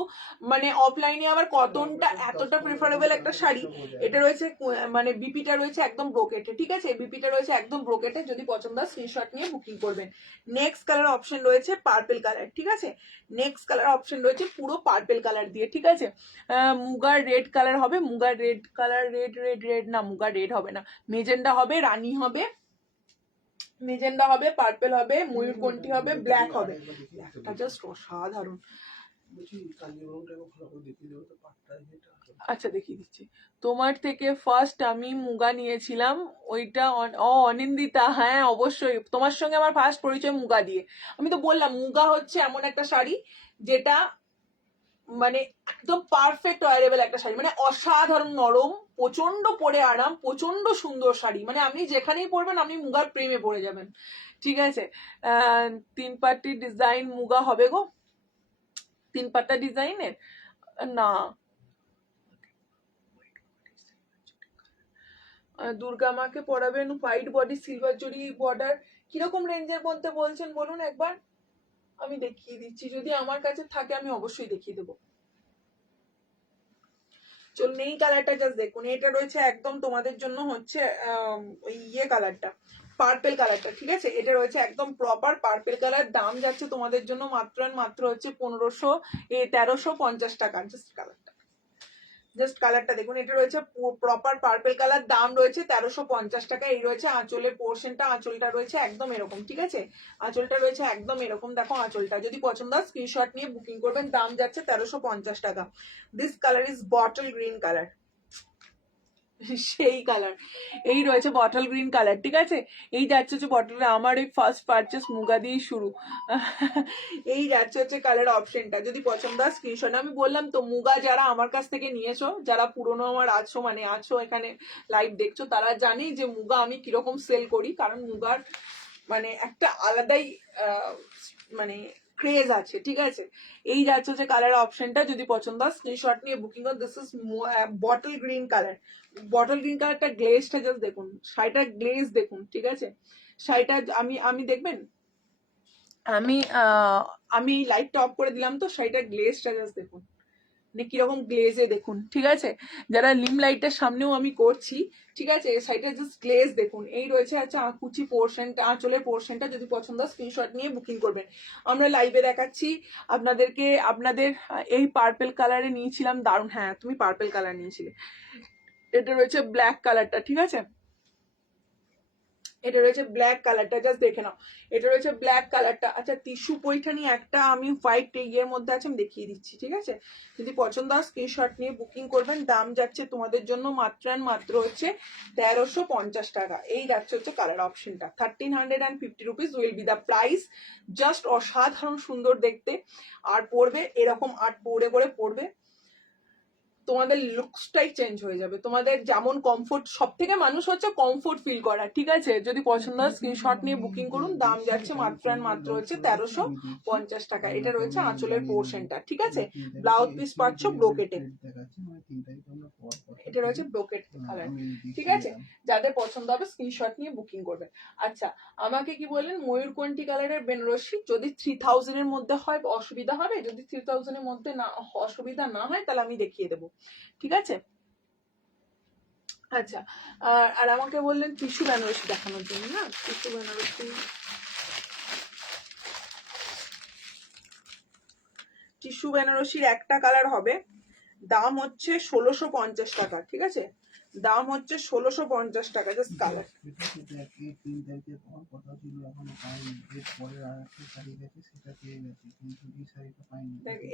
মানে অফলাইনে আবার কটনটা এতটা প্রেফারেবল একটা শাড়ি। এটা রয়েছে মানে বিপিটা রয়েছে একদম ব্রোকেটে, ঠিক আছে, বিপিটা রয়েছে একদম ব্রোকেটে। যদি পছন্দ হয় স্ক্রিনশট নিয়ে বুকিং করবেন। নেক্সট কালার অপশন রয়েছে পার্পল কালার, ঠিক আছে। নেক্সট কালার অপশন রয়েছে পুরো পার্পল কালার দিয়ে, ঠিক আছে। মুগার রেড কালার হবে, মুগার রেড কালার, রেড না, মুগার রেড হবে না, মেজেন্ডা হবে, রানী হবে, মেজেন্ডা হবে, পার্পল হবে, ময়ূরকণ্ঠী হবে, ব্ল্যাক হবে। ব্ল্যাকটা জাস্ট অসাধারণ, বলছি কাঞ্জিবরমটাকে ভালো করে দেখিয়ে দেবো তো পাটটা যেটা আচ্ছা দেখিয়ে দিচ্ছি। তোমার থেকে ফার্স্ট আমি মুগা নিয়েছিলাম, ওইটা অনিন্দিতা, হ্যাঁ অবশ্যই তোমার সঙ্গে আমার ফার্স্ট পরিচয় মুগা দিয়ে। আমি তো বললাম মুগা হচ্ছে এমন একটা শাড়ি যেটা মানে একদম পারফেক্ট ওয়ারেবল একটা শাড়ি, মানে অসাধারণ নরম, প্রচন্ড পরে আরাম, প্রচন্ড সুন্দর শাড়ি, মানে আপনি যেখানেই পরবেন আপনি মুগার প্রেমে পড়ে যাবেন। ঠিক আছে, তিন পাটি ডিজাইন মুগা হবে গো, তিন পাতা ডিজাইনের না। দুর্গা মাকে পরাবেন হোয়াইট বডি সিলভার জরি বর্ডার, কিরকম রেঞ্জের মধ্যে বলছেন বলুন একবার, আমি দেখিয়ে দিচ্ছি, যদি আমার কাছে থাকে আমি অবশ্যই দেখিয়ে দেবো। চলুন এই কালারটা জাস্ট দেখুন, এটা রয়েছে একদম তোমাদের জন্য হচ্ছে ওই ইয়ে কালারটা, পার্পেল কালারটা, ঠিক আছে, এটা রয়েছে একদম প্রপার পার্পেল কালার, দাম যাচ্ছে তোমাদের জন্য মাত্র মাত্র হচ্ছে 1350 টাকা। জাস্ট কালারটা দেখুন, এটা রয়েছে প্রপার পার্পল কালার, দাম রয়েছে 1350 টাকা। এই রয়েছে আঁচলের পোর্শনটা, আঁচলটা রয়েছে একদম এরকম, ঠিক আছে, আঁচলটা রয়েছে একদম এরকম, দেখো আঁচলটা, যদি পছন্দ হয় স্ক্রিনশট নিয়ে বুকিং করবেন, দাম যাচ্ছে 1350 টাকা। This colour is bottle green colour, সেই কালার, এই রয়েছে বটল গ্রিন কালার, ঠিক আছে, এই যাচ্ছে হচ্ছে বটল, আমার এই ফার্স্ট পারচেস মুগা দিয়েই শুরু। এই যাচ্ছে হচ্ছে কালার অপশনটা, যদি পছন্দ হয় স্ক্রিনশট। আমি বললাম তো মুগা যারা আমার কাছ থেকে নিয়েছো, যারা পুরনো আমার আছো, মানে আছো এখানে লাইভ দেখছো, তারা জানি যে মুগা আমি কিরকম সেল করি, কারণ মুগার মানে একটা আলাদাই মানে ক্রেজ আছে, ঠিক আছে। এই যাচ্ছে হচ্ছে কালার অপশনটা, যদি পছন্দ হয় স্ক্রিনশট নিয়ে বুকিং করুন। This is bottle green colour, bottle green কালারটা গ্লেজটা জাস্ট দেখুন, শাড়িটার গ্লেজ দেখুন, ঠিক আছে, শাড়িটা আমি দেখবেন, আমি আমি লাইটটা অফ করে দিলাম তো, শাড়িটার গ্লেজটা জাস্ট দেখুন, মানে কিরকম গ্লেজে দেখুন, ঠিক আছে, যারা লিম লাইটের সামনেও আমি করছি, ঠিক আছে, সাইডে জাস্ট গ্লেজ দেখুন। এই রয়েছে আচ্ছা কুচি পোর্শনটা, আঁচলের পোর্শনটা, যদি পছন্দ স্ক্রিনশট নিয়ে বুকিং করবেন। আমরা লাইভে দেখাচ্ছি আপনাদেরকে, আপনাদের এই পার্পেল কালারে নিয়েছিলাম, দারুণ, হ্যাঁ তুমি পার্পেল কালার নিয়েছিলে, এটা রয়েছে ব্ল্যাক কালারটা, ঠিক আছে, এটা রয়েছে ব্ল্যাক কালারটা, জাস্ট দেখে নাও, এটা রয়েছে ব্ল্যাক কালারটা। আচ্ছা টিস্যু পৈঠানি একটা আমি হোয়াইট ইয়ের মধ্যে আছে, আমি দেখিয়ে দিচ্ছি, ঠিক আছে, যদি পছন্দ হয় স্ক্রিনশট নিয়ে বুকিং করবেন, দাম যাচ্ছে তোমাদের জন্য মাত্র মাত্র হচ্ছে 1350 টাকা। এই যাচ্ছে হচ্ছে কালার অপশনটা, 1350 rupees will be the price. Just অসাধারণ সুন্দর দেখতে, আর পরবে এরকম আর্ট পরে করে পরবে, তোমাদের লুকসটাই চেঞ্জ হয়ে যাবে, তোমাদের যেমন কমফোর্ট, সব থেকে মানুষ হচ্ছে কমফোর্ট ফিল করা, ঠিক আছে, যদি পছন্দ হয় স্ক্রিনশট নিয়ে বুকিং করুন, দাম যাচ্ছে মাত্র মাত্র হচ্ছে 1350 টাকা। এটা রয়েছে আঁচলের পোর্শনটা, ঠিক আছে, ব্লাউজ পিস পাচ্ছ ব্রোকেটে, এটা রয়েছে ব্রোকেট কালার, ঠিক আছে, যাদের পছন্দ হবে স্ক্রিনশট নিয়ে বুকিং করবে। আচ্ছা আমাকে কি বললেন, ময়ূরকণ্ঠী কালারের বেনারসি, যদি 3000 এর মধ্যে হয় অসুবিধা হবে, যদি 3000 এর মধ্যে না অসুবিধা না হয় তাহলে আমি দেখিয়ে দেবো, ঠিক আছে। আচ্ছা আর আমাকে বললেন টিস্যু বেনারসি দেখানোর জন্য, না টিস্যু বেনারসি, টিস্যু বেনারসির একটা কালার হবে, দাম হচ্ছে 1650 টাকা, ঠিক আছে, দাম হচ্ছে 1650 টাকা, জাস্ট কালার।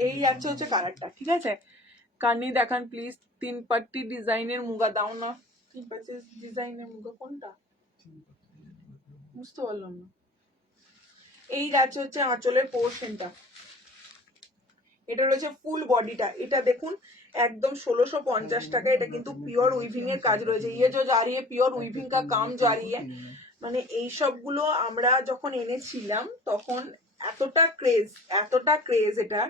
এই যাচ্ছে হচ্ছে কালারটা, ঠিক আছে, কানি দেখান প্লিজ, তিন পাট্টি ডিজাইনের মুগা দাও না, তিন পাট্টি ডিজাইনের মুগা কোনটা বুঝতে পারলাম না। এই যাচ্ছে হচ্ছে আঁচলের পোর্শনটা, এটা রয়েছে ফুল বডিটা, এটা দেখুন একদম 1650 টাকা, এটা কিন্তু পিওর উইভিং এর কাজ রয়েছে, ইয়ে যে যা রही है পিওর উইভিং কা কাম যা रही है, মানে এই সবগুলো আমরা যখন এনেছিলাম তখন এতটা ক্রেজ এটা।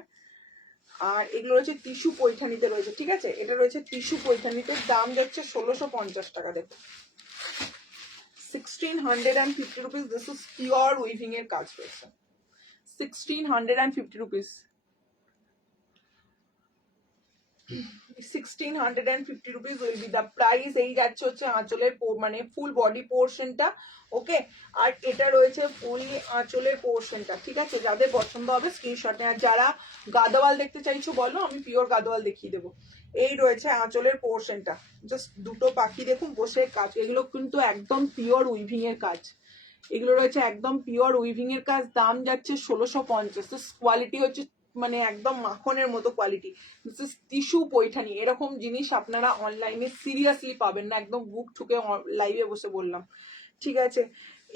আর এগুলো রয়েছে টিস্যু পৈঠানিতে রয়েছে, ঠিক আছে, এটা রয়েছে টিস্যু পৈঠানিতে, দাম যাচ্ছে 1650 টাকা। দেখো 1650 rupees, this is pure weaving এর কাজ রয়েছে, 1650 rupees, 1650 rupees will be the price. এই যাচ্ছে হচ্ছে আঁচলের মানে ফুল বডি পোর্শনটা, ওকে, আর এটা রয়েছে ফুল আঁচলের পোর্শনটা, ঠিক আছে, যাদের পছন্দ হবে স্ক্রিনশট নেয়। আর যারা গাদোয়াল দেখতে চাইছো বলো, আমি পিওর গাদোয়াল দেখিয়ে দেবো। এই রয়েছে আঁচলের পোর্শনটা, জাস্ট দুটো পাখি দেখুন বসে কাজ, এগুলো কিন্তু একদম পিওর উইভিং এর কাজ, এগুলো রয়েছে একদম পিওর উইভিং এর কাজ, দাম যাচ্ছে 1650, কোয়ালিটি হচ্ছে মানে একদম মাখনের মতো quality. This is tissue Paithani. এরকম জিনিস আপনারা অনলাইনে সিরিয়াসলি পাবেন না, একদম বুক ঠুকে লাইভে বসে বললাম, ঠিক আছে।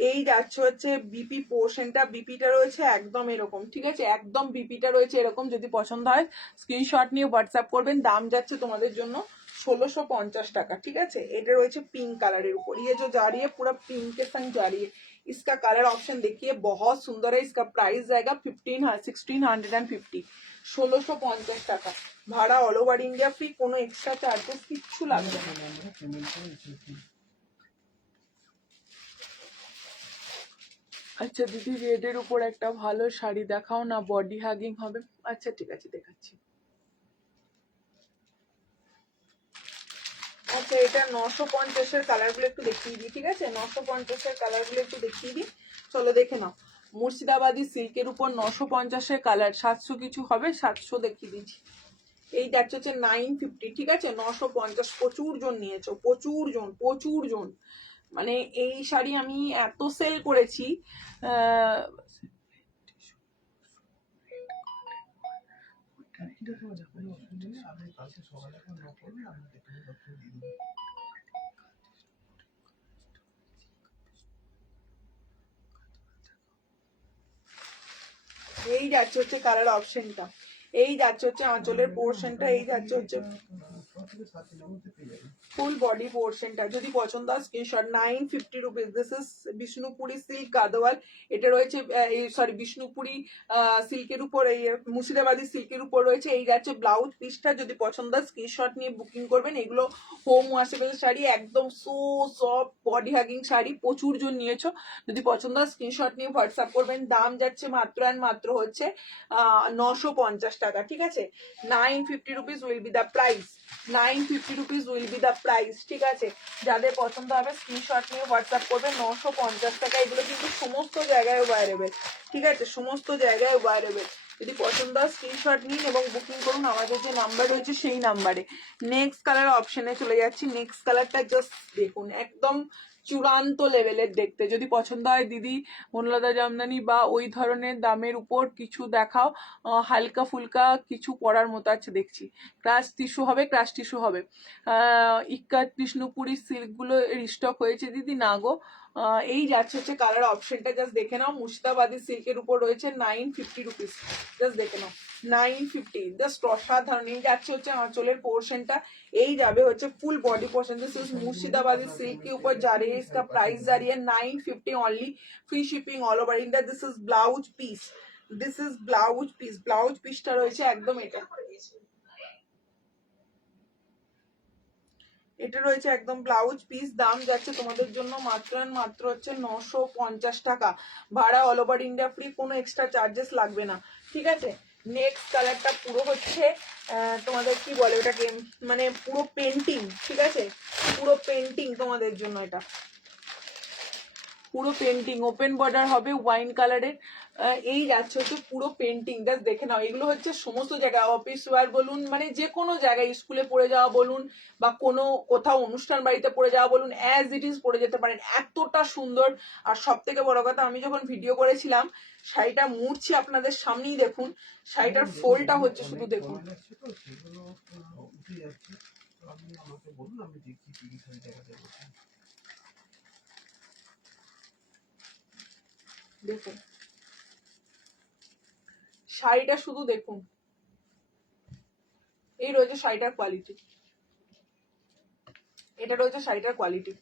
এই যাচ্ছে হচ্ছে বিপি পোর্শনটা, বিপিটা রয়েছে একদম এরকম, ঠিক আছে, একদম বিপিটা রয়েছে এরকম। যদি পছন্দ হয় স্ক্রিনশট নিয়ে হোয়াটসঅ্যাপ করবেন। দাম যাচ্ছে তোমাদের জন্য 1650 টাকা, ठीक है। এটা রয়েছে পিঙ্ক কালারের উপর, ये जो जा रही है पूरा पिंक के संग जा रही है। इसका कलर ऑप्शन देखिए बहुत सुंदर है। इसका प्राइस जाएगा 1650, 1650 টাকা। ভাড়া অল ওভার ইন্ডিয়া ফ্রি, কোনো এক্সট্রা চার্জেস কিচ্ছু লাগবে না। আচ্ছা দিদি, রেডের উপর একটা ভালো শাড়ি দেখাও না, বডি হাগিং হবে। আচ্ছা ঠিক আছে, দেখাচ্ছি। আচ্ছা, এটা 950-এর কালারগুলো একটু দেখিয়ে দিই, ঠিক আছে, 950-এর কালারগুলো একটু দেখিয়ে দিই, চলো দেখে নাও। মুর্শিদাবাদী সিল্কের উপর 950-এর কালার, 700 কিছু হবে, 700 দেখিয়ে দিচ্ছি। এই যাচ্ছে হচ্ছে 950, ঠিক আছে, 950। প্রচুর জন নিয়েছো, প্রচুর জন, প্রচুর জন। মানে এই শাড়ি আমি এত সেল করেছি। এই যাচ্ছে হচ্ছে কালার অপশনটা, এই যাচ্ছে হচ্ছে আঁচলের পোর্শনটা, এই যাচ্ছে হচ্ছে ফুল বডি পোর্শনটা। যদি পছন্দ হয় screenshot. 950 rupees. This is Bishnupuri silk Gadwal. এটা রয়েছে সরি বিষ্ণুপুরি সিল্কের উপর, এই মুর্শিদাবাদী সিল্কের উপর রয়েছে। এই যাচ্ছে ব্লাউজ পিসটা। যদি পছন্দ হয় স্ক্রিনশট নিয়ে বুকিং করবেন। এগুলো হোম ওয়াশেবল শাড়ি, একদম so soft body hugging sari, প্রচুর জন নিয়েছো। যদি পছন্দ হয় স্ক্রিনশট নিয়ে হোয়াটসঅ্যাপ করবেন। দাম যাচ্ছে মাত্র অ্যান্ড মাত্র হচ্ছে 950 টাকা, ঠিক আছে। 950 rupees will be the price, 950 rupees will be the price, ঠিক আছে। যাদের পছন্দ হবে স্ক্রিনশট নিয়ে হোয়াটসঅ্যাপ করবে। 950 টাকা। এগুলো কিন্তু সমস্ত জায়গায় ওয়ারেবেল, ঠিক আছে, সমস্ত জায়গায় ওয়ারেবেল। যদি পছন্দ হয় স্ক্রিনশট নিন এবং বুকিং করুন আমাদের যে নাম্বার রয়েছে সেই নাম্বারে। নেক্সট কালার অপশনে চলে যাচ্ছি। নেক্সট কালারটা জাস্ট দেখুন, একদম চূড়ান্ত লেভেলের দেখতে। যদি পছন্দ হয় দিদি বনলতা জামদানি বা ওই ধরনের দামের উপর কিছু দেখাও, হালকা ফুলকা কিছু পরার মতো আছে দেখছি। ক্রাশ টিস্যু হবে, ক্রাশ টিস্যু হবে। ইক্কাত বিষ্ণুপুরি সিল্কগুলো রিস্টক হয়েছে দিদি, না গো। এই যাচ্ছে হচ্ছে কালার অপশনটা, জাস্ট দেখে নাও। মুর্শিদাবাদী সিল্কের উপর রয়েছে 950 রুপিস, জাস্ট দেখে নাও 950, জাস্ট অসাধারণ। এই যাচ্ছে হচ্ছে আঁচলের পোর্শনটা, এই যাবে হচ্ছে full body portion. This is Murshidabadi silk के ऊपर जा रही है। इसका प्राइस जा रही है 950 only, free shipping all over India. This is blouse piece, this is blouse piece. Blouse পিসটা রয়েছে একদম এটা, এটা রয়েছে একদম ব্লাউজ পিস। দাম যাচ্ছে তোমাদের জন্য মাত্র মাত্র হচ্ছে 950 টাকা। ভাড়া অল ওভার ইন্ডিয়া ফ্রি, কোনো এক্সট্রা চার্জেস লাগবে না, ঠিক আছে। নেক্সট কালারটা পুরো হচ্ছে তোমাদের কি বলে ওটাকে, মানে পুরো পেন্টিং, ঠিক আছে, পুরো পেন্টিং তোমাদের জন্য। এটা পুরো পেন্টিং, ওপেন বর্ডার হবে ওয়াইন কালারের। এই যাচ্ছে হচ্ছে পুরো পেন্টিং, জাস্ট দেখে নাও। এগুলো হচ্ছে সমস্ত জায়গায়, অফিস ওয়ার বলুন, মানে যে কোনো জায়গায়, স্কুলে পড়ে যাওয়া বলুন বা কোনো কোথাও অনুষ্ঠান বাড়িতে পড়ে যাওয়া বলুন, অ্যাজ ইট ইজ পড়ে যেতে পারেন, এতটা সুন্দর। আর সব থেকে বড় কথা, আমি যখন ভিডিও করেছিলাম শাড়িটা মুড়ছি আপনাদের সামনেই দেখুন, শাড়িটার ফোলটা হচ্ছে শুধু দেখুন। দেখুন শাড়িটা শুধু দেখুন, এই রয়েছে শাড়িটার কোয়ালিটি, এটা রয়েছে শাড়িটার কোয়ালিটি,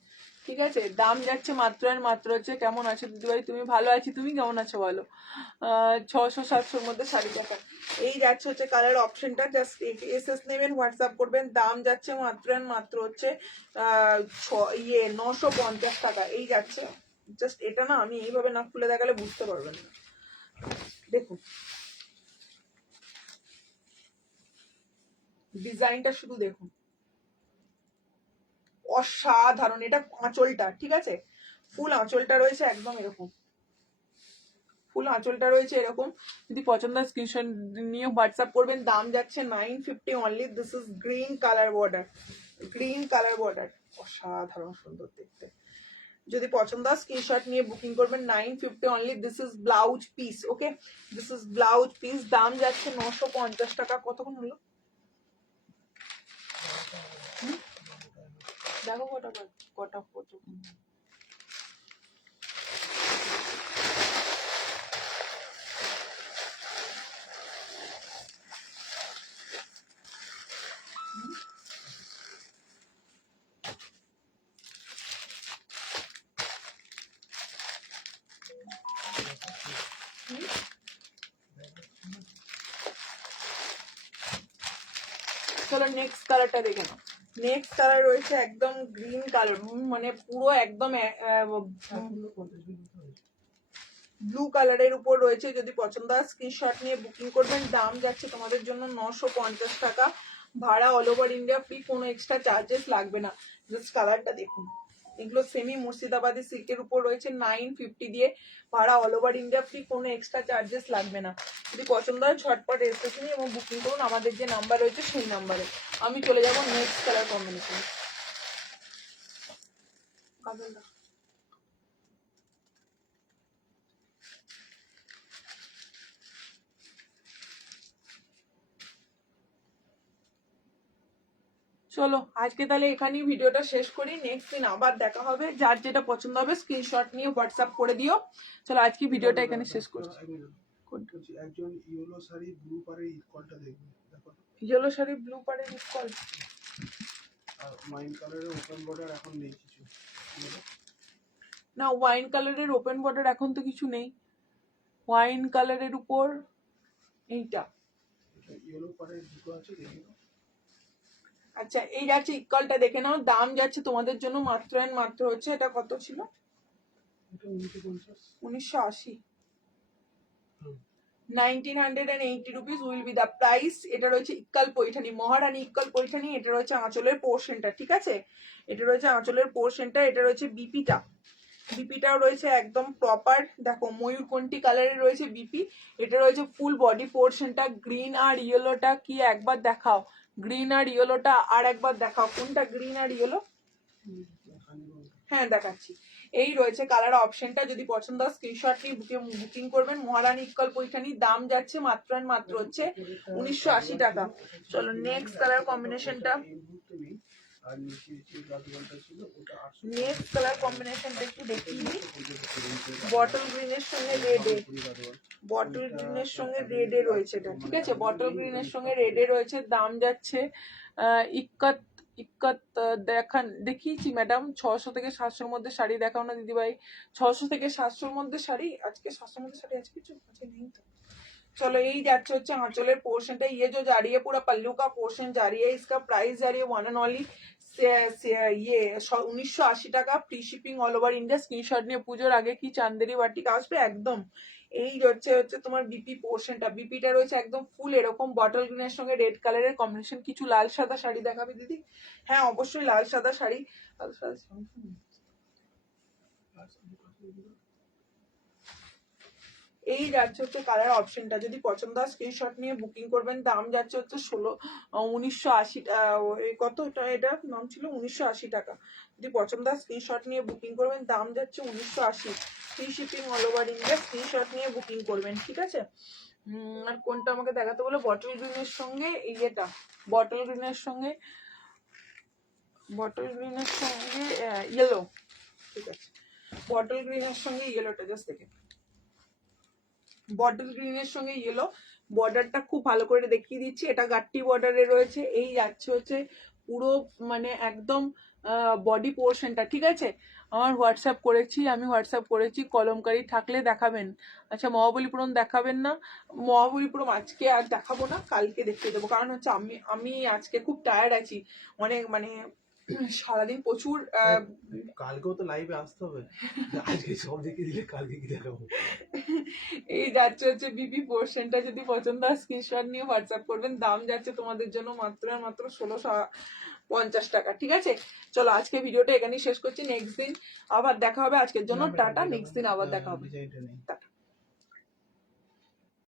ঠিক আছে। দাম যাচ্ছে মাত্র আর মাত্র হচ্ছে, কেমন আছো দিদিভাই? তুমি ভালো আছি, তুমি কেমন আছো বলো? 600-700-র মধ্যে শাড়ি দেখা। এই যাচ্ছে হচ্ছে কালার অপশনটা, জাস্ট এসএস নেবেন, হোয়াটসঅ্যাপ করবেন। দাম যাচ্ছে মাত্র আর মাত্র হচ্ছে 950 টাকা। এই যাচ্ছে, জাস্ট এটা না আমি এইভাবে না খুলে দেখালে বুঝতে পারবেন না। দেখুন ডিজাইনটা শুধু দেখুন, অসাধারণ। এটা আঁচলটা, ঠিক আছে, ফুল আঁচলটা রয়েছে একদম এরকম, ফুল আঁচলটা রয়েছে এরকম। যদি পছন্দ হয় স্ক্রিনশট নিয়ে হোয়াটসঅ্যাপ করবেন। দাম যাচ্ছে 950 only. This is green colour border, green colour border, অসাধারণ সুন্দর দেখতে। যদি পছন্দ হয় স্ক্রিনশট নিয়ে বুকিং করবেন 950 only. This is blouse piece, okay, this is blouse piece. দাম যাচ্ছে 950 টাকা। কতক্ষণ হলো দেখো, কটা কতক্ষণ। চলো নেক্সট কালারটা দেখে নাও। নেক্সট কালার রয়েছে একদম গ্রিন কালার, মানে পুরো একদম ব্লু কালারের উপর রয়েছে। যদি পছন্দ হয় স্ক্রিনশট নিয়ে বুকিং করবেন। দাম যাচ্ছে তোমাদের জন্য 950 টাকা। ভাড়া অল ওভার ইন্ডিয়া ফ্রি, কোনো এক্সট্রা চার্জেস লাগবে না। জাস্ট কালারটা দেখুন। এগুলো সেমি মুর্শিদাবাদী সিল্কের উপর রয়েছে 950 দিয়ে। ভাড়া অল ওভার ইন্ডিয়া ফ্রি, কোনো এক্সট্রা চার্জেস লাগবে না। যদি পছন্দ হয় ঝটপট রেজিস্ট্রেশন এবং বুকিং করুন আমাদের যে নাম্বার রয়েছে সেই নাম্বারে। আমি চলে যাবো নেক্সট কালার কম্বিনেশন। চলো আজকে তাহলে এখানেই ভিডিওটা শেষ করি। নেক্সট দিন আবার দেখা হবে। যার যেটা পছন্দ হবে স্ক্রিনশট নিয়ে হোয়াটসঅ্যাপ করে দিও। চলো আজকে ভিডিওটা এখানে শেষ করছি। একজন ইয়েলো শাড়ি ব্লু পারে ইকলটা দেখবে, দেখো ইয়েলো শাড়ি ব্লু পাড়ের ইকল, আর ওয়াইন কালারের ওপেন বর্ডার এখন নেই কিছু। না ওয়াইন কালারের ওপেন বর্ডার এখন তো কিছু নেই। ওয়াইন কালারের উপর এইটা, ইয়েলো পারের দুটো আছে, দেখে নাও। আচ্ছা এই যাচ্ছে ইকলটা দেখে নাও। দাম যাচ্ছে তোমাদের জন্য মাত্র এন্ড মাত্র হচ্ছে, এটা কত ছিল? এটা 1950। 1980, 1980 rupees will be the price. এটা রয়েছে ইক্কাল পৈঠানি, মহারানী ইক্কাল পৈঠানি। এটা রয়েছে আঁচলের পোর্শনটা, ঠিক আছে, এটা রয়েছে আঁচলের পোর্শনটা। এটা রয়েছে বিপিটা, বিপিটাও রয়েছে একদম প্রপার। দেখো ময়ূরকণ্ঠী কালারের রয়েছে বিপি। এটা রয়েছে ফুল বডি পোর্শনটা। গ্রিন আর ইয়েলোটা কি একবার দেখাও, গ্রিন আর ইয়েলোটা আর একবার দেখাও। কোনটা গ্রিন আর ইয়েলো? হ্যাঁ দেখাচ্ছি। এই রয়েছে কালার অপশনটা। যদি পছন্দ হয় স্ক্রিনশট নিয়ে বুকিং করবেন। মহারানী ইক্কল পৈঠানি। দাম যাচ্ছে মাত্র এন্ড মাত্র হচ্ছে 1980 টাকা। চলো নেক্সট কালার কম্বিনেশনটা, আর নিচে যে গাদওয়ালটা ছিল ওটা 800। নেক্সট কালার কম্বিনেশনটা একটু দেখিয়ে দিই। বটল গ্রিনের সঙ্গে রেডে, বটল গ্রিনের সঙ্গে রেডে রয়েছে এটা, ঠিক আছে, বটল গ্রিনের সঙ্গে রেডে রয়েছে। দাম যাচ্ছে ইক্কাত ইক্কাত দেখান দেখিয়েছি ম্যাডাম। 600 থেকে 700 মধ্যে শাড়ি দেখাও না দিদিভাই। 600 থেকে 700 মধ্যে শাড়ি, আজকে 700 মধ্যে শাড়ি আছে কিছু আছে নেই তো। चलो यही যাচ্ছে হচ্ছে আঁচলের পোর্শনটা। ये जो जा रही है पूरा पल्लू का पोर्शन जा रही है। इसका प्राइस जा रही है वन एंड ओनली ये 1980 টাকা। Free shipping all over India. Screenshot নিয়ে পুজোর আগে কি চান্দেরি বাটিক আসবে একদম। এই হচ্ছে হচ্ছে তোমার বিপি পোর্শনটা। বিপিটা রয়েছে একদম ফুল এরকম বটল গ্রিনের সঙ্গে রেড কালারের কম্বিনেশন। কিছু লাল সাদা শাড়ি দেখাবে দিদি? হ্যাঁ অবশ্যই লাল সাদা শাড়ি। এই যাচ্ছে হচ্ছে কালার অপশনটা। যদি পছন্দ হয় স্ক্রিনশট নিয়ে বুকিং করবেন। দাম যাচ্ছে হচ্ছে 1980 কত এটা নাম ছিল 1980 টাকা। যদি পছন্দ হয় স্ক্রিনশট নিয়ে বুকিং করবেন। দাম যাচ্ছে 1980। Free shipping all over India. Screenshot নিয়ে বুকিং করবেন, ঠিক আছে। আর কোনটা আমাকে দেখাতে বলে? বটল গ্রিনের সঙ্গে ইয়েটা, বটল গ্রিনের সঙ্গে, বটল গ্রিনের সঙ্গে ইয়েলো, ঠিক আছে, বটল গ্রিনের সঙ্গে ইয়েলোটা জাস্ট দেখে। বটল গ্রিনের সঙ্গে ইয়েলো। বর্ডারটা খুব ভালো করে দেখিয়ে দিচ্ছি। এটা গাট্টি বর্ডারে রয়েছে। এই যাচ্ছে হচ্ছে পুরো মানে একদম বডি পোর্শনটা, ঠিক আছে। আমার হোয়াটসঅ্যাপ করেছি, আমি হোয়াটসঅ্যাপ করেছি। কলমকারি থাকলে দেখাবেন। আচ্ছা মহাবলীপুরম দেখাবেন না? মহাবলীপুরম আজকে আর দেখাবো না, কালকে দেখিয়ে দেবো। কারণ হচ্ছে আমি আজকে খুব টায়ার্ড আছি অনেক, মানে সারাদিন প্রচুর। কালকেও তো লাইভে আসতে হবে, আজকে সব দেখে দিলে কালকে কি দেখাবো। এই যাচ্ছে হচ্ছে বিপি পোর্শনটা। যদি পছন্দ হয় স্ক্রিনশট নিয়ে হোয়াটসঅ্যাপ করবেন। দাম যাচ্ছে তোমাদের জন্য মাত্র আর মাত্র 1650 টাকা, ঠিক আছে। চলো আজকে ভিডিওটা এখানেই শেষ করছি। নেক্সট দিন আবার দেখা হবে। আজকের জন্য টাটা। নেক্সট দিন আবার দেখা হবে। টাটা।